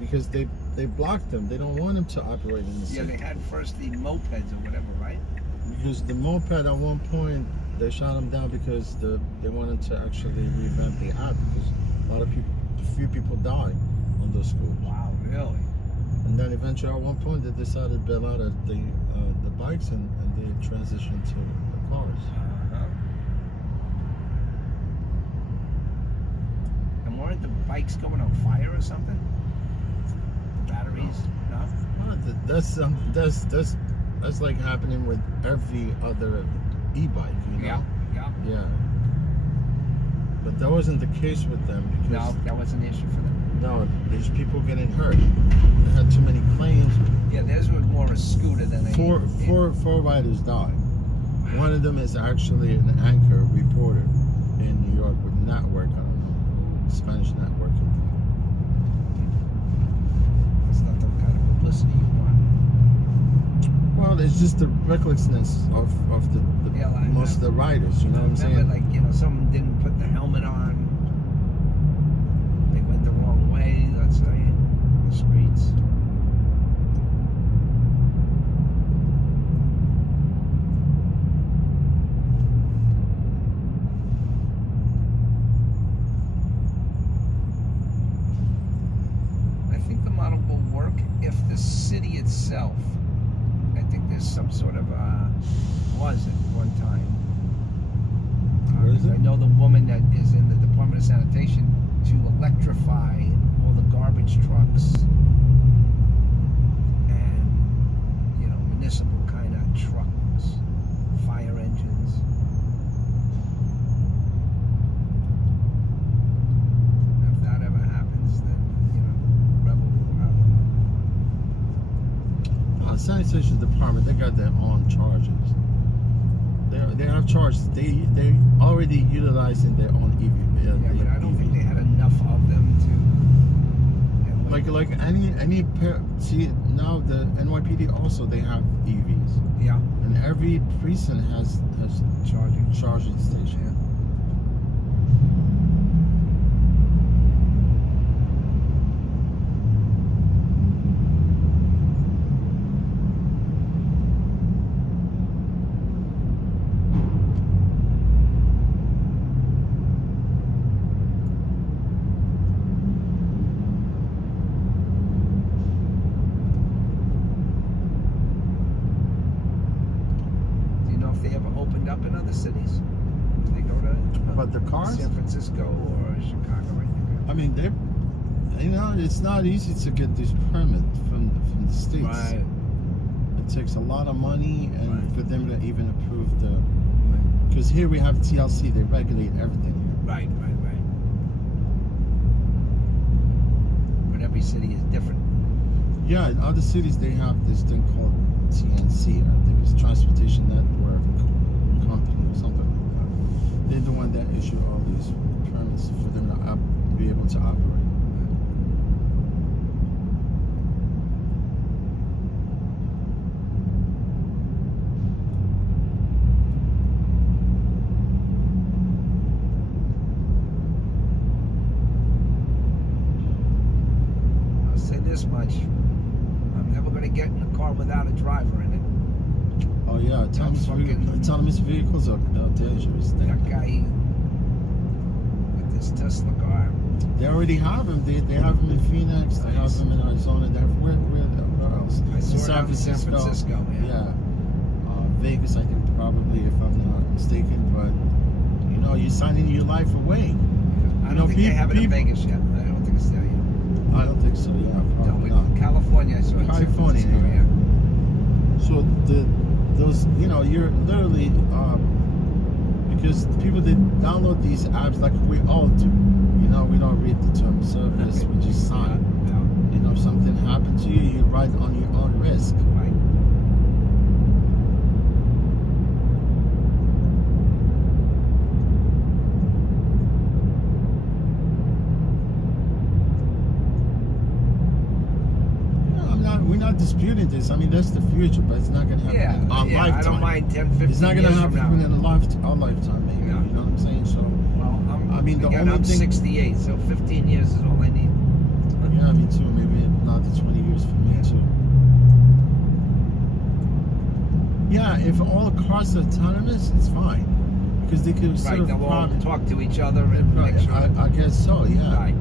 because they blocked them. They don't want them to operate in the Yeah, city. they had first the mopeds or whatever, right? Because the moped at one point they shot them down because they wanted to actually revamp the app because a few people died on those scooters. Wow, really? And then eventually at one point they decided to bail out of the bikes and they transitioned to the cars. Uh-huh. And weren't the bikes going on fire or something? The batteries? No? That's like happening with every other e-bike, you know? Yeah. Yeah. But that wasn't the case with them because No, that was an issue for them. no, there's people getting hurt. They had too many claims. Yeah, theirs was more a scooter than a... Four riders died. One of them is actually an anchor reporter in New York with network, I don't know, Spanish network. It's not the kind of publicity you want. Well, it's just the recklessness of the Yeah, like most of the riders, you know what I'm saying? Remember, like, you know, someone didn't put the helmet on. They went the wrong way, let's say, in the streets. I think the model will work if the city itself, I think there's some sort of, was at one time. What is it? I know the woman that is in the Department of Sanitation to electrify all the garbage trucks and, you know, municipal kind of trucks, fire engines. If that ever happens, then, you know, Rebel will have Sanitation department, they got their own charges. They have charges. They already utilizing their own EV. yeah, but I don't think they had enough of them to. And like any see now the NYPD also they have EVs yeah, and every precinct has charging station. yeah. Francisco or Chicago, I think. I mean, it's not easy to get this permit from the states. Right. It takes a lot of money, and Right. for them to even approve because here we have TLC, they regulate everything. Right. But every city is different. Yeah, in other cities they have this thing called TNC. I think it's Transportation Network Company or something like that. They're the one that issue all these permits for them to be able to operate. I'll say this much: I'm never going to get in a car without a driver in it. Oh yeah, autonomous vehicles are dangerous. That guy with this Tesla car. They already have them. They have them in Phoenix. They have them in Arizona. They have where else? I saw it out in San Francisco. Yeah. Vegas, I think probably, if I'm not mistaken. But you're signing your life away. I don't think they have it in Vegas yet. I don't think it's there yet. I don't think so. Yeah, probably No, not. in California, I saw it in San California, Francisco, yeah. So those you're literally because people that download these apps like we all do. We don't read the term of service. We just sign. Yeah. If something happened to you, you ride on your own risk. Right. We're not disputing this. I mean, that's the future, but it's not going to happen in our lifetime. I don't mind 10, 15 It's not going to years from happen now. in our lifetime, maybe. Yeah. You know what I'm saying? So, Well, I'm 68, so 15 years is all I need. yeah, me too. Maybe another 20 years for me too. Yeah, if all cars are autonomous, it's fine because they can Right, serve they'll all private. talk to each other and make sure. I guess so. Yeah. Right.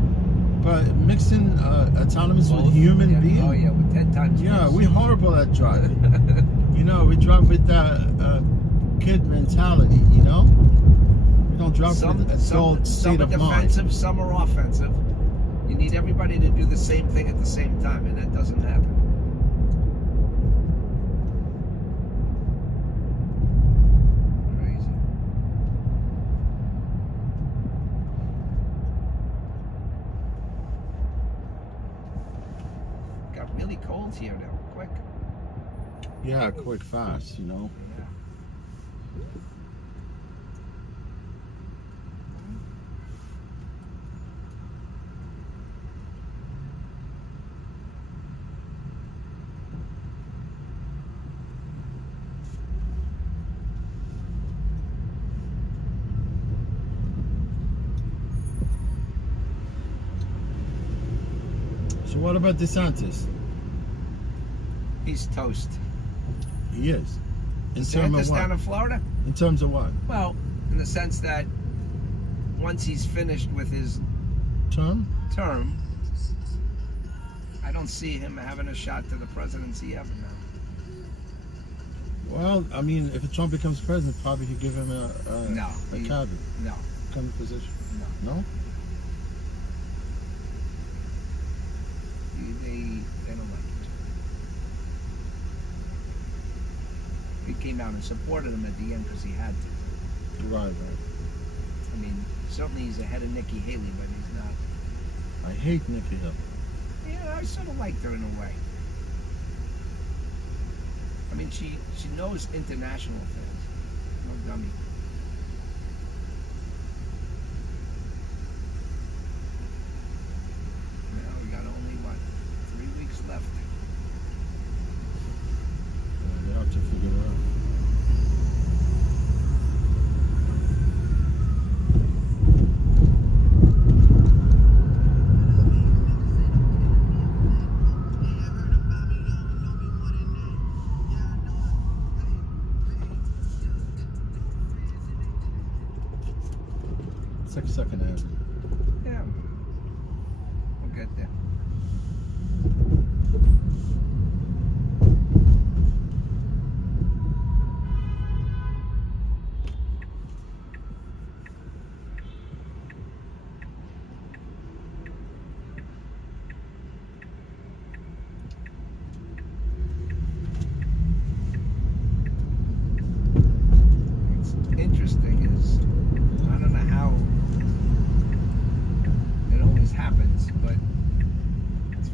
But mixing autonomous Both, with human yeah. being. Oh yeah, with 10 times. Yeah, worse. we're horrible at driving. We drive with that kid mentality. We don't drive with adult some state are of mind. defensive, some are offensive. You need everybody to do the same thing at the same time, and that doesn't happen. Crazy. Got really cold here now, quick. Yeah, quick, fast. So what about DeSantis? He's toast. He is. In terms DeSantis of what? down in Florida? In terms of what? Well, in the sense that once he's finished with his Term? term, I don't see him having a shot to the presidency ever now. Well, I mean, if Trump becomes president, probably could give him a cabinet No, position. no. No? They don't like it. He came out and supported him at the end because he had to. Right. I mean, certainly he's ahead of Nikki Haley, but he's not. I hate Nikki Haley. Yeah, I sort of liked her in a way. I mean, she knows international affairs. No dummy. Now we got only, 3 weeks left. They have to figure it out. It's like second hand. Yeah. We'll get there.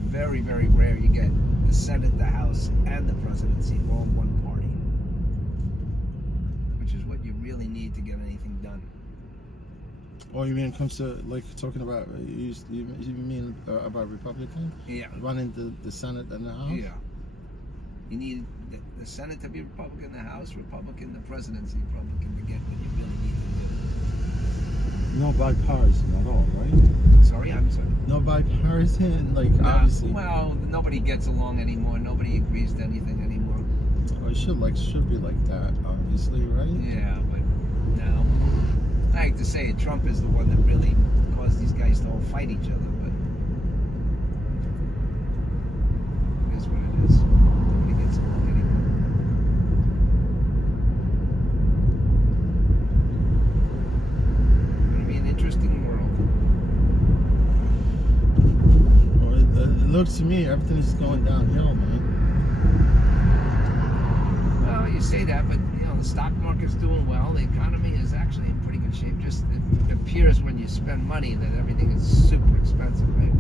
very, very rare you get the Senate, the House, and the presidency all one party, which is what you really need to get anything done. Oh, you mean it comes to like talking about you mean about Republican Yeah. running the Senate and the House? Yeah. You need the Senate to be Republican, the House Republican, the presidency Republican to get what you really need to No bipartisan at all, right? do. Sorry, I'm sorry. No bipartisan, like obviously. Well, nobody gets along anymore. Nobody agrees to anything anymore. Well, it should be like that, obviously, right? Yeah, but now, I hate to say it, Trump is the one that really caused these guys to all fight each other, but it is what it is. Nobody gets along anymore. It's going to be an interesting world. Well, it looks to me everything is going downhill, man. Well, you say that, but you know the stock market's doing well. The economy is actually in pretty good shape. Just it appears when you spend money that everything is super expensive, right?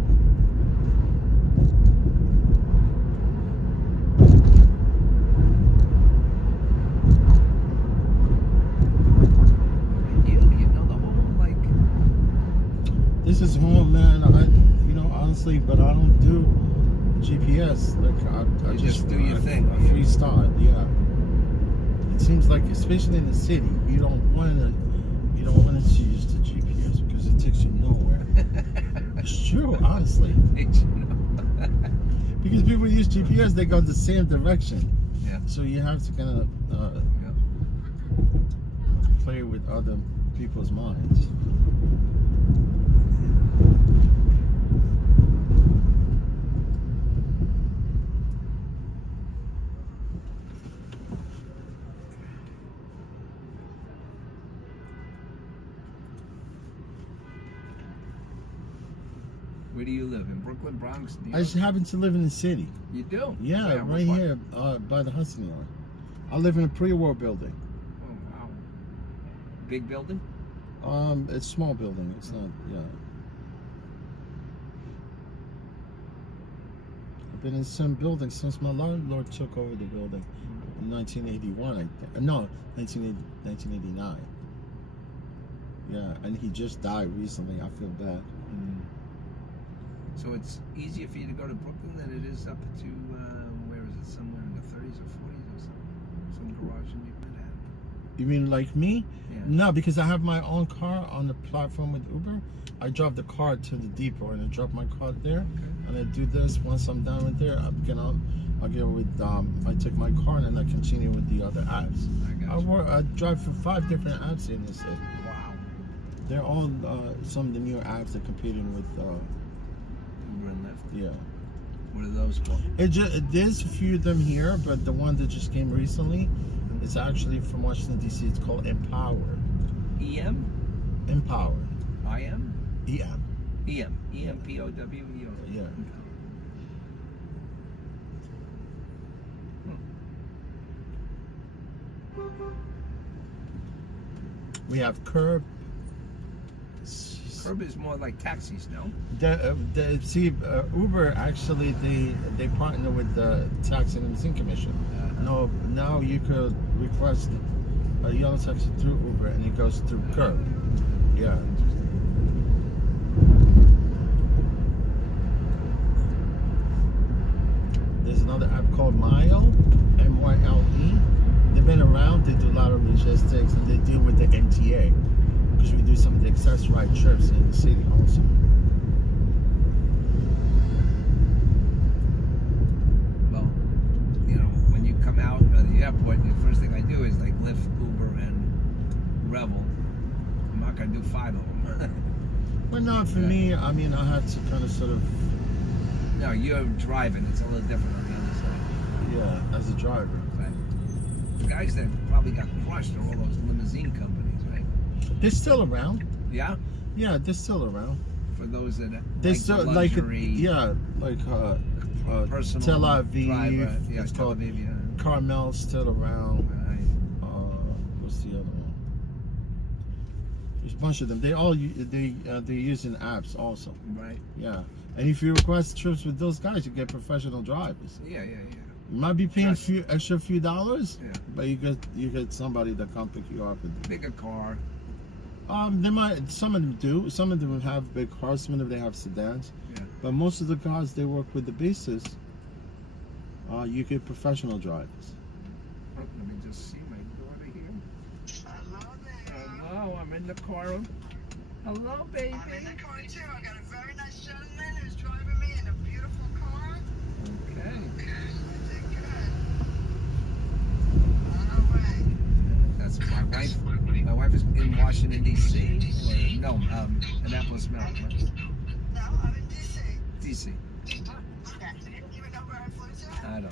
You know the whole like. This is home, man. Honestly, but I don't do GPS. Like I You just do your thing. I freestyle, yeah. It seems like, especially in the city, you don't want to use the GPS because it takes you nowhere. It's true, honestly. Because people use GPS, they go the same direction. Yeah. So you have to kind of Yeah. play with other people's minds. Where do you live? In Brooklyn, Bronx, New I York? just happen to live in the city. You do? Yeah, what right part? here by the Hudson Yard. I live in a pre-war building. Oh wow. Big building? It's a small building. It's not, yeah. I've been in some buildings since my landlord took over the building in 1981. I think. No, 1989. Yeah, and he just died recently. I feel bad. So it's easier for you to go to Brooklyn than it is up to, where is it, somewhere in the 30s or 40s or something? Some garage in Manhattan. You mean like me? Yeah. No, because I have my own car on the platform with Uber. I drive the car to the depot and I drop my car there. And I do this. Once I'm done with there, I'll get with, I take my car and then I continue with the other apps. I got you. I drive for 5 different apps in the city. Wow. They're all some of the newer apps that competing with, Uber and Lyft. yeah. What are those called? There's a few of them here, but the one that just came recently is actually from Washington, D.C. It's called Empower. EM? Empower. IM? EM. EM. EMPOWEO. Yeah. We have Curb. Curb is more like taxis, no? Uber actually they partner with the Tax and Limousine Commission. No, now you could request a yellow taxi through Uber and it goes through Curb. Yeah. There's another app called Mile, MYLE. They've been around. They do a lot of logistics and they deal with the MTA because we do some of the access ride trips in the city also. Well, you know, when you come out of the airport, the first thing I do is like Lyft, Uber, and Revel. I'm not gonna do 5 of them. But not for me. I mean, I had to kind of sort of, No, you're driving. It's a little different on the other side. yeah, as a driver. Right. The guys that probably got crushed are all those limousine companies, right? They're still around. Yeah. Yeah, they're still around. For those that They like still the like, luxury, yeah, like personal Tel Aviv. driver. Yeah, It's Tel called Aviv. Yeah. Carmel's still around. Right. What's the other one? There's a bunch of them. They're using apps also. Right. Yeah. And if you request trips with those guys, you get professional drivers. Yeah. You might be paying Yes. extra few dollars, Yeah. but you get somebody that come pick you up. Bigger car. They might. Some of them do. Some of them have big cars. Some of them they have sedans. Yeah. But most of the cars they work with the bases. You get professional drivers. Oh, let me just see my daughter here. Hello there. Hello, I'm in the car. Hello, baby. I'm in the car too. I got a very nice gentleman who's driving me in a beautiful car. Okay. I did good. On our way. That's my wife. My wife is in Washington, D.C. No, Annapolis, Maryland. No, I'm in D.C. D.C. Okay. You didn't even know where I flew to? I don't know.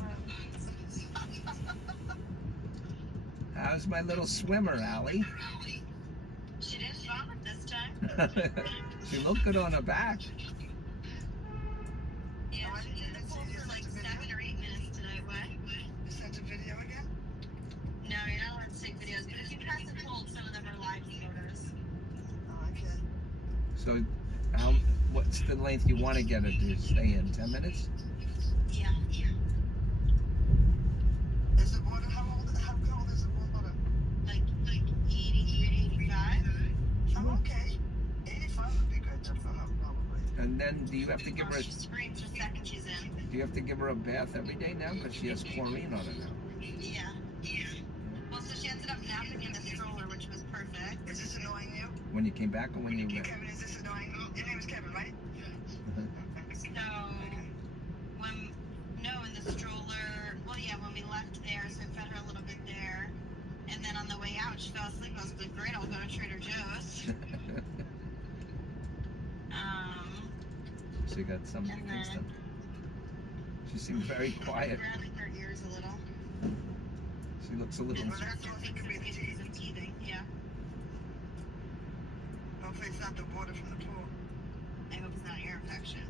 How's my little swimmer, Allie? She didn't vomit this time. She looked good on her back. Yeah, she did the pool for like 7 or 8 minutes tonight. What? You sent a video again? No, you're not allowed to take videos, but if you press and hold, some of them are live photos. Oh, okay. So, what's the length you want to get her to stay in? 10 minutes? Yeah. Is the water, how cold is the water? Like 83, 85? Oh, okay. 85 would be good for her, probably. And then, do you have to give her? She screams the second she's in. Do you have to give her a bath every day now? Because she has chlorine on her now. Yeah. Well, so she ended up napping in the stroller, which was perfect. Is this annoying you? When you came back or when you went? Kevin, is this annoying? Your name is Kevin, right? So, in the stroller, well, yeah, when we left there, so I fed her a little bit there. And then on the way out, she fell asleep. I was like, great, I'll go to Trader Joe's. She got something And against then- them. She seems very quiet. Grabbing her ears a little. She looks a little. And that's what it could be the teething, yeah. Hopefully it's not the water from the pool. I hope it's not ear infection.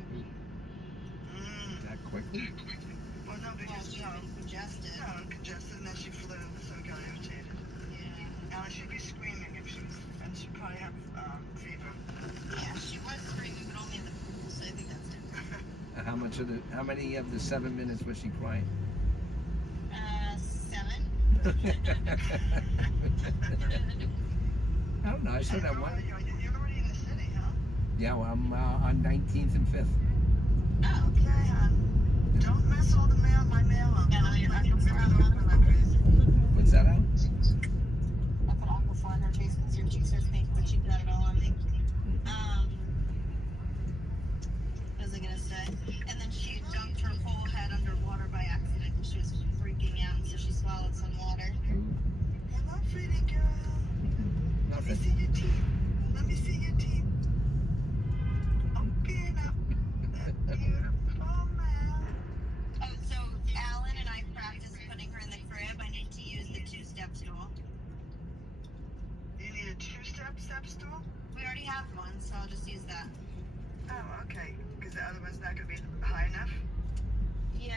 That quickly? Well, no, because she's congested. No, congested, and then she flew, so it got irritated. Yeah. Now she'd be screaming if she was, and she'd probably have fever. Yeah, she was screaming, but only in the pool, so I think that's different. How many of the 7 minutes was she crying? 7. I don't know. I saw that one. You're already in the city, huh? Yeah, well, I'm on 19th and 5th. Oh, okay, hon. Don't mess all my mail up. Yeah, no, you're not going to like crazy. What's that out? I put Aquaphor in her face because your cheeks are pink, but she got it all on me. What was I going to say? And then she dumped her whole head underwater by accident because she was freaking out, so she swallowed some water. Hello, pretty girl. Let me see your teeth. Let me see your teeth. Open up. That beautiful mouth. Oh, so Alan and I practiced putting her in the crib. I need to use the 2-step stool. You need a 2-step stool? We already have one, so I'll just use that. Oh, okay. Because the other one's not going to be high enough? Yeah,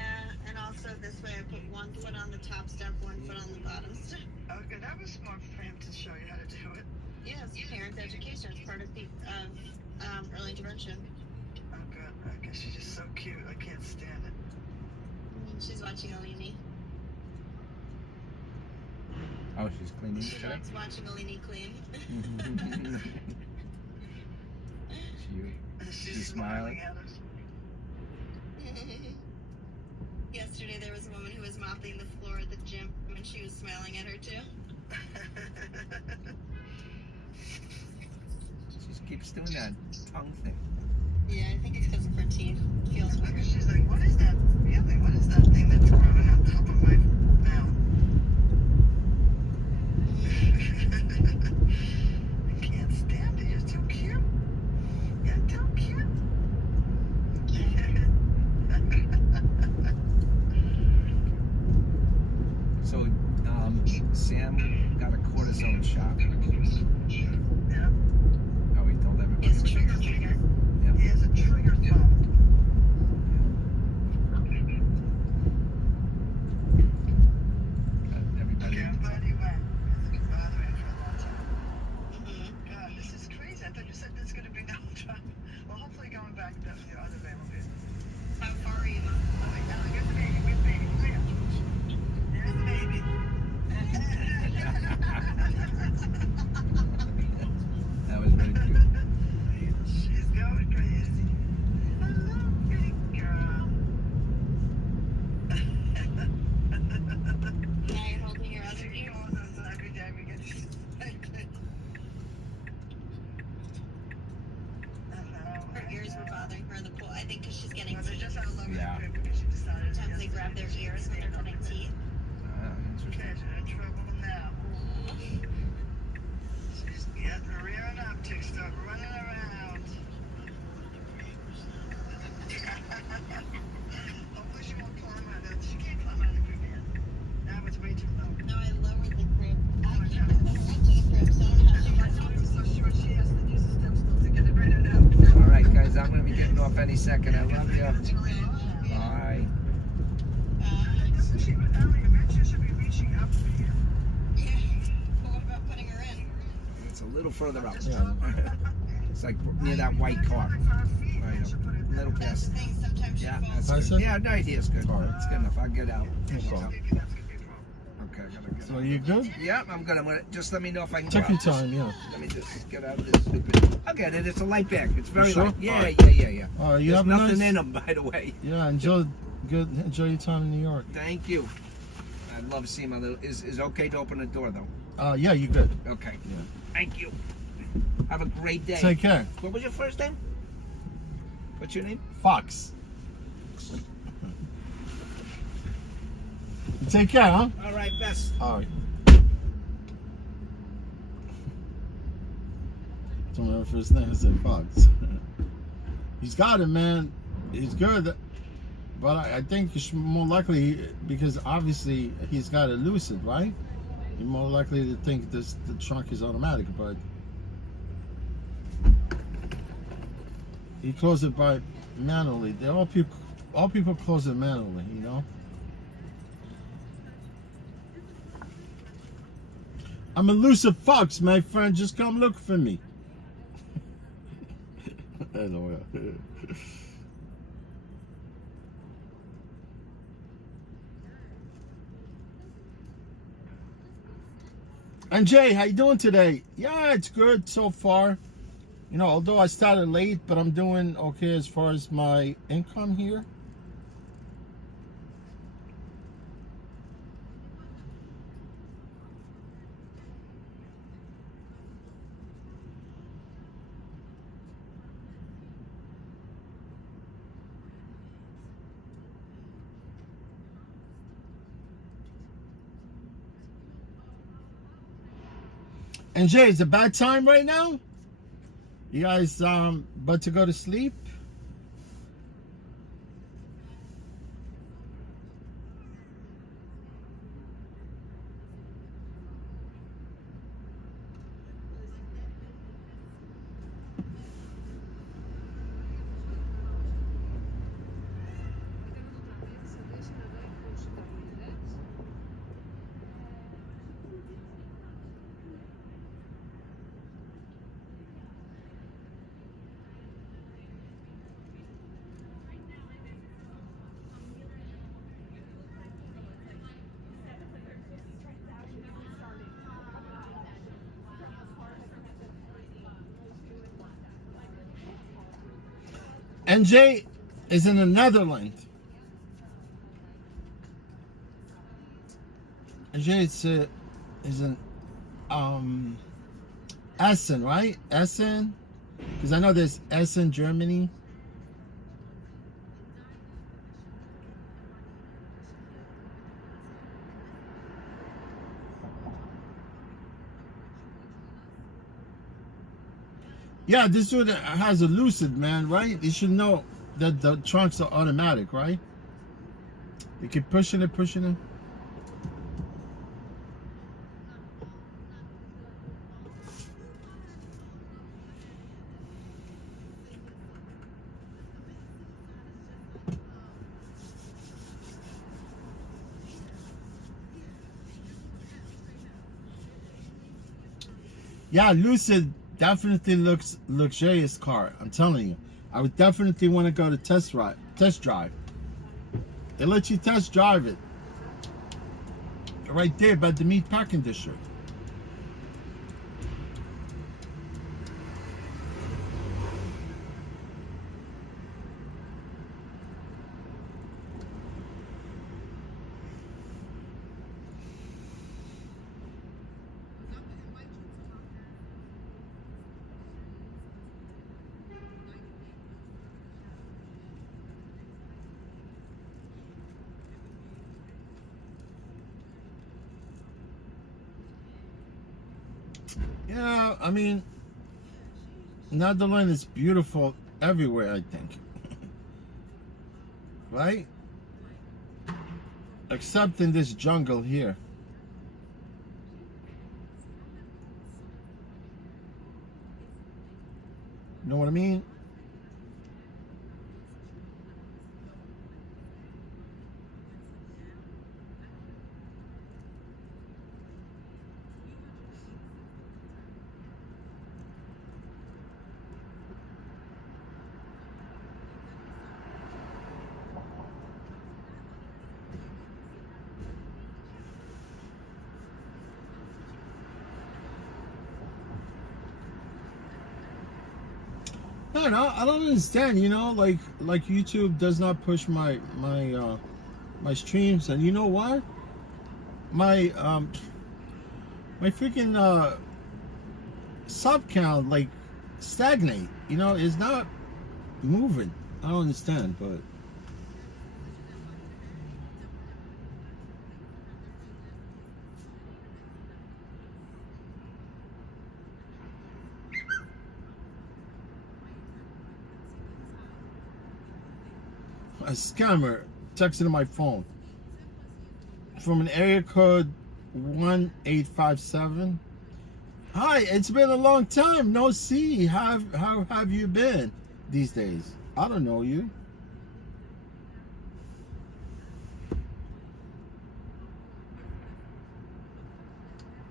and also this way I put one foot on the top step, one foot on the bottom step. Okay, that was smart for him to show you how to do it. Yes, parent education. It's part of the early intervention. Oh, good. Okay, she's just so cute. I can't stand it. She's watching Alini. Oh, she's cleaning She today? likes watching Alini clean. She's smiling at us. Yesterday there was a woman who was mopping the floor at the gym and she was smiling at her too. She just keeps doing that tongue thing. Yeah, I think it's because of her teeth. Feels weird. She's like, what is that? Really? What is that thing that's growing out the top of my mouth? I can't stand it. You're so cute. You're so cute. So, Sam got a cortisone shot. Yeah. Oh, he told everybody. It's trigger finger. Yeah. He has a trigger thumb. think because she's getting Yeah. sometimes they grab their ears when they're pulling teeth. Ah, interesting. She's getting her rear and up to start running around. Hopefully she won't climb out of it. She can't climb out of the crib yet. That was way too low. No, I lowered the crib. I can't put her into the crib, so I don't know how she My gets daughter it. was so short she has to use the step stool to get it right out. All right, guys, I'm gonna be getting off any second. I love you. Bye. She would, eventually she'll be reaching up for you. Yeah. But what about putting her in? It's a little further up. Yeah. It's like near that white car. Right up. A little That's past. the thing. Sometimes she Yeah, falls. that's That's good. it? Yeah, the idea's good. All right. It's good enough. I'll get out. No problem. Maybe that's gonna be a problem. Okay, I gotta get So out. you good? Yeah, I'm good. I'm gonna just let me know if I can. Take go your out. time, yeah. Let me just get out of this stupid. I'll get it. It's a light bag. It's very sure? light. Yeah, All right. yeah. All right, you There's have a nothing nice. in them, by the way. Yeah, enjoy your time in New York. Thank you. I'd love to see my little. Is okay to open the door though? Yeah, you good. Okay. Yeah. Thank you. Have a great day. Take care. What was your first name? What's your name? Fox. Take care, huh? All right, best. All right. Don't remember his name. I said Fox. He's got it, man. He's good. But I think it's more likely, because obviously he's got it lucid, right? You're more likely to think the trunk is automatic, but he closed it by manually. They all people close it manually, you know. I'm a elusive fox, my friend. Just come look for me. LOL. And Jay, how you doing today? Yeah, it's good so far. You know, although I started late, but I'm doing okay as far as my income here. And Jay, it's a bad time right now? You guys about to go to sleep? NJ is in the Netherlands. NJ is in Essen, right? Essen? Because I know there's Essen, Germany. Yeah, this dude has a lucid, man, right? You should know that the trunks are automatic, right? You keep pushing it, pushing it. Yeah, lucid definitely looks luxurious car. I'm telling you, I would definitely want to go to test drive. They let you test drive it right there by the meat packing district. Yeah, I mean, Netherlands is beautiful everywhere, I think. Right? Except in this jungle here. You know what I mean? No, I don't understand. You know, like YouTube does not push my streams, and you know what? My my freaking sub count like stagnate. You know, is not moving. I don't understand, but a scammer texted my phone from an area code 1857. Hi, it's been a long time no see. How have you been these days? I don't know you.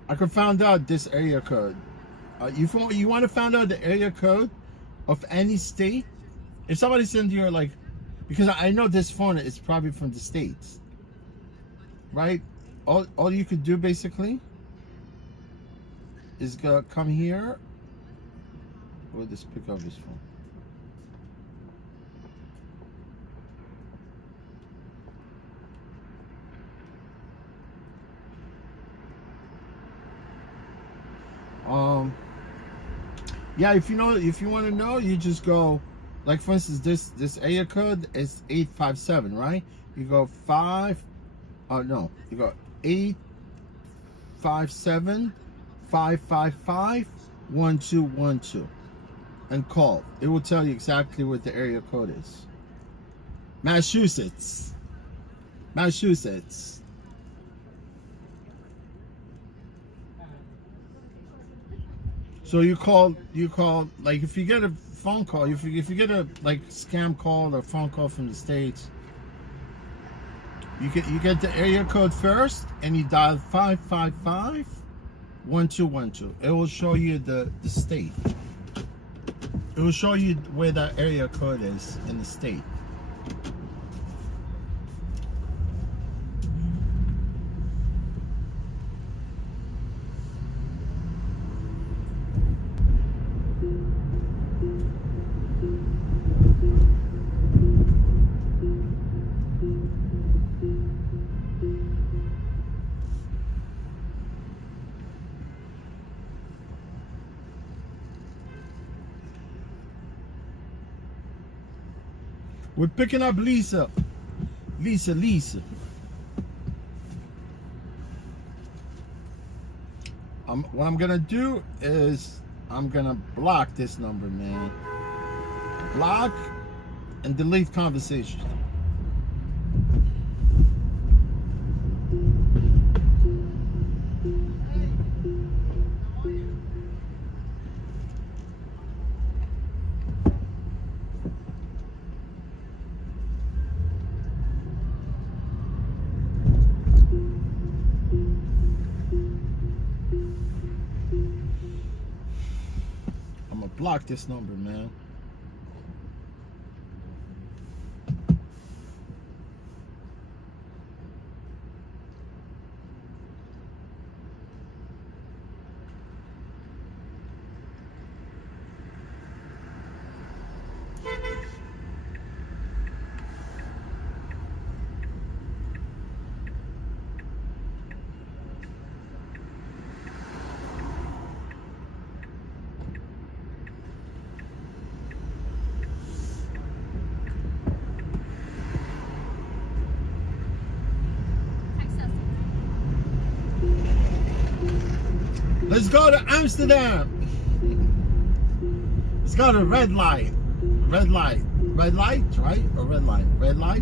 I could find out this area code. You want to find out the area code of any state? If somebody sends you like, because I know this phone is probably from the States, right? All you could do basically is come here. We'll just pick up this phone. Yeah, if you want to know, you just go, like for instance, this area code is 857, right? You go you go 857 555 1212 and call. It will tell you exactly what the area code is. Massachusetts. So you call like if you get a phone call, if you get a like scam call or phone call from the States, you get the area code first and you dial 555 1212. It will show you the state. It will show you where that area code is in the state. We're picking up Lisa. What I'm gonna do is I'm gonna block this number, man. Block and delete conversation. Block this number, man. Let's go to Amsterdam. It's got a red light. Red light. Red light, right? Or red light? Red light.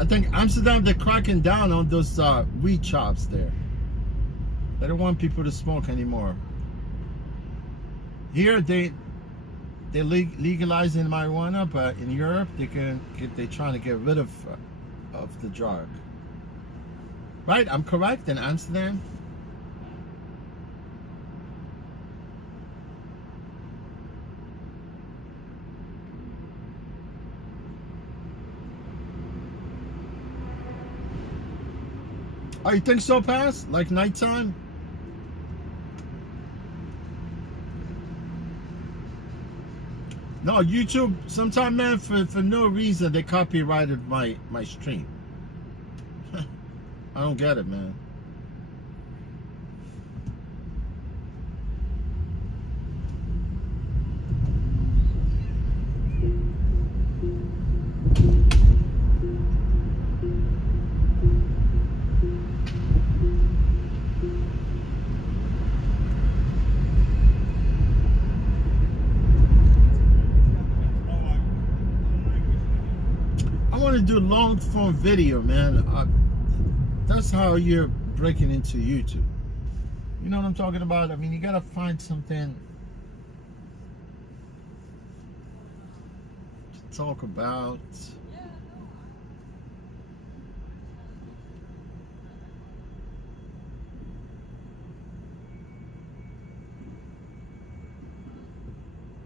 I think Amsterdam, they're cracking down on those weed shops there. They don't want people to smoke anymore. Here they're legalizing marijuana, but in Europe they're trying to get rid of the drug. Right? I'm correct in Amsterdam. Oh, you think so, Pass? Like nighttime? No, YouTube, sometime, man, for no reason, they copyrighted my stream. I don't get it, man. To do long form video, man. That's how you're breaking into YouTube. You know what I'm talking about? I mean, you gotta find something to talk about.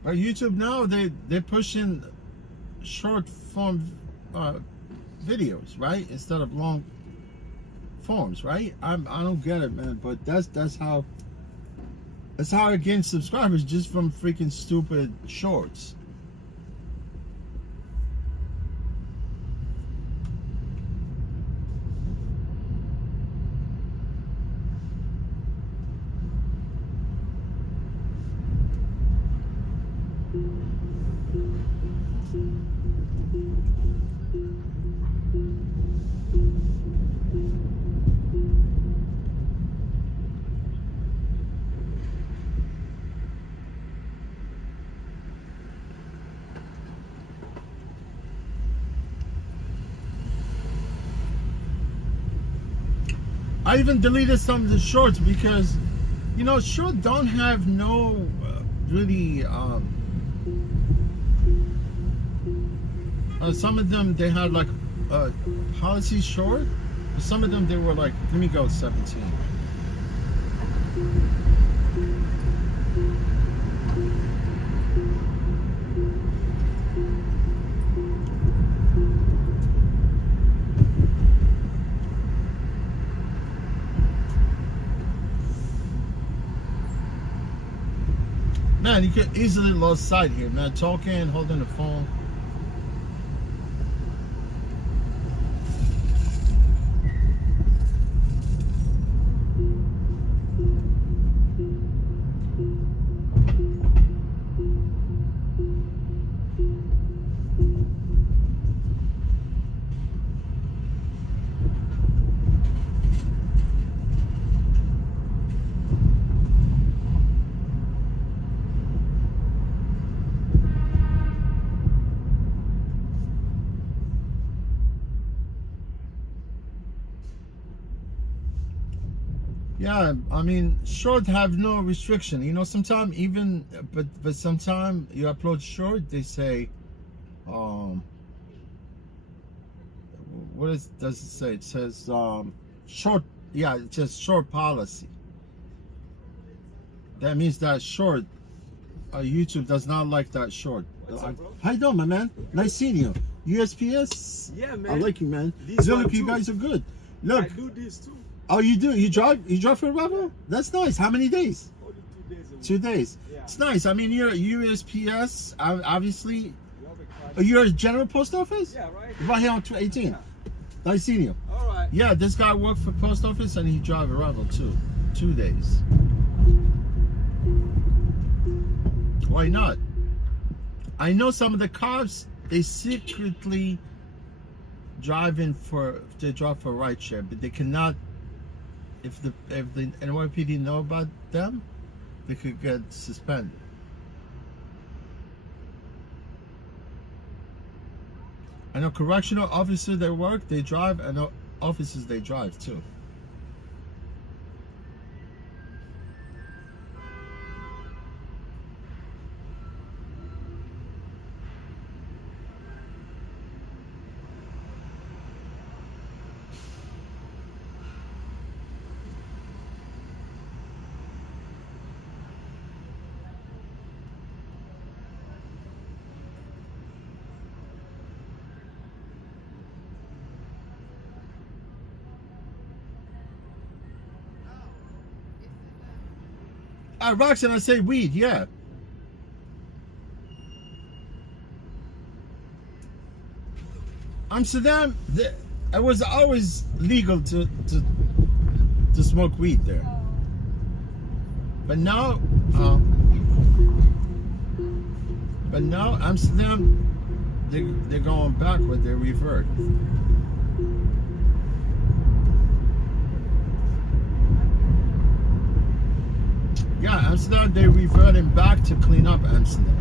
But YouTube now, they're pushing short form videos, right, instead of long forms, right? I don't get it, man. But that's how I gain subscribers, just from freaking stupid shorts. I even deleted some of the shorts because, you know, shorts don't have no really. Some of them they had like policy short. But some of them they were like, let me go 17. Man, you could easily lose sight here, man. Talking, holding the phone. Yeah, I mean, short have no restriction. You know, sometimes even, but sometimes you upload short, they say, what does it say? It says, short, yeah, it says short policy. That means that short, YouTube does not like that short. What's up, bro? How you doing, my man? Nice seeing you. USPS? Yeah, man. I like you, man. These Look, one you too. guys are good. Look. I do this too. Oh, you do? You drive for a Rebel? That's nice. How many days? Only 2 days a week. 2 days. Yeah. It's nice. I mean, you're obviously. You have a car. Oh, you're a general post office? Yeah, right. Right here on 18. Yeah. Nice seeing you. All right. Yeah, this guy worked for post office and he drive a Rebel too. 2 days. Why not? I know some of the cops, they secretly they drive for rideshare, but they cannot. If the NYPD know about them, they could get suspended. I know correctional officers that work, they drive. I know officers they drive too. Roxanne, I say weed, yeah. Amsterdam, it was always legal to smoke weed there. But now Amsterdam, they're going backward, they revert. Yeah, Amsterdam, they're reverting back to clean up Amsterdam.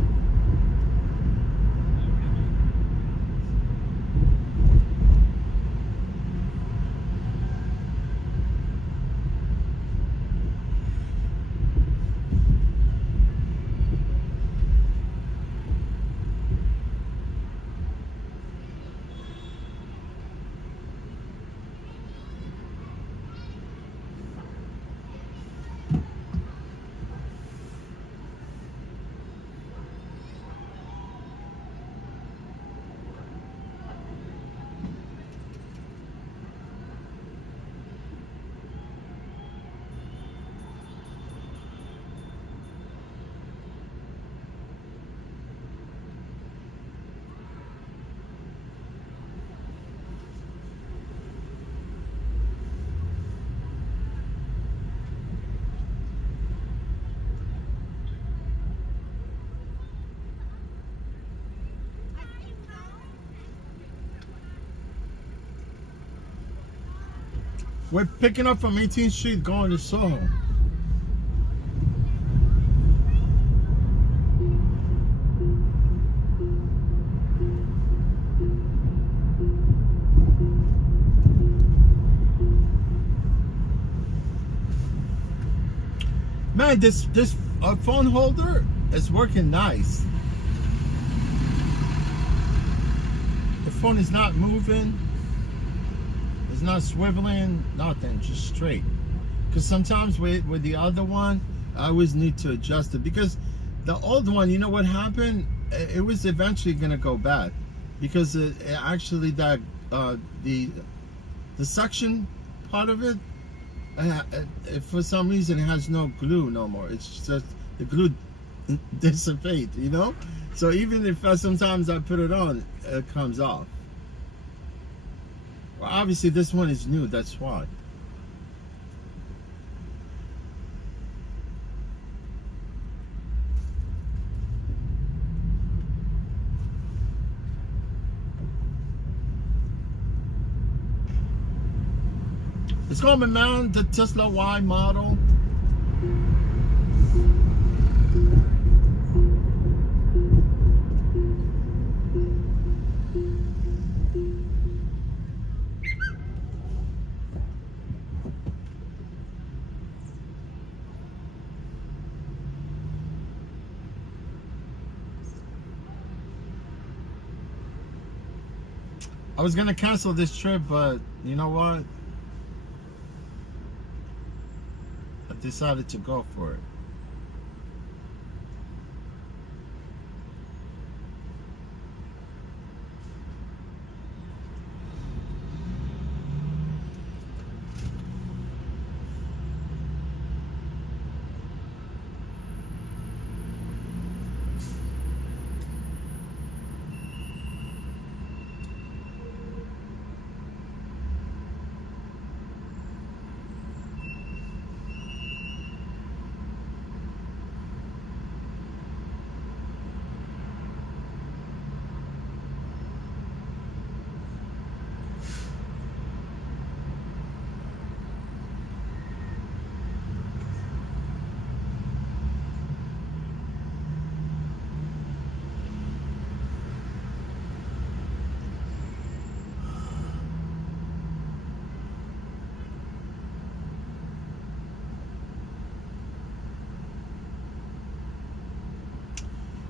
We're picking up from 18th Street going to Soho. Man, this phone holder is working nice. The phone is not moving. It's not swiveling, nothing, just straight. Because sometimes with the other one, I always need to adjust it. Because the old one, you know what happened? It was eventually gonna go bad. Because actually that the suction part of it, for some reason, it has no glue no more. It's just the glue dissipates, you know. So even if sometimes I put it on, it comes off. Well, obviously this one is new, that's why. It's called man, the Tesla Y model. I was gonna cancel this trip, but you know what? I decided to go for it.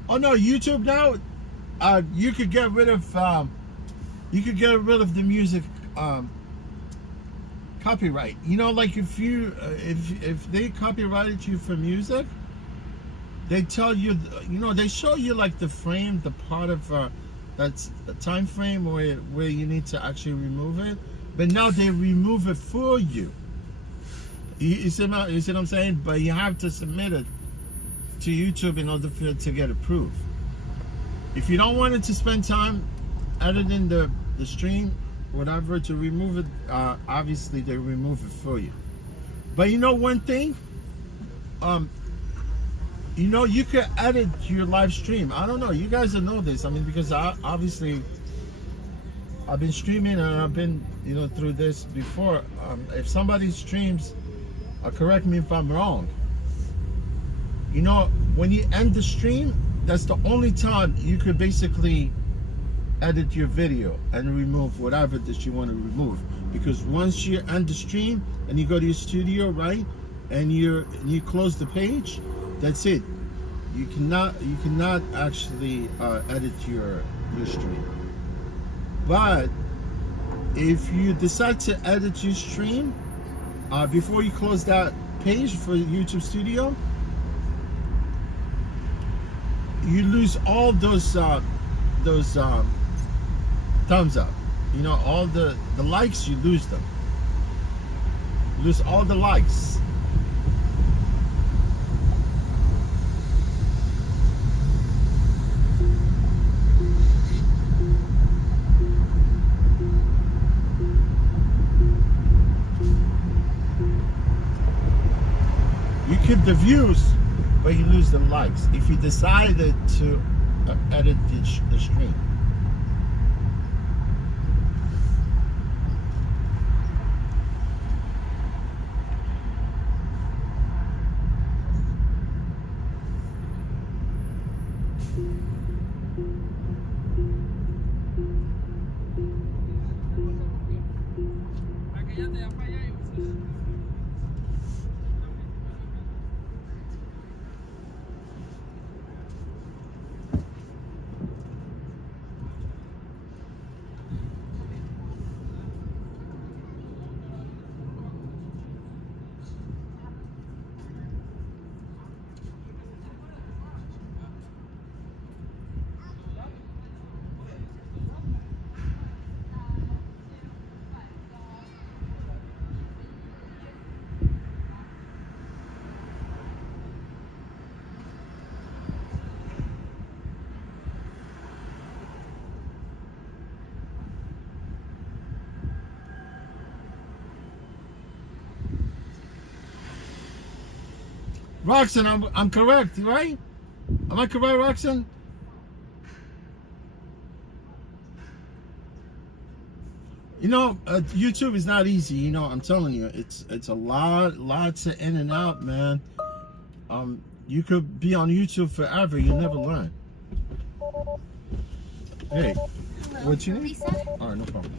Oh no, YouTube now. You could get rid of the music copyright. You know, like if you if they copyrighted you for music, they tell you, you know, they show you like the frame, the part of that's the time frame where you need to actually remove it. But now they remove it for you. You see what I'm saying? But you have to submit it to YouTube in order for it to get approved. If you don't want it to spend time editing the stream, whatever, to remove it, obviously they remove it for you. But you know one thing? You know, you could edit your live stream. I don't know, you guys don't know this. I mean, because obviously I've been streaming and I've been, you know, through this before. If somebody streams, correct me if I'm wrong. You know, when you end the stream, that's the only time you could basically edit your video and remove whatever that you want to remove. Because once you end the stream and you go to your studio, right, and you close the page, that's it. You cannot actually edit your stream. But if you decide to edit your stream before you close that page for YouTube Studio, you lose all those thumbs up. You know, all the likes, you lose them. You lose all the likes. You keep the views, but you lose the likes if you decided to edit the stream. Roxanne, I'm correct, right? Am I correct, Roxanne? You know, YouTube is not easy. You know, I'm telling you, it's a lots of in and out, man. You could be on YouTube forever, you'll never learn. Hey, what's your name? All right, no problem.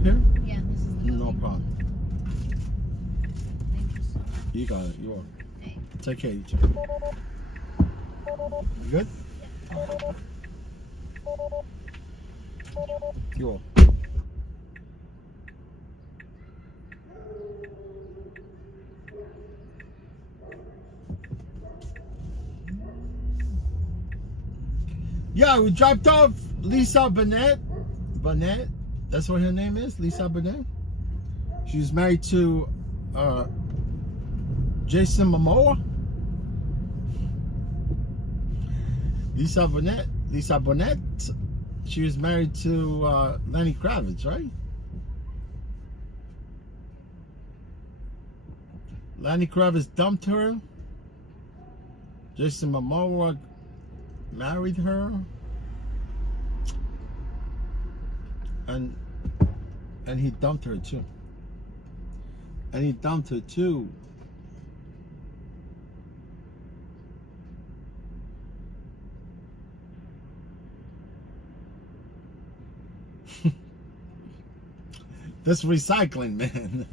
up here? Yeah, this is the No building. problem. Thank you so much. You got it. You're welcome. Hey. Take care of each other. You good? You all. Yeah, we dropped off Lisa Burnett. Burnett, that's what her name is, Lisa Burnett. She's married to Jason Momoa. Lisa Burnett. She was married to Lenny Kravitz, right? Lenny Kravitz dumped her. Jason Momoa married her. And he dumped her too. That's recycling, man.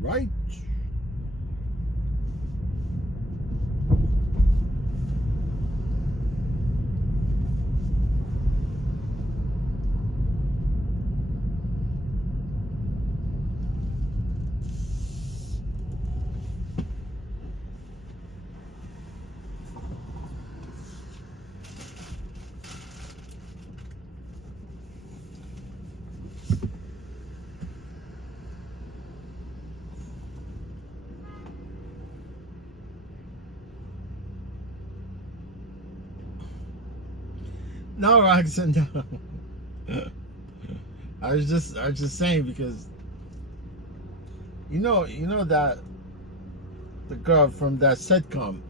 Right? No, Roxanne, no. I was just saying because you know that the girl from that sitcom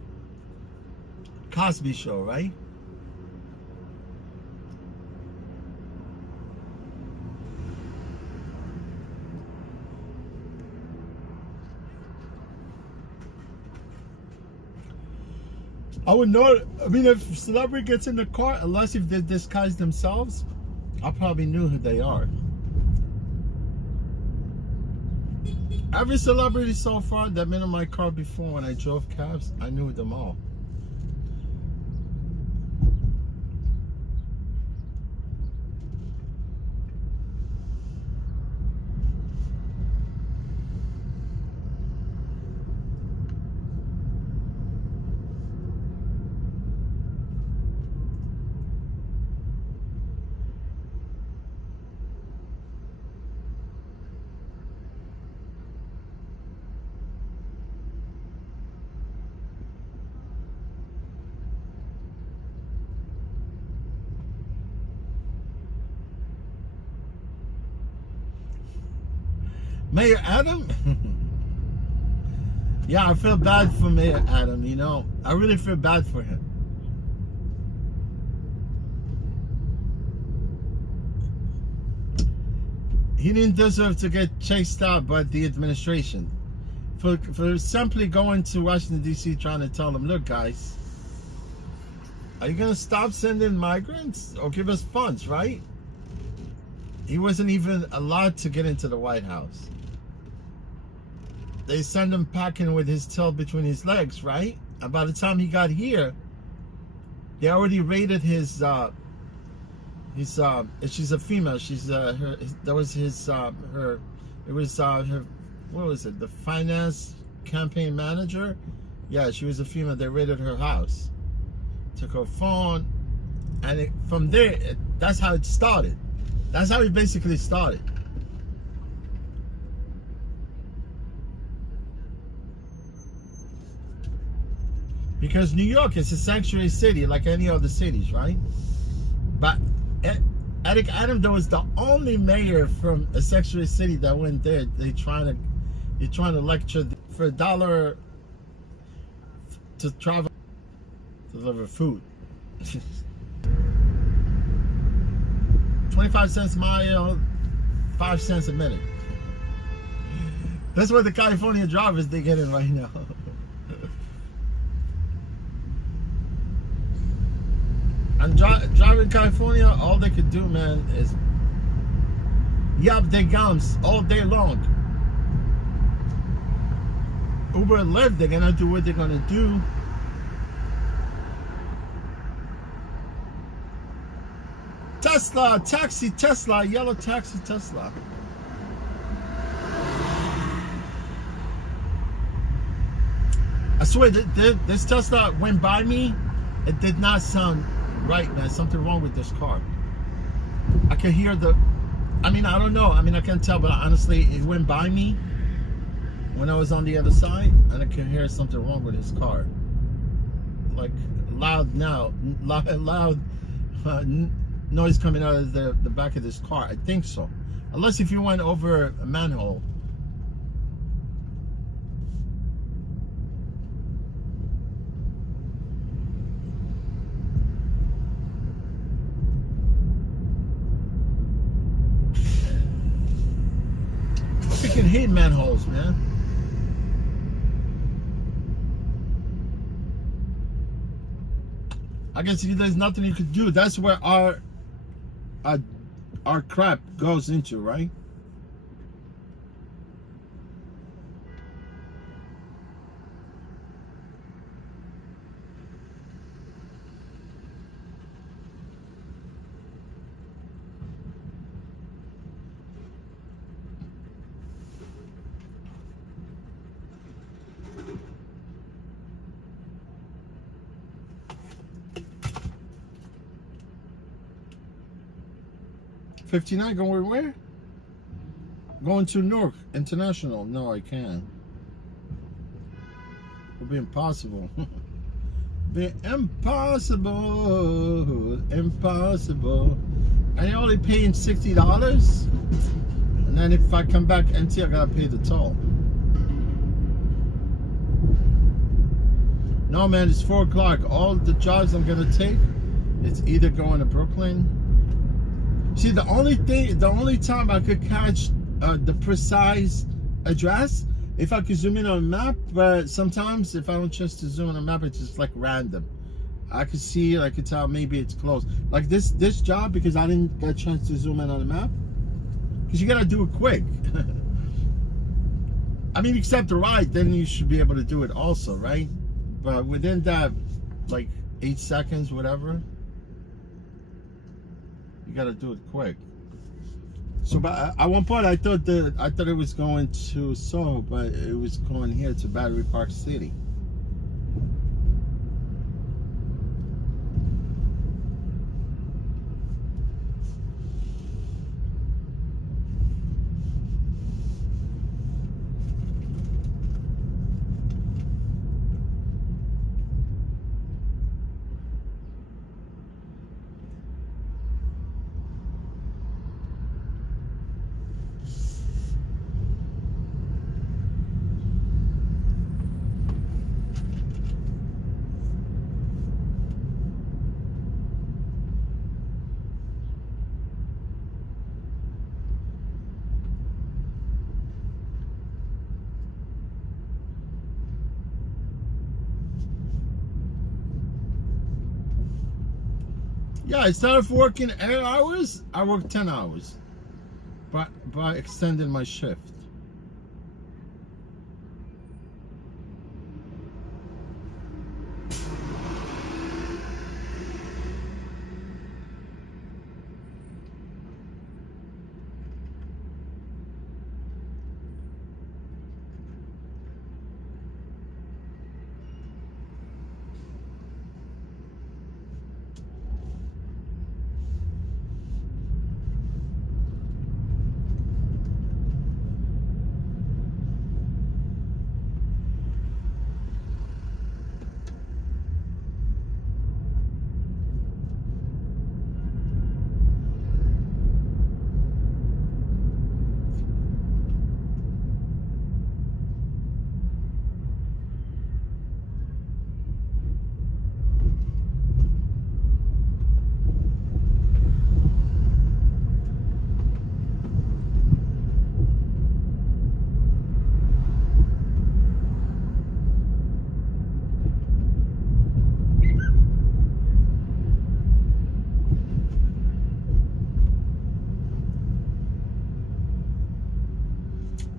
Cosby Show, right? I would know. I mean, if a celebrity gets in the car, unless if they disguise themselves, I probably knew who they are. Every celebrity so far that been in my car before when I drove cabs, I knew them all. Mayor Adam? Yeah, I feel bad for Mayor Adam, you know. I really feel bad for him. He didn't deserve to get chased out by the administration. For simply going to Washington, D.C. trying to tell them, look, guys, are you going to stop sending migrants or give us funds, right? He wasn't even allowed to get into the White House. They sent him packing with his tail between his legs, right? And by the time he got here, they already raided his she's a female. She's her. That was his her. It was her. What was it? The finance campaign manager. Yeah, she was a female. They raided her house, took her phone, and from there, that's how it started. That's how it basically started. Because New York is a sanctuary city like any other cities, right? But Eric Adams, though, was the only mayor from a sanctuary city that went there. They're trying to lecture for $1 to travel to deliver food. 25 cents a mile, 5 cents a minute. That's what the California drivers they get in right now. And driving California, all they could do, man, is yap their gums all day long. Uber and Lyft, they're gonna do what they're gonna do. Tesla, taxi, Tesla, yellow taxi, Tesla. I swear, this Tesla went by me. It did not sound right, man. Something wrong with this car. I can hear I don't know. I can't tell, but honestly, it went by me when I was on the other side, and I can hear something wrong with his car. Like loud noise coming out of the back of this car. I think so. Unless if you went over a manhole. Freaking hate manholes, man. I guess there's nothing you could do. That's where our crap goes into, right? $59 going where? Going to Newark International. No, I can't. It'll be impossible. Be impossible. Impossible. And you're only paying $60? And then if I come back empty, I gotta pay the toll. No, man, it's 4 o'clock. All the jobs I'm gonna take, it's either going to Brooklyn. See, the only time I could catch the precise address if I could zoom in on a map, but sometimes if I don't trust to zoom in on a map, it's just like random. I could see, I could tell maybe it's close. Like this job, because I didn't get a chance to zoom in on the map, because you gotta do it quick. Except the ride, then you should be able to do it also, right? But within that, like 8 seconds, whatever. You gotta do it quick. So, but at one point I thought it was going to Soho, but it was going here to Battery Park City. Yeah, instead of working 8 hours, I work 10 hours by extending my shift.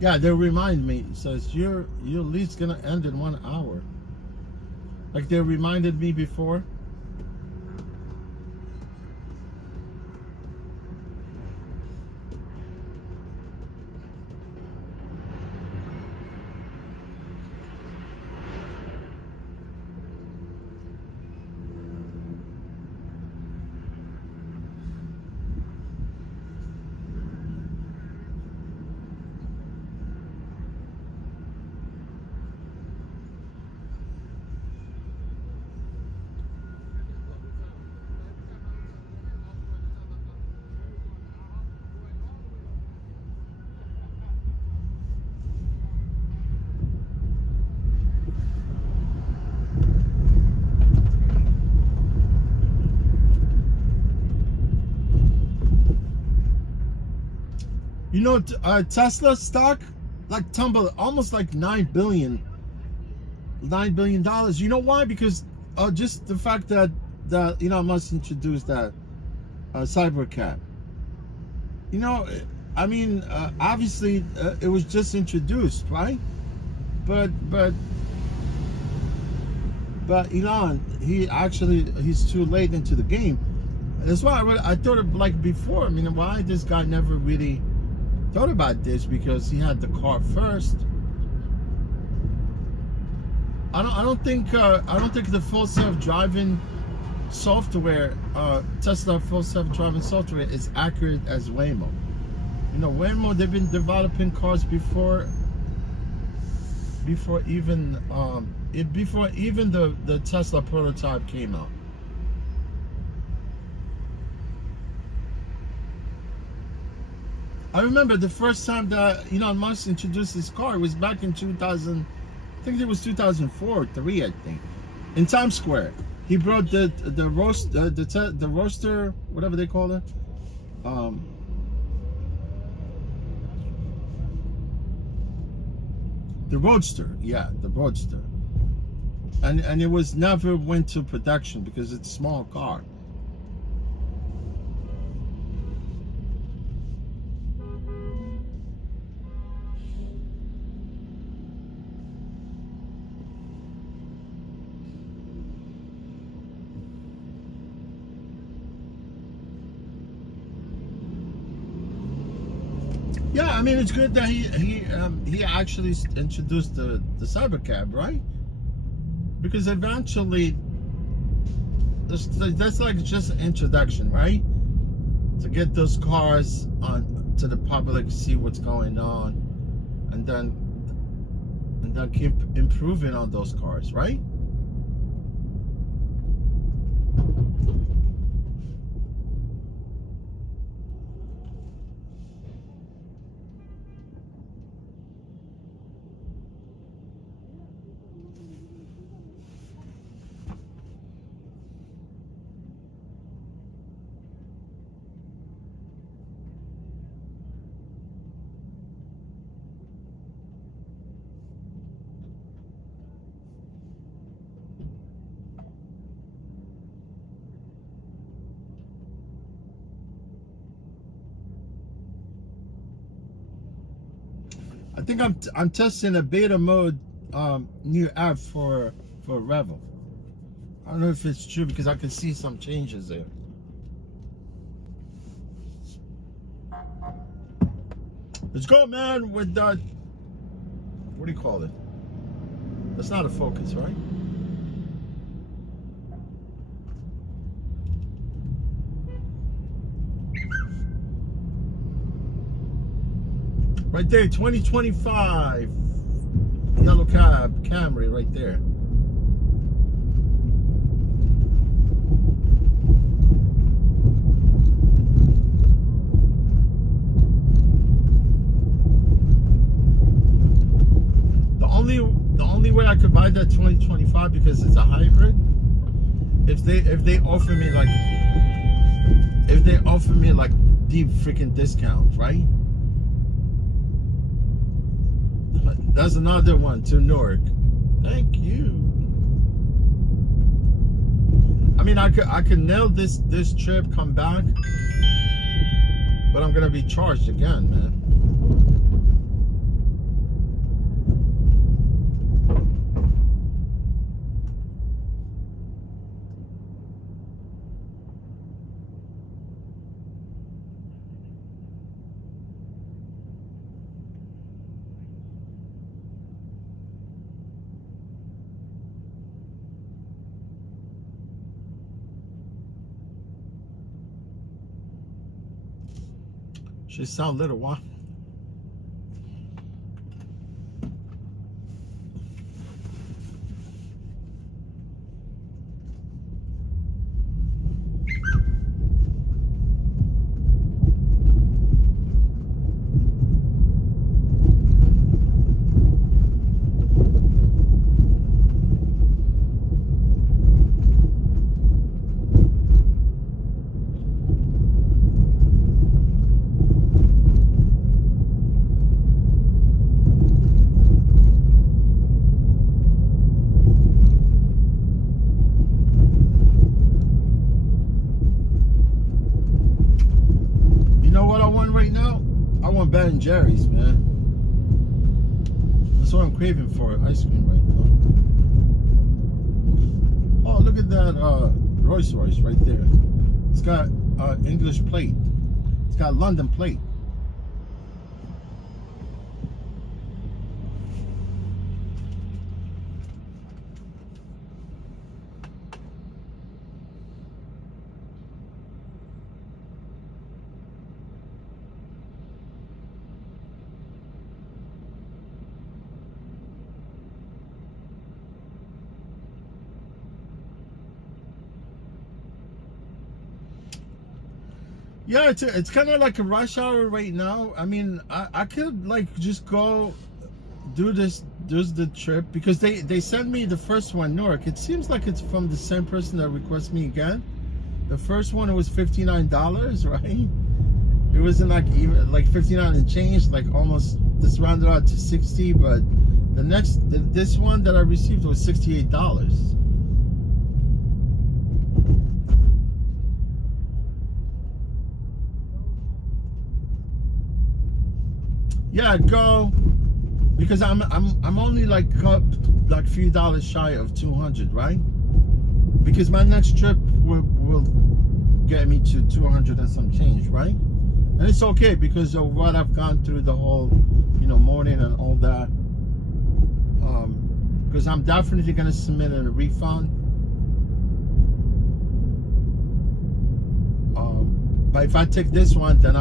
Yeah, they remind me. It says your lease's gonna end in 1 hour. Like they reminded me before. You know, Tesla stock like tumbled almost like $9 billion. You know why? Because just the fact that Elon Musk introduced that Cybercab. You know, I mean, obviously it was just introduced, right? But Elon, he's too late into the game. That's why I thought of like before. I mean, why this guy never really thought about this, because he had the car first. I don't think the full self-driving software, Tesla full self-driving software, is accurate as Waymo. You know, Waymo, they've been developing cars before even the Tesla prototype came out. I remember the first time that Elon Musk introduced his car was back in 2000. I think it was 2004 or 3. I think, in Times Square. He brought the roadster, whatever they call it. The Roadster, yeah, the Roadster. And it was never went to production because it's a small car. Yeah, I mean, it's good that he actually introduced the Cybercab, right? Because eventually, that's like just an introduction, right? To get those cars on to the public, see what's going on, and then keep improving on those cars, right? I think I'm testing a beta mode new app for Revel. I don't know if it's true because I can see some changes there. Let's go, man, with that. What do you call it? That's not a Focus, right? Right there, 2025 yellow Camry right there. The only way I could buy that 2025, because it's a hybrid, if they offer me like deep freaking discount, right? That's another one to Newark. Thank you. I mean, I could nail this trip, come back, but I'm gonna be charged again, man. Should sound little, huh? You know what I want right now? I want Ben & Jerry's, man. That's what I'm craving for, ice cream right now. Oh, look at that Rolls Royce right there. It's got English plate. It's got London plate. Yeah, it's kind of like a rush hour right now. I mean, I could like just go do the trip because they sent me the first one, Newark. It seems like it's from the same person that requests me again. The first one, it was $59, right? It wasn't like even like 59 and change, like almost this rounded out to 60. But this one that I received was $68. Yeah, go because I'm only like a few dollars shy of 200, right? Because my next trip will get me to 200 and some change, right? And it's okay because of what I've gone through the whole, morning and all that. Because I'm definitely gonna submit a refund. But if I take this one, then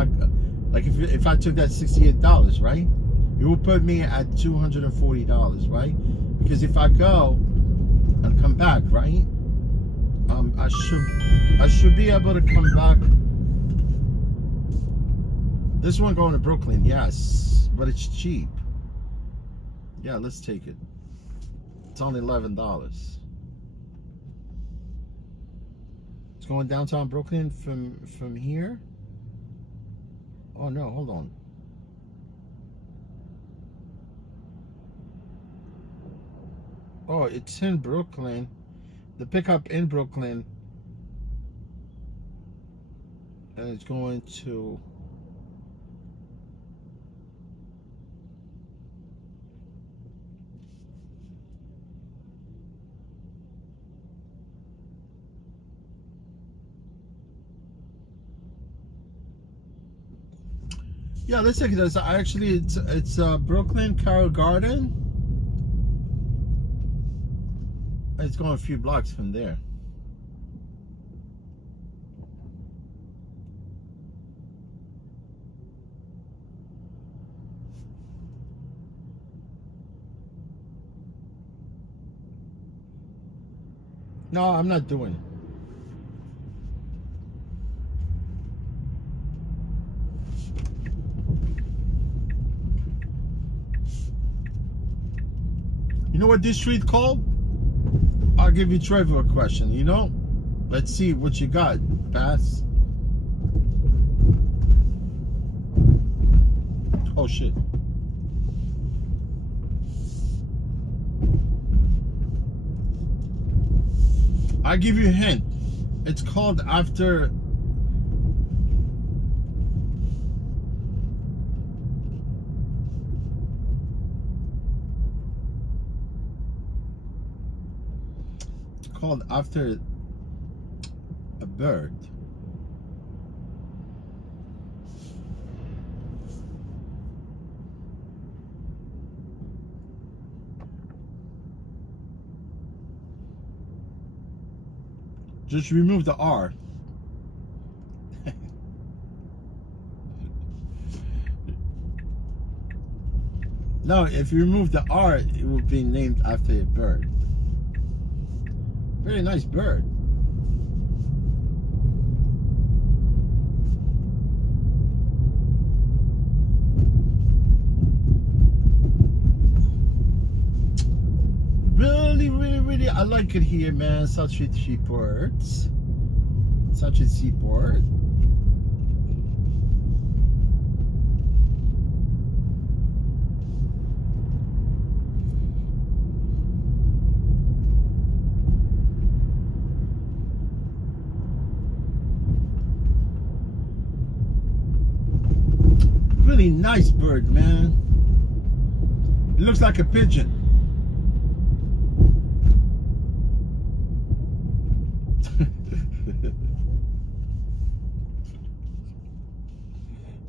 if I took that $68, right? It will put me at $240, right? Because if I go and come back, right? I should be able to come back. This one going to Brooklyn, yes, but it's cheap. Yeah, let's take it. It's only $11. It's going downtown Brooklyn from here. Oh no, hold on. Oh, it's in Brooklyn. The pickup in Brooklyn. And it's going to yeah, let's take this. Actually, it's Brooklyn Carroll Garden. It's going a few blocks from there. No, I'm not doing it. You know what this street called? I'll give you Trevor a question, Let's see what you got, Pass. Oh shit. I'll give you a hint. It's called after a bird. Just remove the R. No, if you remove the R, it will be named after a bird. Very nice bird. Really, I like it here, man. Such a seaport. Such a seaport. Really nice bird, man. It looks like a pigeon.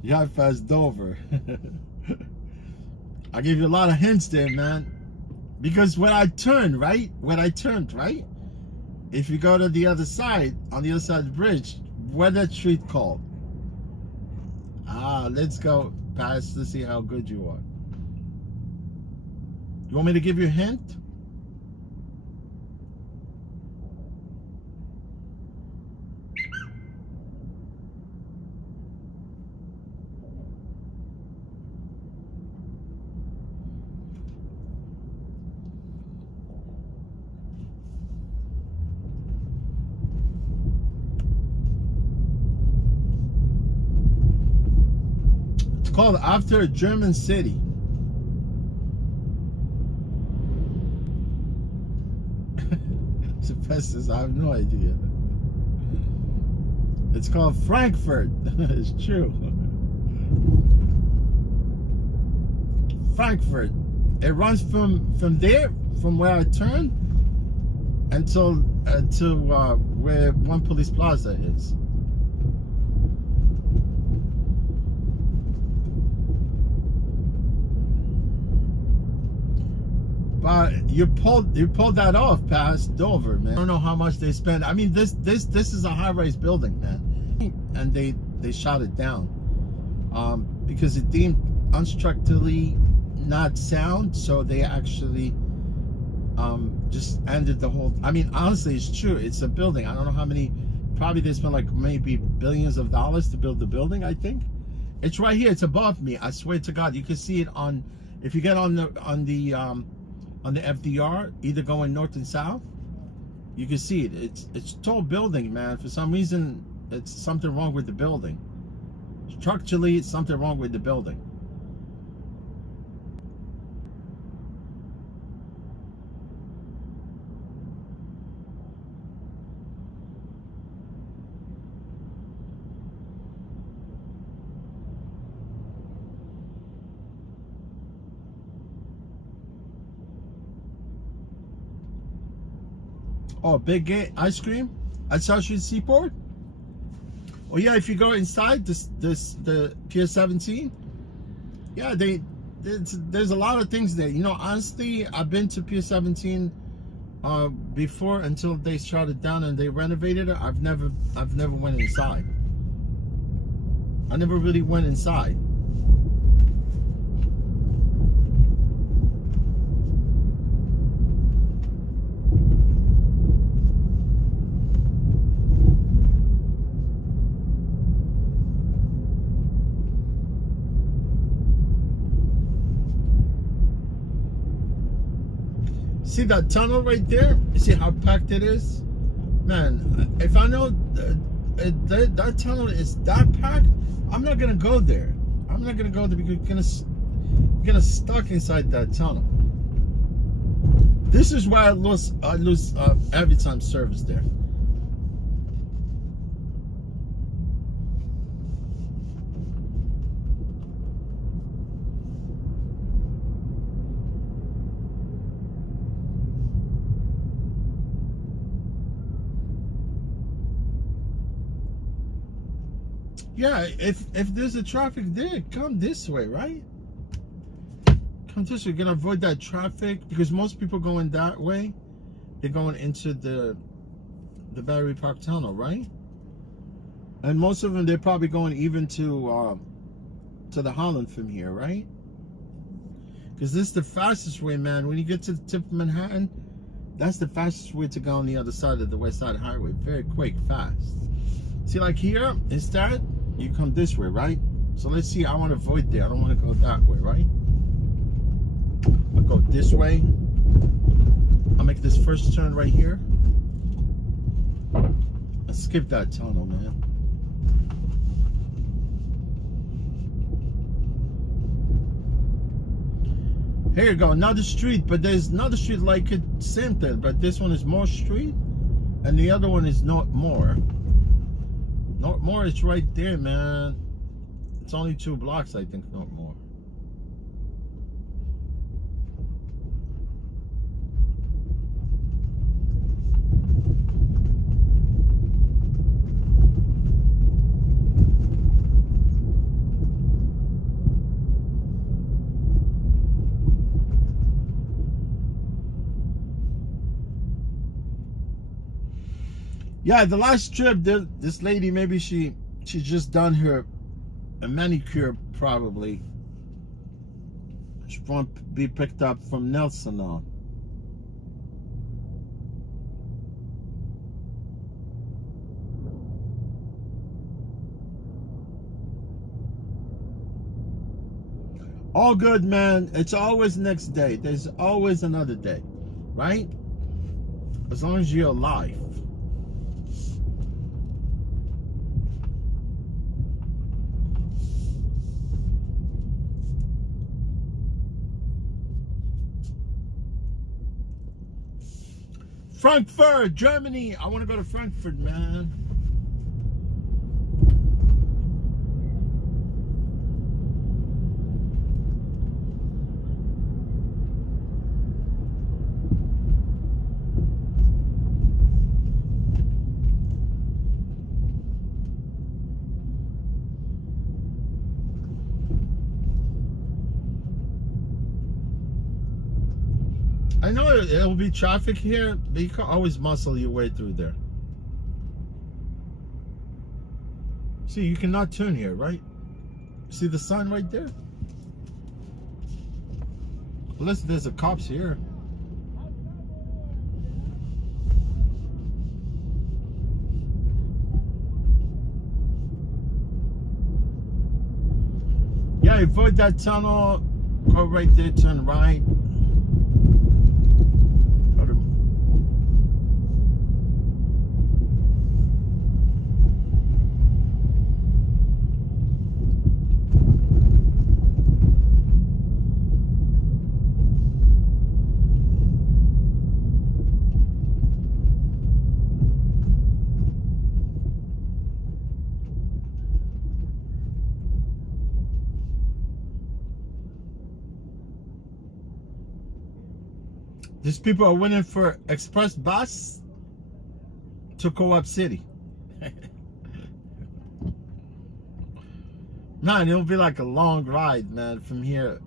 Yeah, past Dover. I gave you a lot of hints there, man. Because when I turned right, if you go to the other side, on the other side of the bridge, what that street called? Ah, let's go past to see how good you are. You want me to give you a hint? Called after a German city. Suppressors, I have no idea. It's called Frankfurt. It's true. Frankfurt. It runs from there, from where I turned, until where One Police Plaza is. But you pulled that off past Dover, man. I don't know how much they spend. I mean, this is a high-rise building, man, and they shot it down because it deemed unstructurally not sound, so they actually just ended the whole. I mean, honestly, it's true. It's a building. I don't know how many. Probably they spent like maybe billions of dollars to build the building. I think it's right here. It's above me. I swear to God, you can see it on. If you get on the FDR, either going north and south, you can see it. It's a tall building, man. For some reason, it's something wrong with the building. Structurally, it's something wrong with the building. Oh, Big Gate ice cream at South Street Seaport. Oh yeah, if you go inside the Pier 17, yeah, there's a lot of things there. You know, honestly, I've been to Pier 17 before until they shut it down and they renovated it. I've never went inside. I never really went inside. See that tunnel right there? You see how packed it is? Man, if I know that tunnel is that packed, I'm not gonna go there. I'm not gonna go there because you're gonna stuck inside that tunnel. This is why I lose every time service there. Yeah, if there's a traffic there, come this way, right? Come this way. You're gonna avoid that traffic because most people going that way, they're going into the Battery Park Tunnel, right? And most of them, they're probably going even to the Holland from here, right? Because this is the fastest way, man. When you get to the tip of Manhattan, that's the fastest way to go on the other side of the West Side Highway. Very quick, fast. See, like here, instead, you come this way, right? So let's see, I want to avoid there. I don't want to go that way, right? I'll go this way. I'll make this first turn right here. Let's skip that tunnel, man. Here you go, another street, but there's another street like it, same thing, but this one is more street, and the other one is not more. Not more is right there, man. It's only 2 blocks, I think, not more. Yeah, the last trip, this lady, maybe she's just done a manicure, probably. She won't be picked up from Nelson on. All good, man. It's always next day. There's always another day, right? As long as you're alive. Frankfurt, Germany. I want to go to Frankfurt, man. I know it'll be traffic here, but you can always muscle your way through there. See, you cannot turn here, right? See the sign right there? Unless there's a cops here. Yeah, avoid that tunnel. Go right there, turn right. These people are waiting for express bus to Co-op City. Man, it'll be like a long ride, man, from here.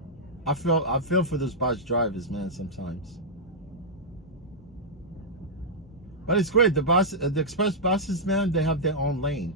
I feel for those bus drivers, man, sometimes. But it's great. The express buses, man, they have their own lane.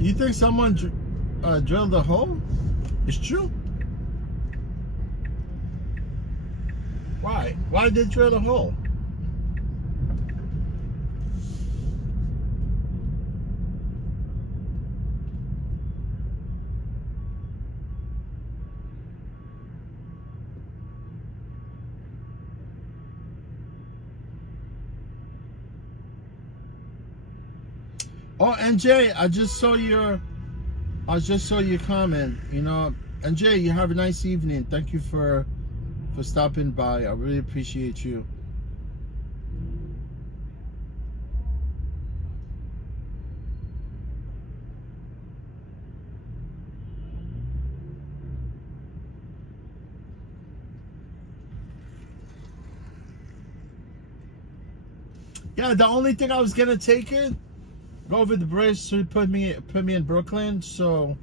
You think someone drilled a hole? It's true. Why? Why did they drill a hole? Oh, NJ, I just saw your comment. You know, NJ, you have a nice evening. Thank you for stopping by. I really appreciate you. Yeah, the only thing I was gonna take it, go over the bridge to put me in Brooklyn. So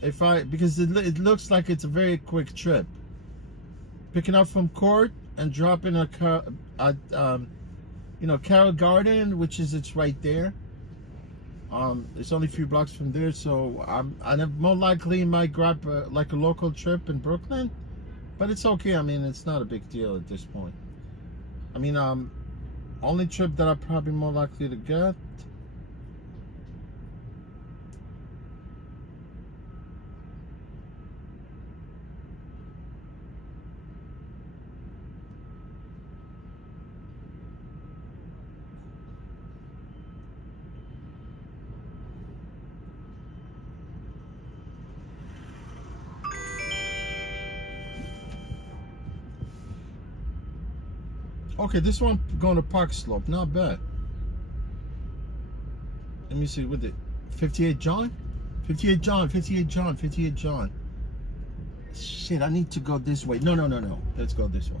because it looks like it's a very quick trip. Picking up from court and dropping at Carroll Garden, which is it's right there. It's only a few blocks from there, so I more likely might grab like a local trip in Brooklyn, but it's okay. I mean, it's not a big deal at this point. I mean, only trip that I'm probably more likely to get. Okay, this one going to Park Slope, not bad. Let me see, with it 58 John? 58 John, 58 John, 58 John. Shit, I need to go this way. No. Let's go this way.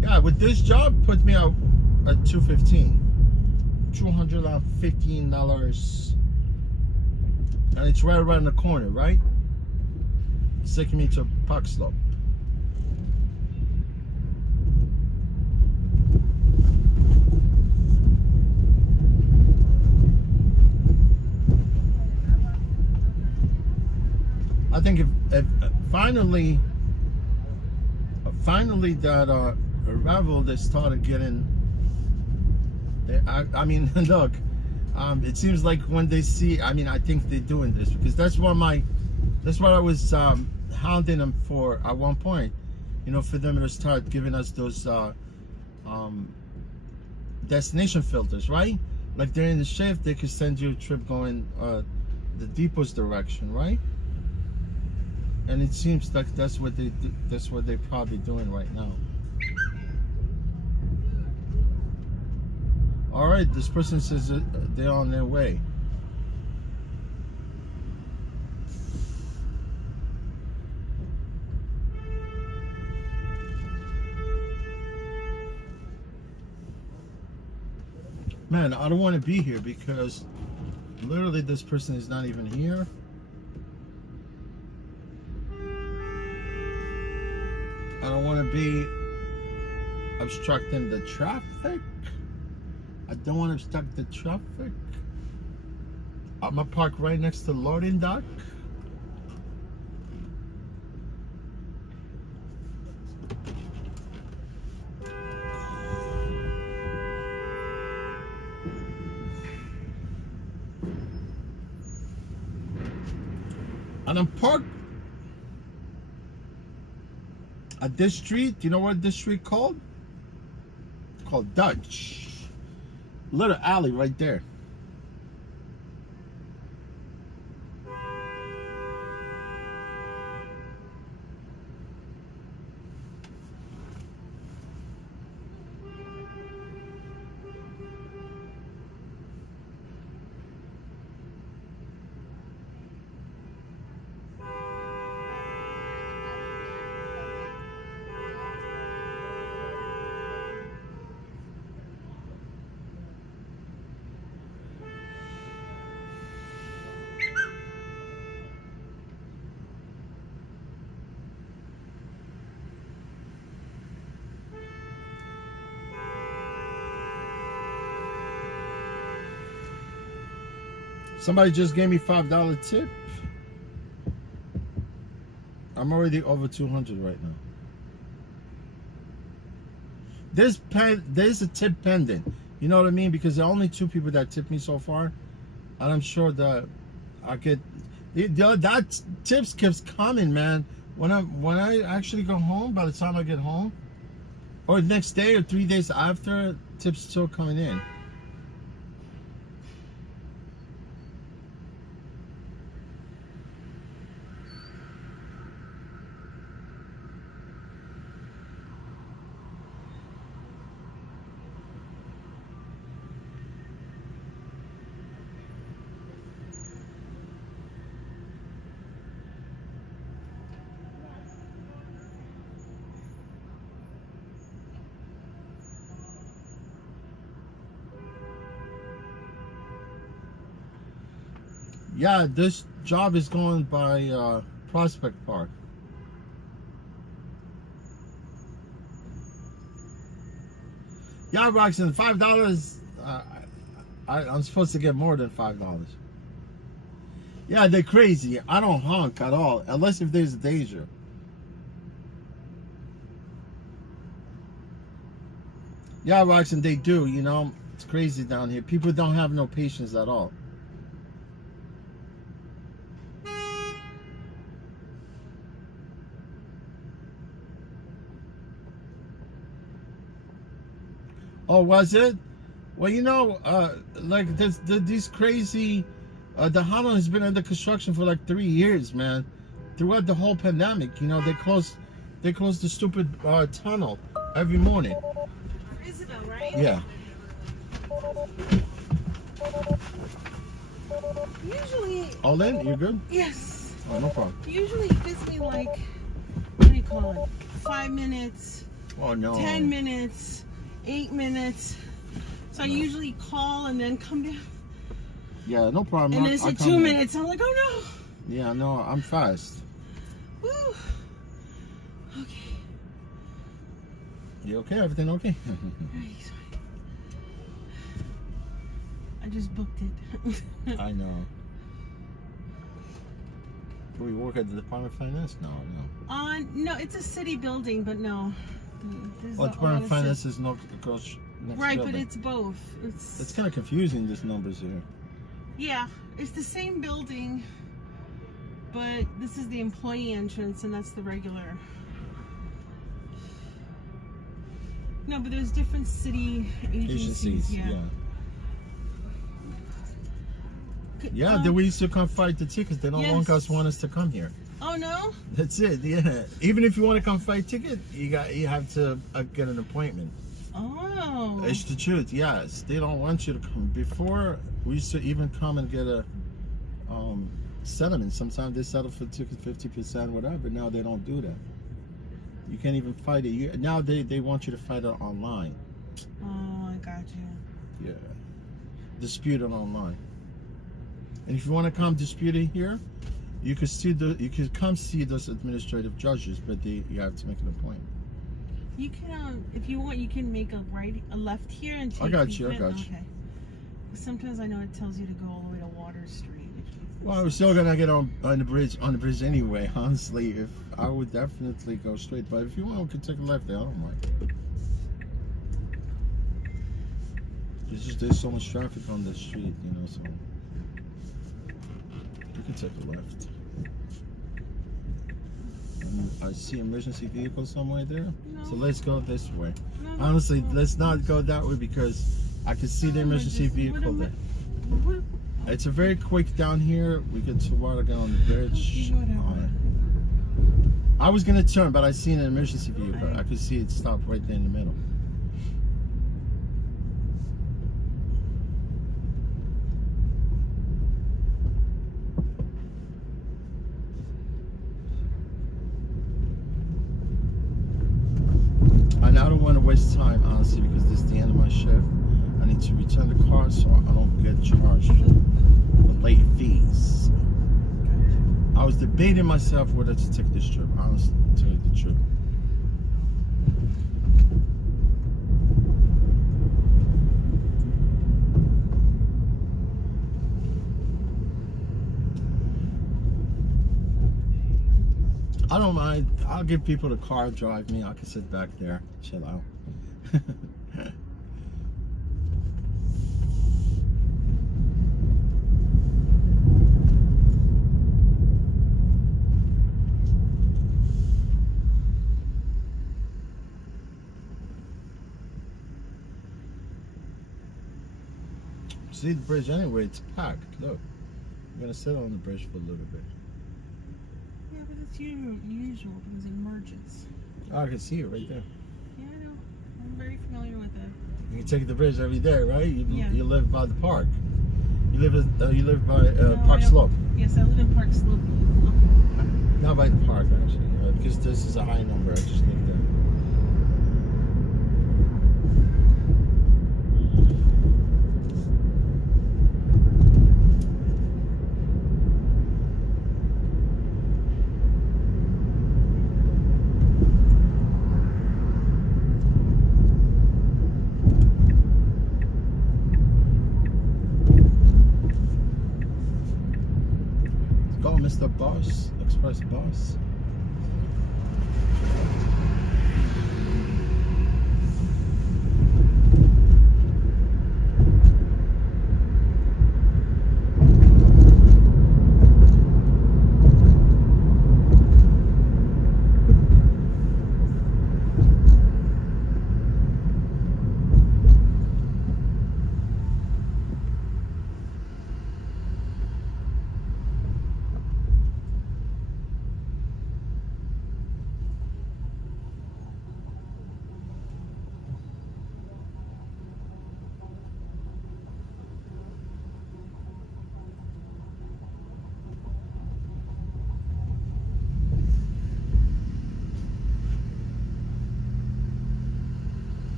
Yeah, with this job, put me out at $215. $215. And it's right around the corner, right? It's taking me to Park Slope. I think if finally that Revel they started getting. I mean, look. It seems like when they see, I mean, I think they're doing this because that's what I was hounding them for at one point, you know, for them to start giving us those destination filters, right? Like during the shift, they could send you a trip going the depot's direction, right? And it seems like that's what they're probably doing right now. All right, this person says that they're on their way. Man, I don't want to be here because literally this person is not even here. I don't want to be obstructing the traffic. I don't want to obstruct the traffic. I'm gonna park right next to loading dock. And I'm parked at this street. Do you know what this street called? It's called Dutch. Little alley right there. Somebody just gave me $5 tip. I'm already over 200 right now. There's a tip pending. You know what I mean? Because there are only 2 people that tipped me so far, and I'm sure that I get that tips keeps coming, man. When I actually go home, by the time I get home, or next day or 3 days after, tips still coming in. Yeah, this job is going by Prospect Park. Yeah, Roxanne, $5. I'm supposed to get more than $5. Yeah, they're crazy. I don't honk at all, unless if there's a danger. Yeah, Roxanne, they do. You know, it's crazy down here. People don't have no patience at all. Oh, was it? Well, you know, like these crazy, the Holland has been under construction for like 3 years, man. Throughout the whole pandemic, you know, they closed the stupid tunnel every morning. Isabel, right? Yeah. Usually, All in? You good? yes. Oh, no problem. Usually it gives me like, what do you call it? 5 minutes, Oh no. 10 minutes, 8 minutes. So I usually call and then come down. Yeah, no problem. And then it's I'll at come 2 in. minutes. I'm like, oh Yeah, no, I'm fast. no. Woo. Okay. You okay? Everything okay? Alright. I just booked it. I know. Do we work at the Department of Finance? No. No, it's a city building, but no. There's Well, a Department of lot of Finance is not across next Right, building. but it's both. It's kind of confusing, these numbers here. Yeah, it's the same building, but this is the employee entrance and that's the regular. No, but there's different city agencies. Yeah. Yeah, then we used to come fight the tickets. They don't want us to come here. Oh no? That's it. Yeah. Even if you want to come fight ticket, you have to get an appointment. Oh. It's the truth. Yes, they don't want you to come. Before we used to even come and get a settlement. Sometimes they settle for tickets 50%, whatever. Now they don't do that. You can't even fight it. Now they want you to fight it online. Oh, I got you. Yeah. Dispute it online. And if you want to come dispute it here, you could come see those administrative judges, but you have to make an appointment. You can, if you want, you can make a left here and take. I got you. Okay. Sometimes I know it tells you to go all the way to Water Street. Well, we're still gonna get on the bridge anyway. Honestly, if I would definitely go straight, but if you want, we could take a left there. I don't mind. There's so much traffic on the street, you know, so you can take a left. I see emergency vehicle somewhere there, so let's go this way. No. Honestly, let's not go that way because I can see the emergency vehicle there. It's a very quick down here. We get to Watergate on the bridge. I was gonna turn, but I seen an emergency vehicle. I could see it stop right there in the middle. And I don't want to waste time, honestly, because this is the end of my shift. I need to return the car so I don't get charged for late fees. I was debating myself whether to take this trip, honestly, to tell you the truth. I don't mind. I'll give people the car, drive me. I can sit back there, chill out. See the bridge anyway, it's packed. Look, I'm gonna sit on the bridge for a little bit. Yeah, but it's usual because it merges. Oh, I can see it right there. Yeah, I know. I'm very familiar with it. You can take the bridge every day, right? Yeah. You live by the park. You live by No, I Park don't. Slope. Yes, I live in Park Slope. Not by the park, actually. Because this is a high number. I just live there. Go, Mr. Boss, Express Boss.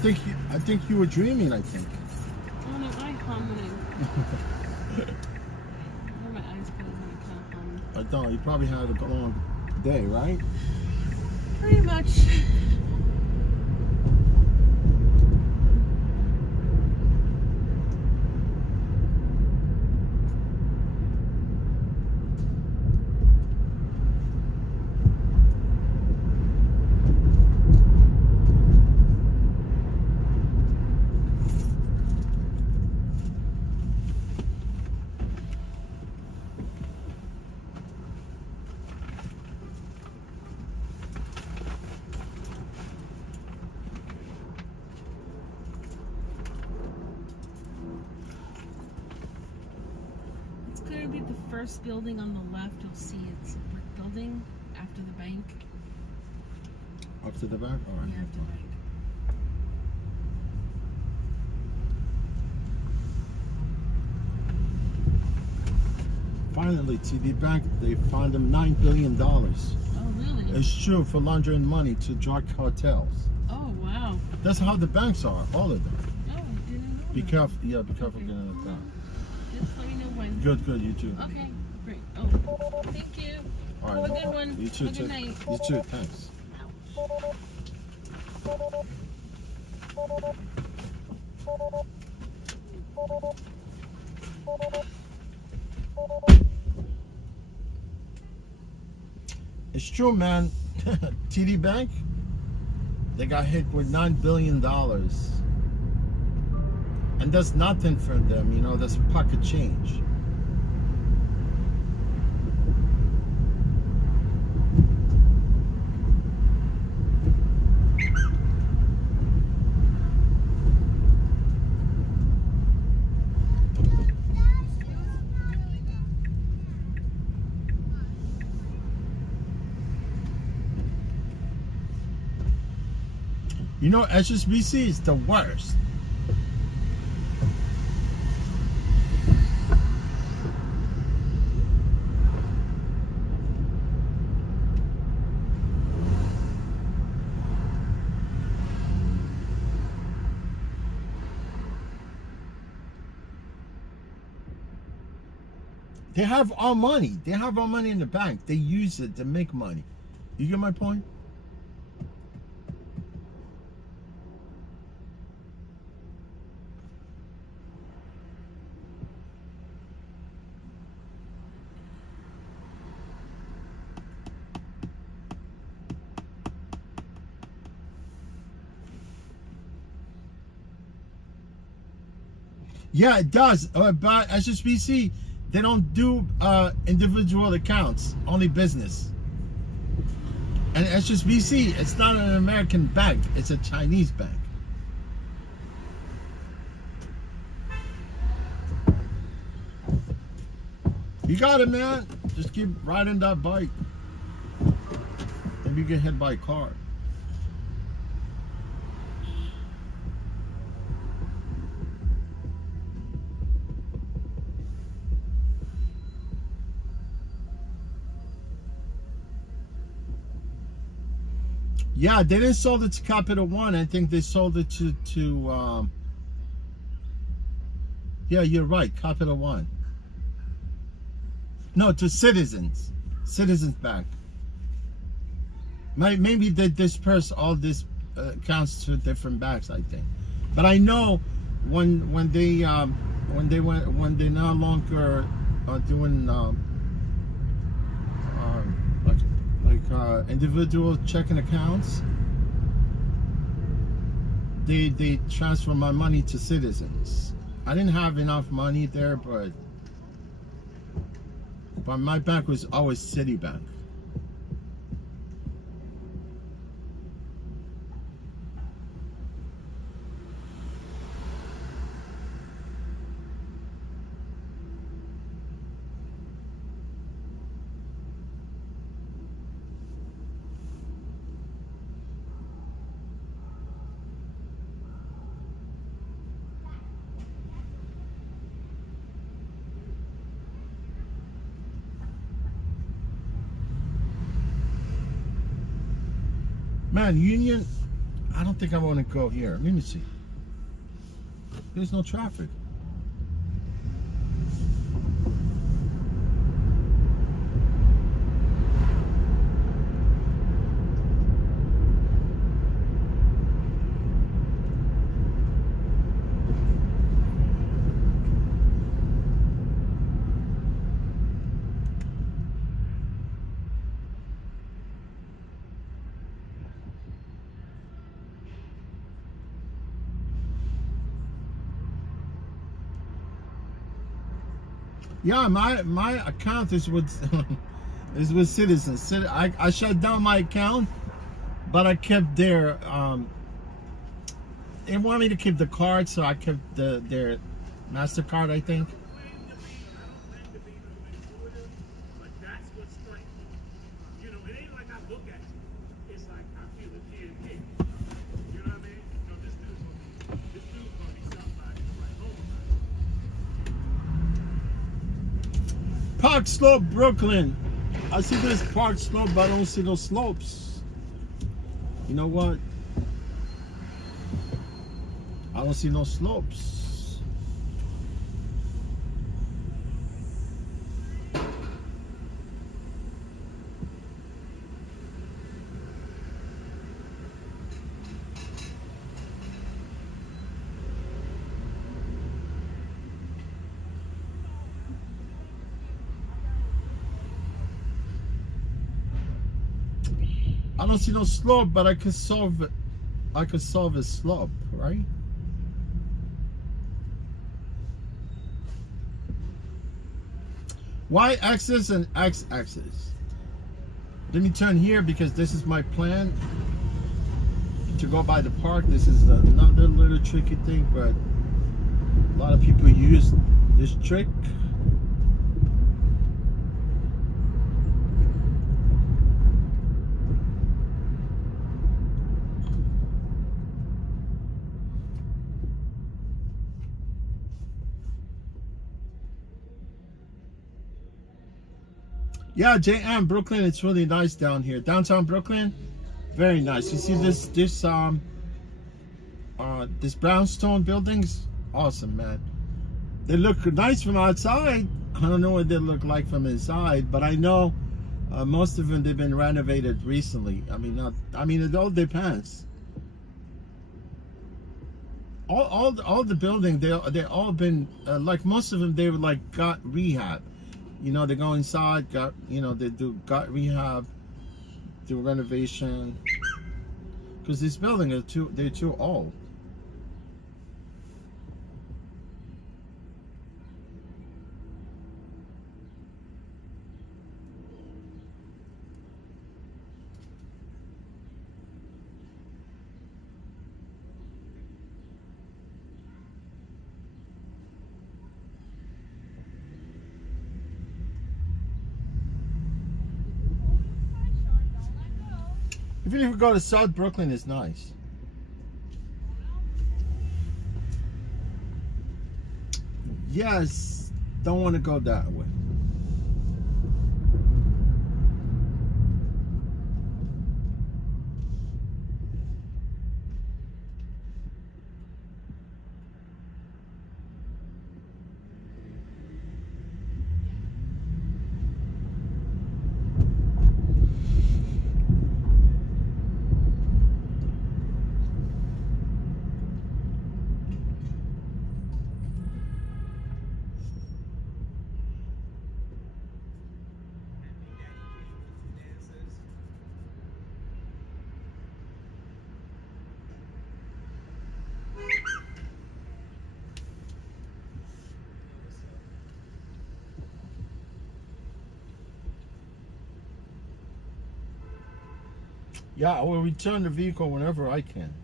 think you were dreaming. I think. Oh no, I hum when I my eyes closed when I kind of hum. I don't. You probably had a long day, right? Pretty much. It's going to be the first building on the left. You'll see it's a brick building after the bank. Up to the back. All right. Yeah, after the bank. Finally, TD Bank, they fined them $9 billion. Oh, really? It's true, for laundering money to drug cartels. Oh, wow. That's how the banks are, all of them. Oh, I didn't know. Be that. careful. Yeah, be careful Okay. getting it down. Just let me know when. Good, you too. Okay, great. Oh, thank you. All Have right. a good one. You too. Have a good night. You too. Thanks. It's true, man. TD Bank, they got hit with $9 billion. And that's nothing for them, you know, that's pocket change. You know, HSBC is the worst. They have our money. They have our money in the bank. They use it to make money. You get my point? Yeah, it does. But HSBC, they don't do individual accounts, only business. And HSBC, it's not an American bank, it's a Chinese bank. You got it, man. Just keep riding that bike. Maybe you get hit by a car. Yeah, they didn't sold it to Capital One. I think they sold it to yeah, you're right, Capital One. No, to Citizens Bank. Maybe they disperse all this accounts to different banks, I think. But I know when they no longer are doing individual checking accounts, they transfer my money to Citizens. I didn't have enough money there, but my bank was always Citibank. Man, Union I don't think I want to go here. Let me see. There's no traffic. Yeah, my account is with is with Citizens. I shut down my account, but I kept their they want me to keep the card, so I kept their MasterCard, I think. But that's what's straight. You know, it ain't like I look at you. It's like I feel it here and here. You know what I mean? You know, this dude's gonna be somebody right home about it. Park Slope, Brooklyn. I see this Park Slope, but I don't see those slopes. You know what? I don't see no slopes. I don't see no slope, but I could solve it. I could solve a slope, right? Y-axis and x-axis. Let me turn here because this is my plan to go by the park. This is another little tricky thing, but a lot of people use this trick. Yeah, JM Brooklyn, it's really nice down here. Downtown Brooklyn, very nice. You see this brownstone buildings? Awesome, man. They look nice from outside. I don't know what they look like from inside, but I know most of them they've been renovated recently. I mean, it all depends. All the building they all been like most of them they were like got rehab. You know, they go inside, they got rehab, do renovation. Because these buildings they're too old. Even if we go to South Brooklyn, it's nice. Yes, don't want to go that way. Yeah, I will return the vehicle whenever I can.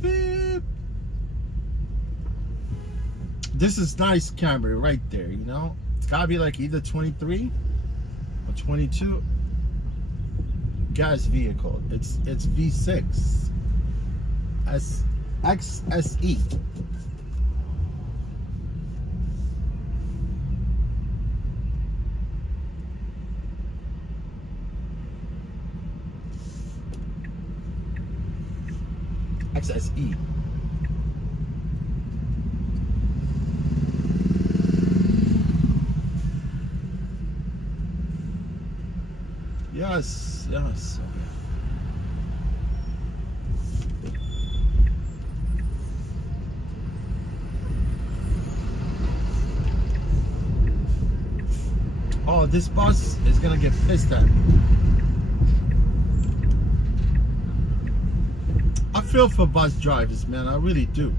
Beep. This is nice camera right there, you know? It's gotta be like either 23 or 22. Gas vehicle. It's V6. XSE. XSE. Yes, yes. Oh, this bus is gonna get pissed at me. I feel for bus drivers, man. I really do.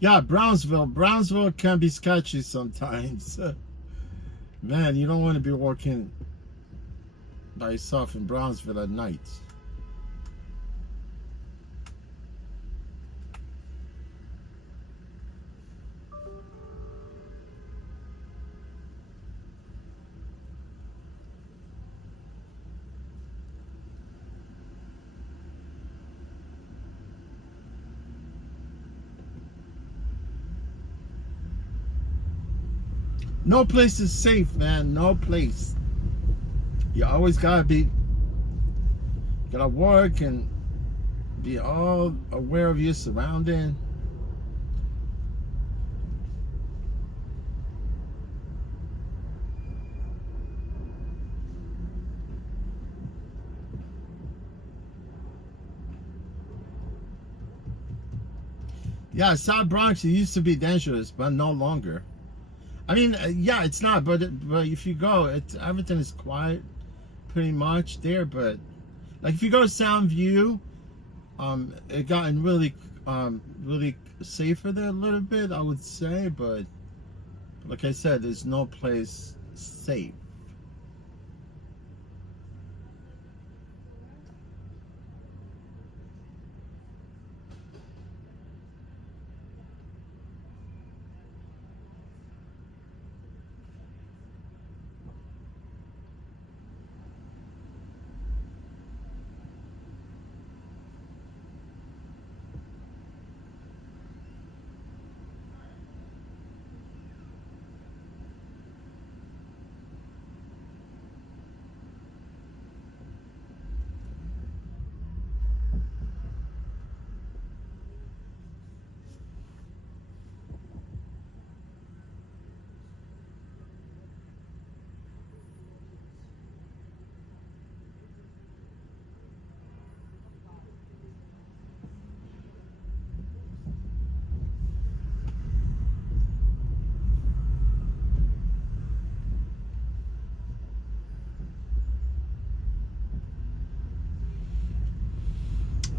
Yeah, Brownsville can be sketchy sometimes. Man, you don't want to be walking by yourself in Brownsville at night. No place is safe, man. No place. You always gotta work and be all aware of your surrounding. Yeah, South Bronx, it used to be dangerous, but no longer. I mean, yeah, it's not, but if you go, everything is quiet, pretty much there. But like if you go to Soundview, it gotten really safer there a little bit, I would say. But like I said, there's no place safe.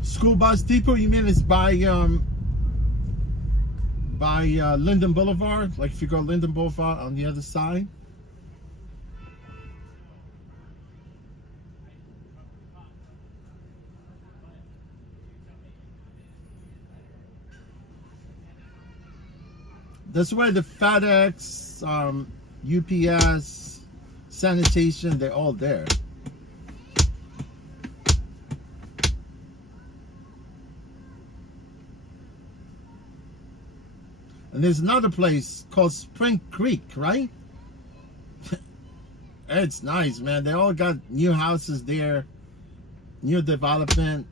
School bus depot, you mean it's by by Linden Boulevard. Like if you go Linden Boulevard on the other side. That's where the FedEx, UPS, sanitation, they're all there. And there's another place called Spring Creek, right? It's nice, man. They all got new houses there, new development.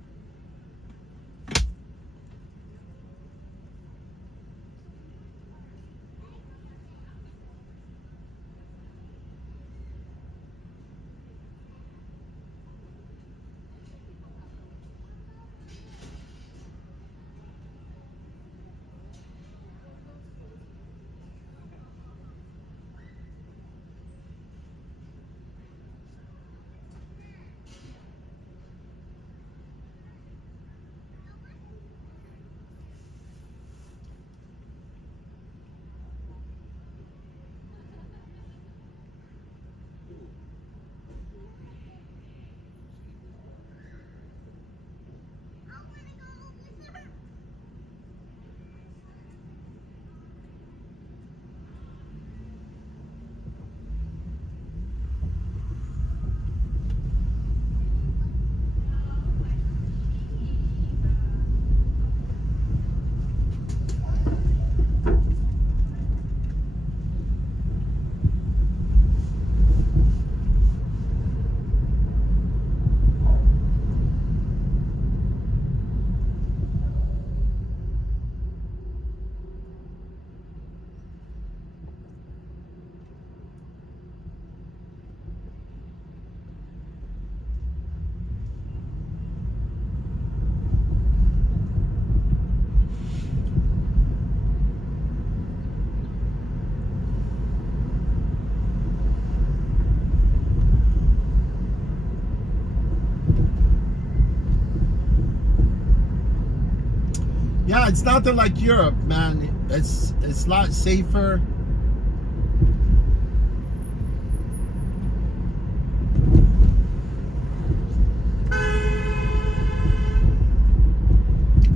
Yeah, it's nothing like Europe, man. It's a lot safer.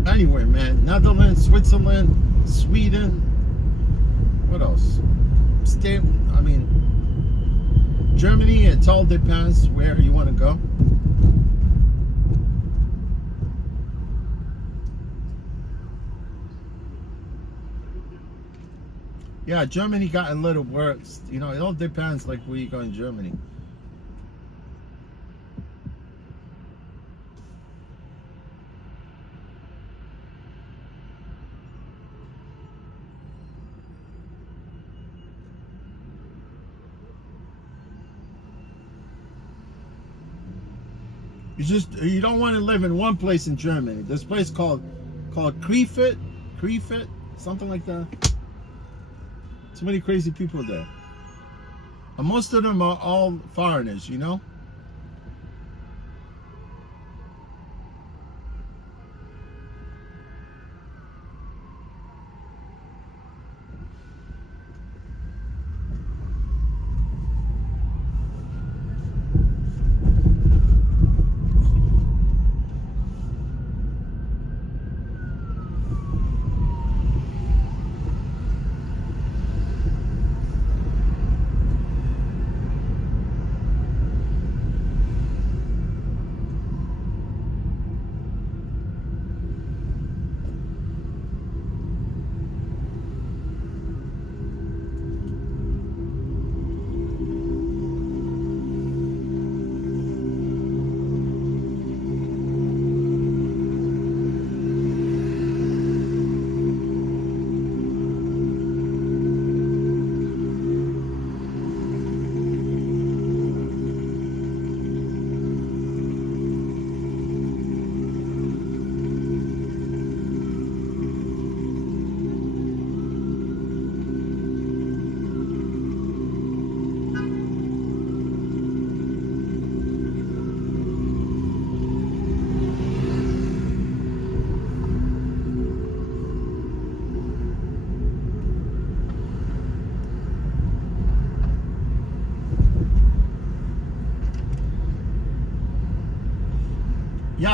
Anywhere, man. Netherlands, Switzerland, Sweden. What else? I mean, Germany. It all depends where you want to go. Yeah, Germany got a little worse. You know, it all depends, like where you go in Germany. You don't want to live in one place in Germany. This place called Krefeld, something like that. Too many crazy people there. And most of them are all foreigners, you know?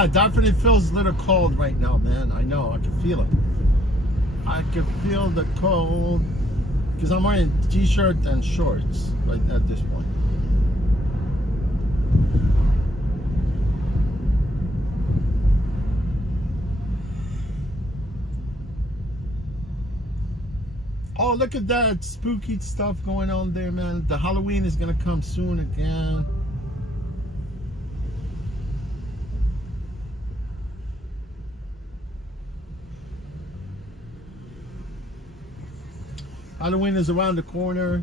Yeah, it definitely feels a little cold right now, man. I know, I can feel it. I can feel the cold because I'm wearing t-shirt and shorts right at this point. Oh, look at that spooky stuff going on there, man. The Halloween is gonna come soon again. Halloween is around the corner.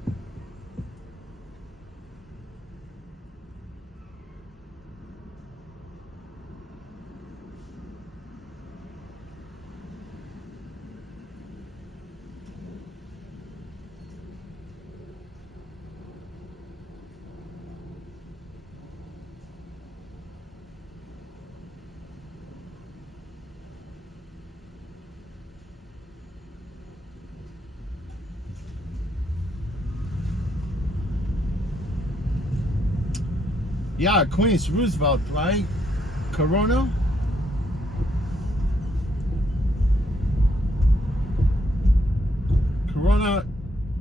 Yeah, Queens Roosevelt, right? Corona. Corona,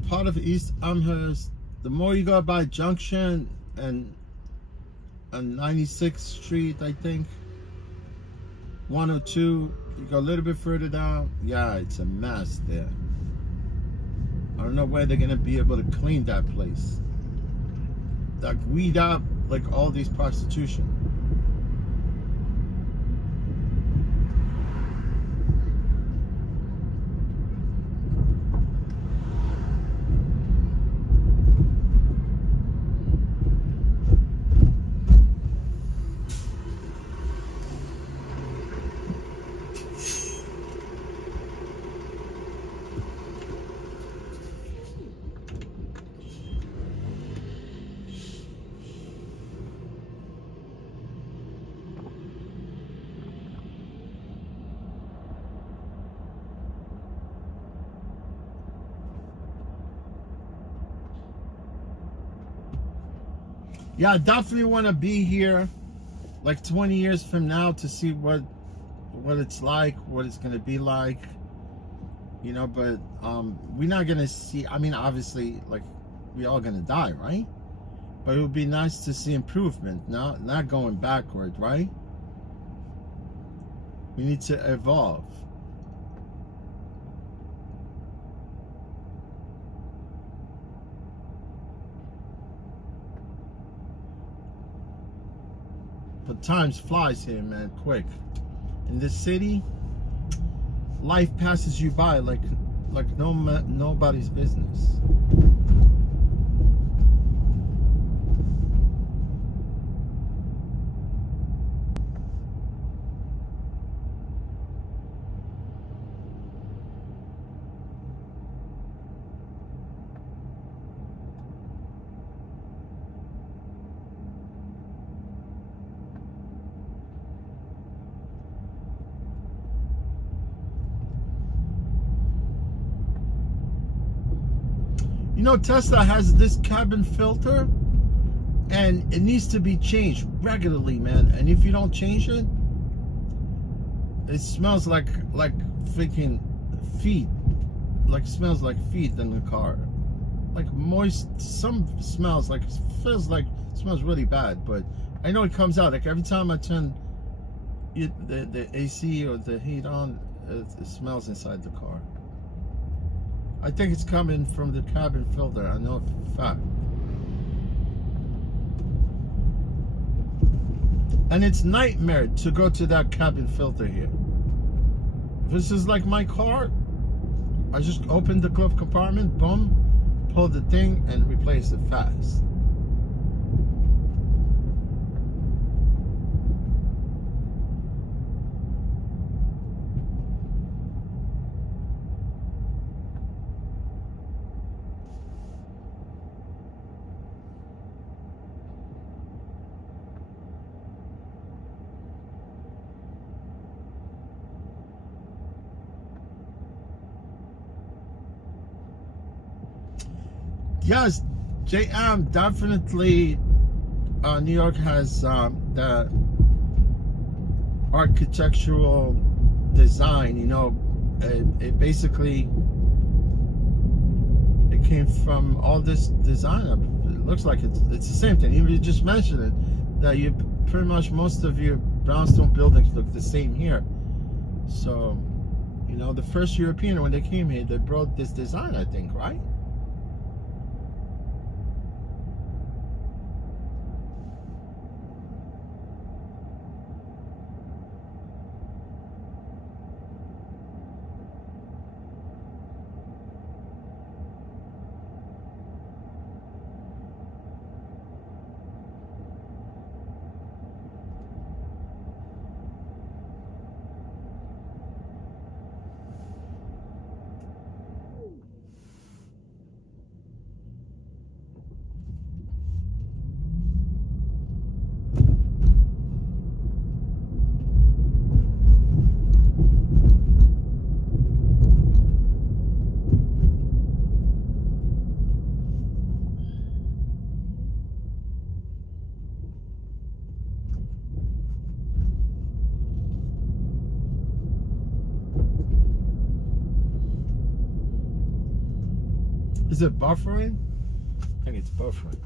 part of East Amherst. The more you go by Junction and 96th Street, I think, 102, you go a little bit further down. Yeah, it's a mess there. I don't know where they're gonna be able to clean that place. Like weed up like all these prostitution. Yeah, I definitely want to be here like 20 years from now to see what it's like, what it's going to be like, you know, but we're not going to see, I mean, obviously, like, we all going to die, right? But it would be nice to see improvement, not going backward, right? We need to evolve. But times flies here, man, quick. In this city, life passes you by like nobody's business. You know, Tesla has this cabin filter and it needs to be changed regularly, man. And if you don't change it, it smells like freaking feet. Like smells like feet in the car. Like moist, some smells like, smells really bad, but I know it comes out. Like every time I turn the AC or the heat on, it smells inside the car. I think it's coming from the cabin filter. I know for a fact. And it's nightmare to go to that cabin filter here. If this is like my car, I just open the glove compartment, boom, pull the thing and replace it fast. Yes, JM, definitely New York has the architectural design. You know, it basically it came from all this design. It looks like it's the same thing. You just mentioned it, that you pretty much most of your brownstone buildings look the same here. So, you know, the first European, when they came here, they brought this design, I think, right? Is it buffering? I think it's buffering.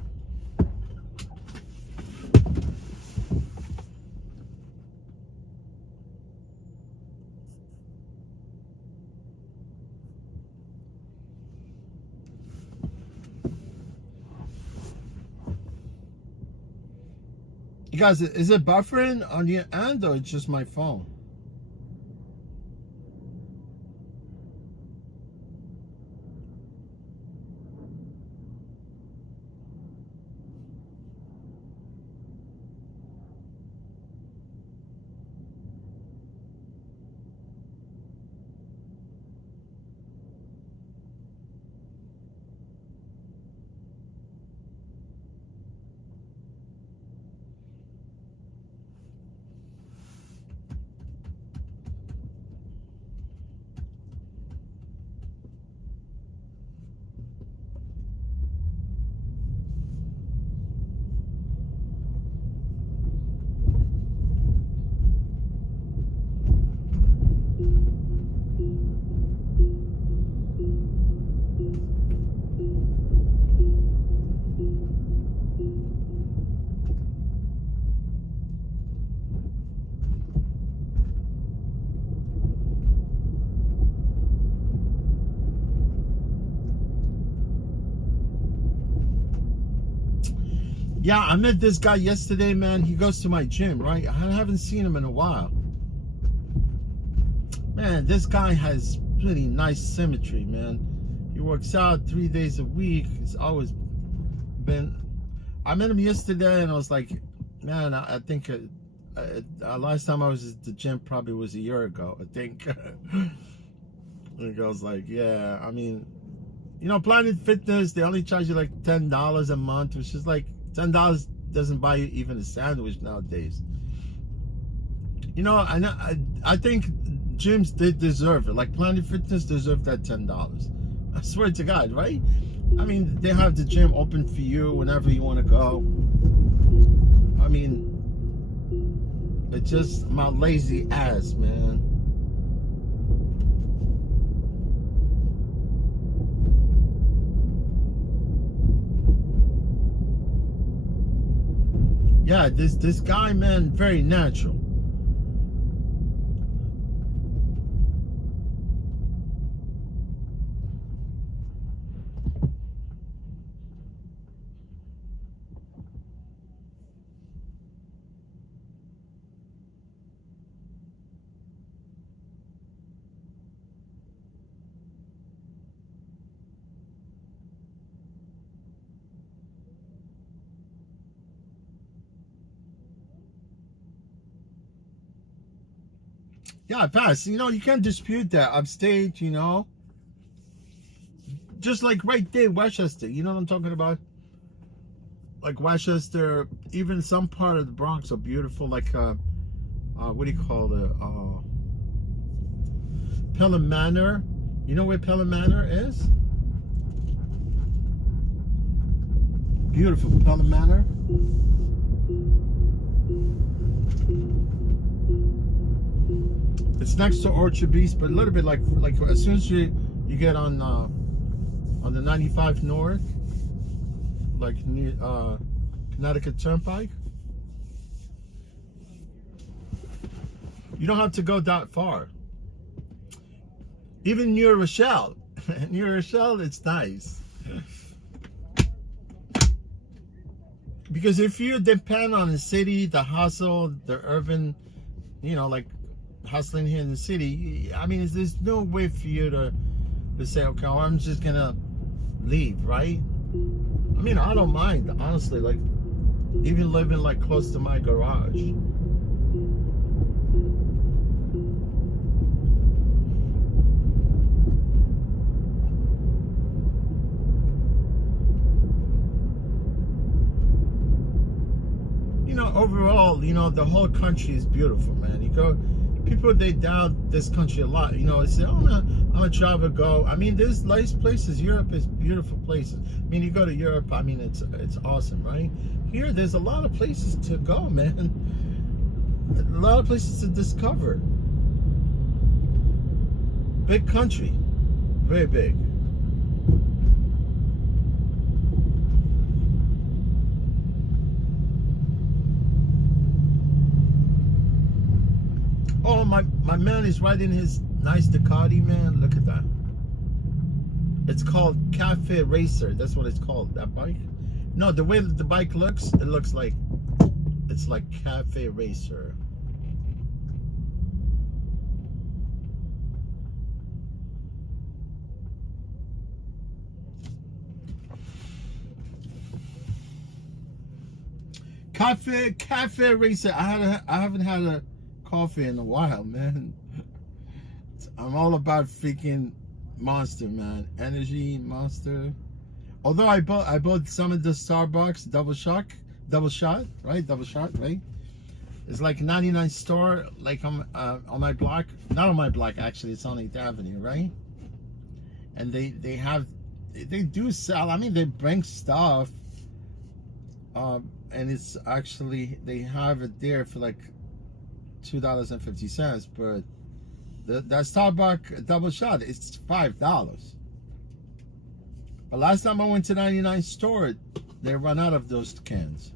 You guys, is it buffering on your end or it's just my phone? Yeah, I met this guy yesterday, man. He goes to my gym, right? I haven't seen him in a while. Man, this guy has really nice symmetry, man. He works out 3 days a week. It's always been... I met him yesterday and I was like, man, I think last time I was at the gym probably was a year ago, I think. And I was like, yeah, I mean, you know, Planet Fitness, they only charge you like $10 a month, which is like, $10 doesn't buy you even a sandwich nowadays. You know, I think gyms did deserve it. Like Planet Fitness deserved that $10. I swear to God, right? I mean, they have the gym open for you whenever you want to go. I mean, it's just my lazy ass, man. Yeah, this guy, man, very natural. Yeah, pass. You know, you can't dispute that. Upstate, you know. Just like right there, Westchester. You know what I'm talking about? Like Westchester, even some part of the Bronx are beautiful. Like, what do you call it? Pelham Manor. You know where Pelham Manor is? Beautiful, Pelham Manor. It's next to Orchard Beach, but a little bit like as soon as you get on the 95 North, like near Connecticut Turnpike. You don't have to go that far. Even New Rochelle, New Rochelle, it's nice. Because if you depend on the city, the hustle, the urban, you know, like hustling here in the city, I mean, there's no way for you to say, okay, well, I'm just gonna leave, right? I mean, I don't mind, honestly, like even living like close to my garage. You know, overall, you know, the whole country is beautiful, man. You go, people, they doubt this country a lot. You know, they say, oh, I'm a travel go. I mean, there's nice places. Europe is beautiful places. I mean, you go to Europe, I mean, it's awesome, right? Here, there's a lot of places to go, man. A lot of places to discover. Big country, very big. Oh, my man is riding his nice Ducati, man. Look at that. It's called Cafe Racer. That's what it's called, that bike. No, the way that the bike looks, it looks like, it's like Cafe Racer. Cafe Racer. I haven't had a coffee in a while, man. I'm all about freaking Monster, man. Energy Monster. Although I bought some of the Starbucks double shot, right? Double shot, right? It's like 99 store, like on my block. Not on my block, actually. It's on 8th Avenue, right? And they do sell. I mean, they bring stuff. And it's actually, they have it there for like $2.50, but that Starbucks double shot, it's $5. But last time I went to 99 store, they run out of those cans.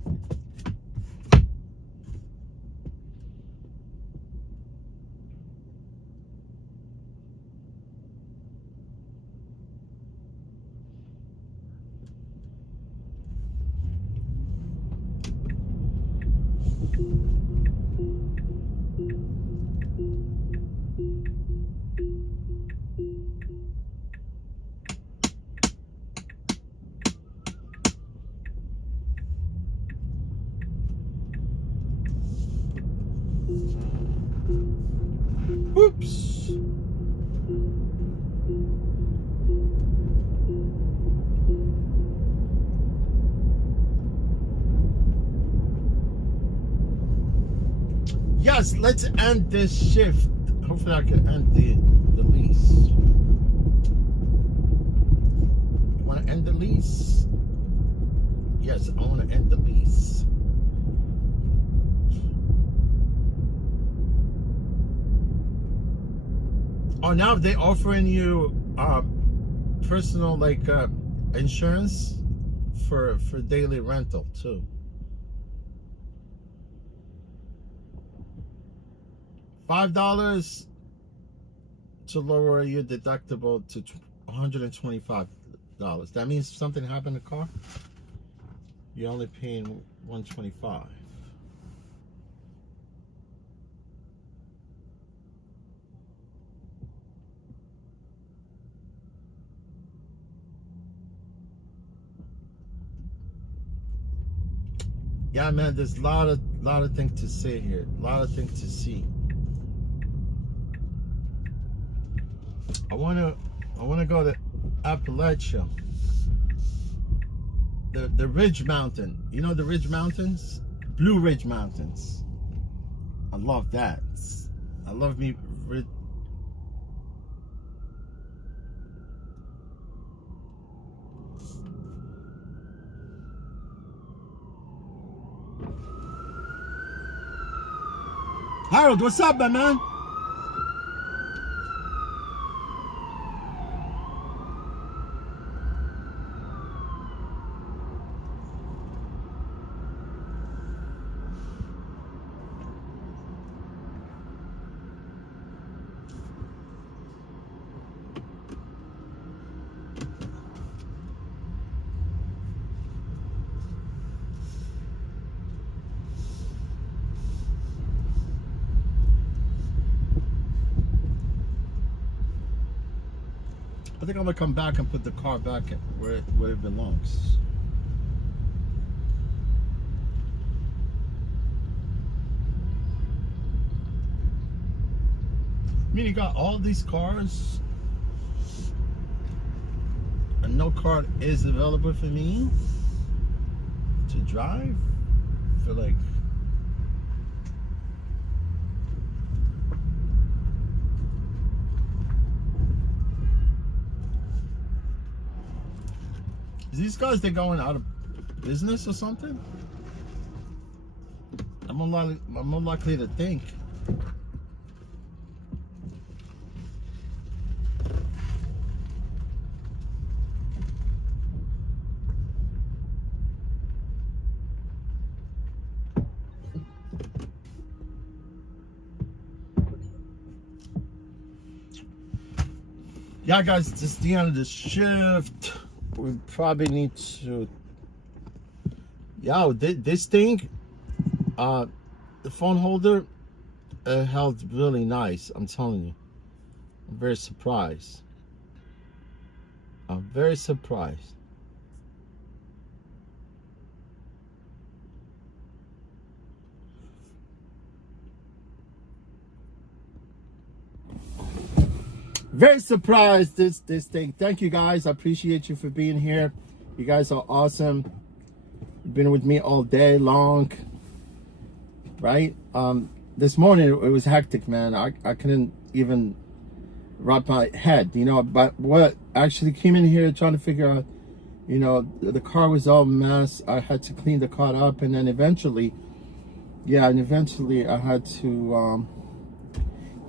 Oops. Yes, let's end this shift. Hopefully I can end the lease. You want to end the lease? Yes, I want to end the lease. Oh, now they're offering you personal insurance for daily rental too. $5 to lower your deductible to $125. That means if something happened to the car, you're only paying $125. Yeah, man, there's a lot of things to say here. A lot of things to see. I wanna go to Appalachia. The Ridge Mountain. You know the Ridge Mountains? Blue Ridge Mountains. I love that. I love me Ridge. Harold, what's up, my man? I think I'm gonna come back and put the car back where it belongs. I mean, you got all these cars, and no car is available for me to drive. I feel like these guys, they're going out of business or something? I'm more likely to think. Yeah, guys, it's just the end of the shift. We probably need to. Yeah, this thing, the phone holder, held really nice. I'm telling you, I'm very surprised. I'm very surprised. Very surprised this thing. Thank you guys. I appreciate you for being here. You guys are awesome. You've been with me all day long. Right? This morning it was hectic, man. I couldn't even wrap my head, you know, but what actually came in here trying to figure out, you know, the car was all mess. I had to clean the car up, and then eventually I had to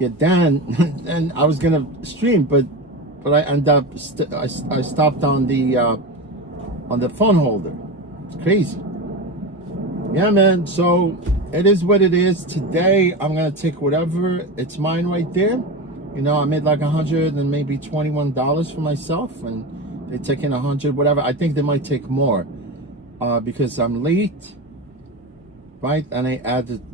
then I was gonna stream, but I ended up I stopped on the phone holder. It's crazy. Yeah, man. So it is what it is. Today I'm gonna take whatever, it's mine right there. You know, I made like $100 and maybe $21 for myself, and they're taking 100, whatever. I think they might take more because I'm late, right? And I added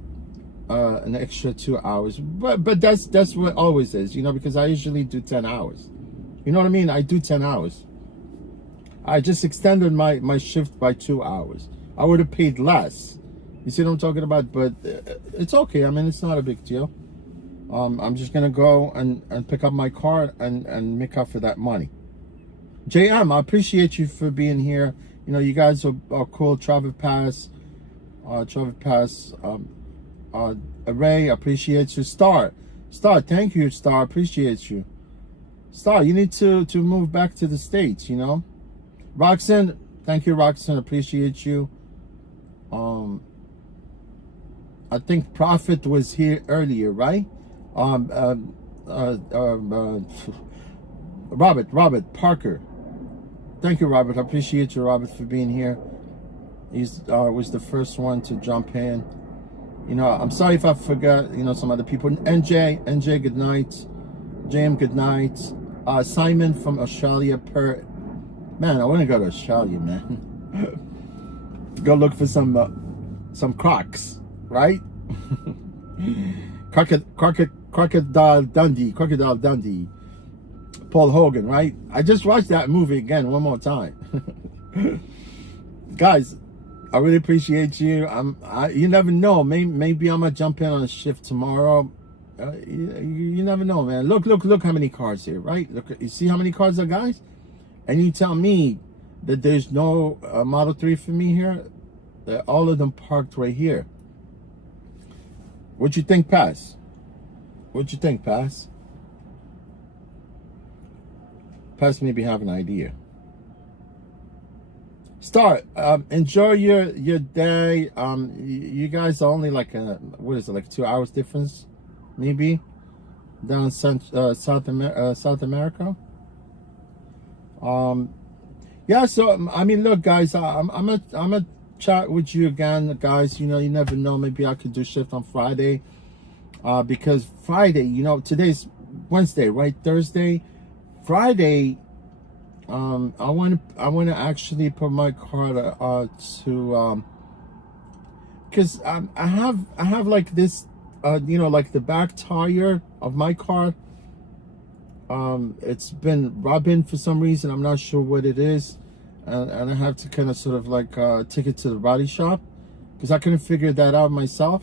an extra 2 hours, but that's what always is, you know, because I usually do 10 hours. You know what I mean? I do 10 hours. I just extended my shift by 2 hours. I would have paid less. You see what I'm talking about? But it's okay. I mean, it's not a big deal. I'm just gonna go and pick up my car and make up for that money. JM, I appreciate you for being here. You know, you guys are cool. Travel Pass, Array, appreciate you. Star, thank you. Star, appreciate you. Star, you need to move back to the States, you know. Roxanne, thank you. Roxanne, appreciate you. I think Prophet was here earlier, right? Robert Parker, thank you, Robert. I appreciate you, Robert, for being here. He's was the first one to jump in. You know, I'm sorry if I forgot, you know, some other people. NJ, good night. James, good night. Simon from Australia. Man, I want to go to Australia, man. Go look for some Crocs, right? Crocodile Dundee. Paul Hogan, right? I just watched that movie again one more time. Guys, I really appreciate you. You never know. Maybe I'm gonna jump in on a shift tomorrow. You never know, man. Look how many cars here, right? Look, you see how many cars are, guys? And you tell me that there's no Model 3 for me here? All of them parked right here. What you think, Pass? What you think, Pass? Pass maybe have an idea. Start. Enjoy your day. You guys are only like what is it, like 2 hours difference, maybe, down South America. Yeah. So I mean, look, guys, I'm a chat with you again, guys. You know, you never know. Maybe I could do shift on Friday, because Friday, you know, today's Wednesday, right? Thursday, Friday. I want to actually put my car to because I have like this, you know, like the back tire of my car It's been rubbing for some reason. I'm not sure what it is, and I have to kind of sort of like take it to the body shop because I couldn't figure that out myself.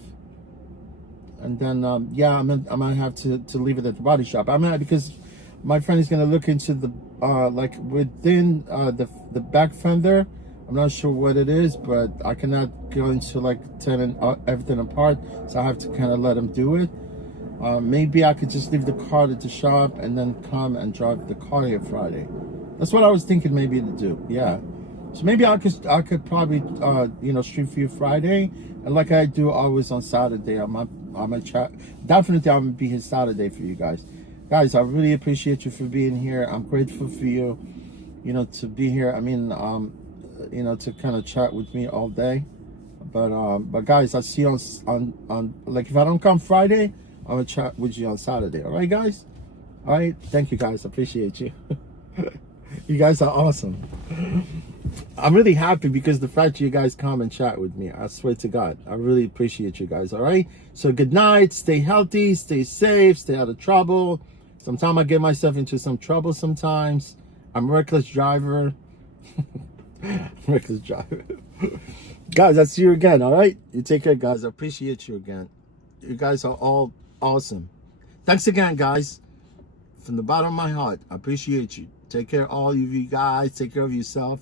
And then yeah, I might have to leave it at the body shop. Because my friend is gonna look into the like within the back fender. I'm not sure what it is, but I cannot go into like tearing everything apart, so I have to kind of let him do it. Maybe I could just leave the car at the shop and then come and drive the car here Friday. That's what I was thinking maybe to do. Yeah. So maybe I could probably you know, stream for you Friday, and like I do always on Saturday, I'm gonna chat. Definitely, I'm gonna be here Saturday for you guys. Guys, I really appreciate you for being here. I'm grateful for you, you know, to be here. I mean, you know, to kind of chat with me all day. But guys, I'll see you on like if I don't come Friday, I'm gonna chat with you on Saturday. All right, guys. All right. Thank you, guys. I appreciate you. You guys are awesome. I'm really happy because the fact you guys come and chat with me, I swear to God, I really appreciate you guys. All right. So good night. Stay healthy. Stay safe. Stay out of trouble. Sometimes I get myself into some trouble. Sometimes I'm a reckless driver. Reckless driver. Guys, I'll see you again. All right. You take care, guys. I appreciate you again. You guys are all awesome. Thanks again, guys. From the bottom of my heart, I appreciate you. Take care, all of you guys. Take care of yourself.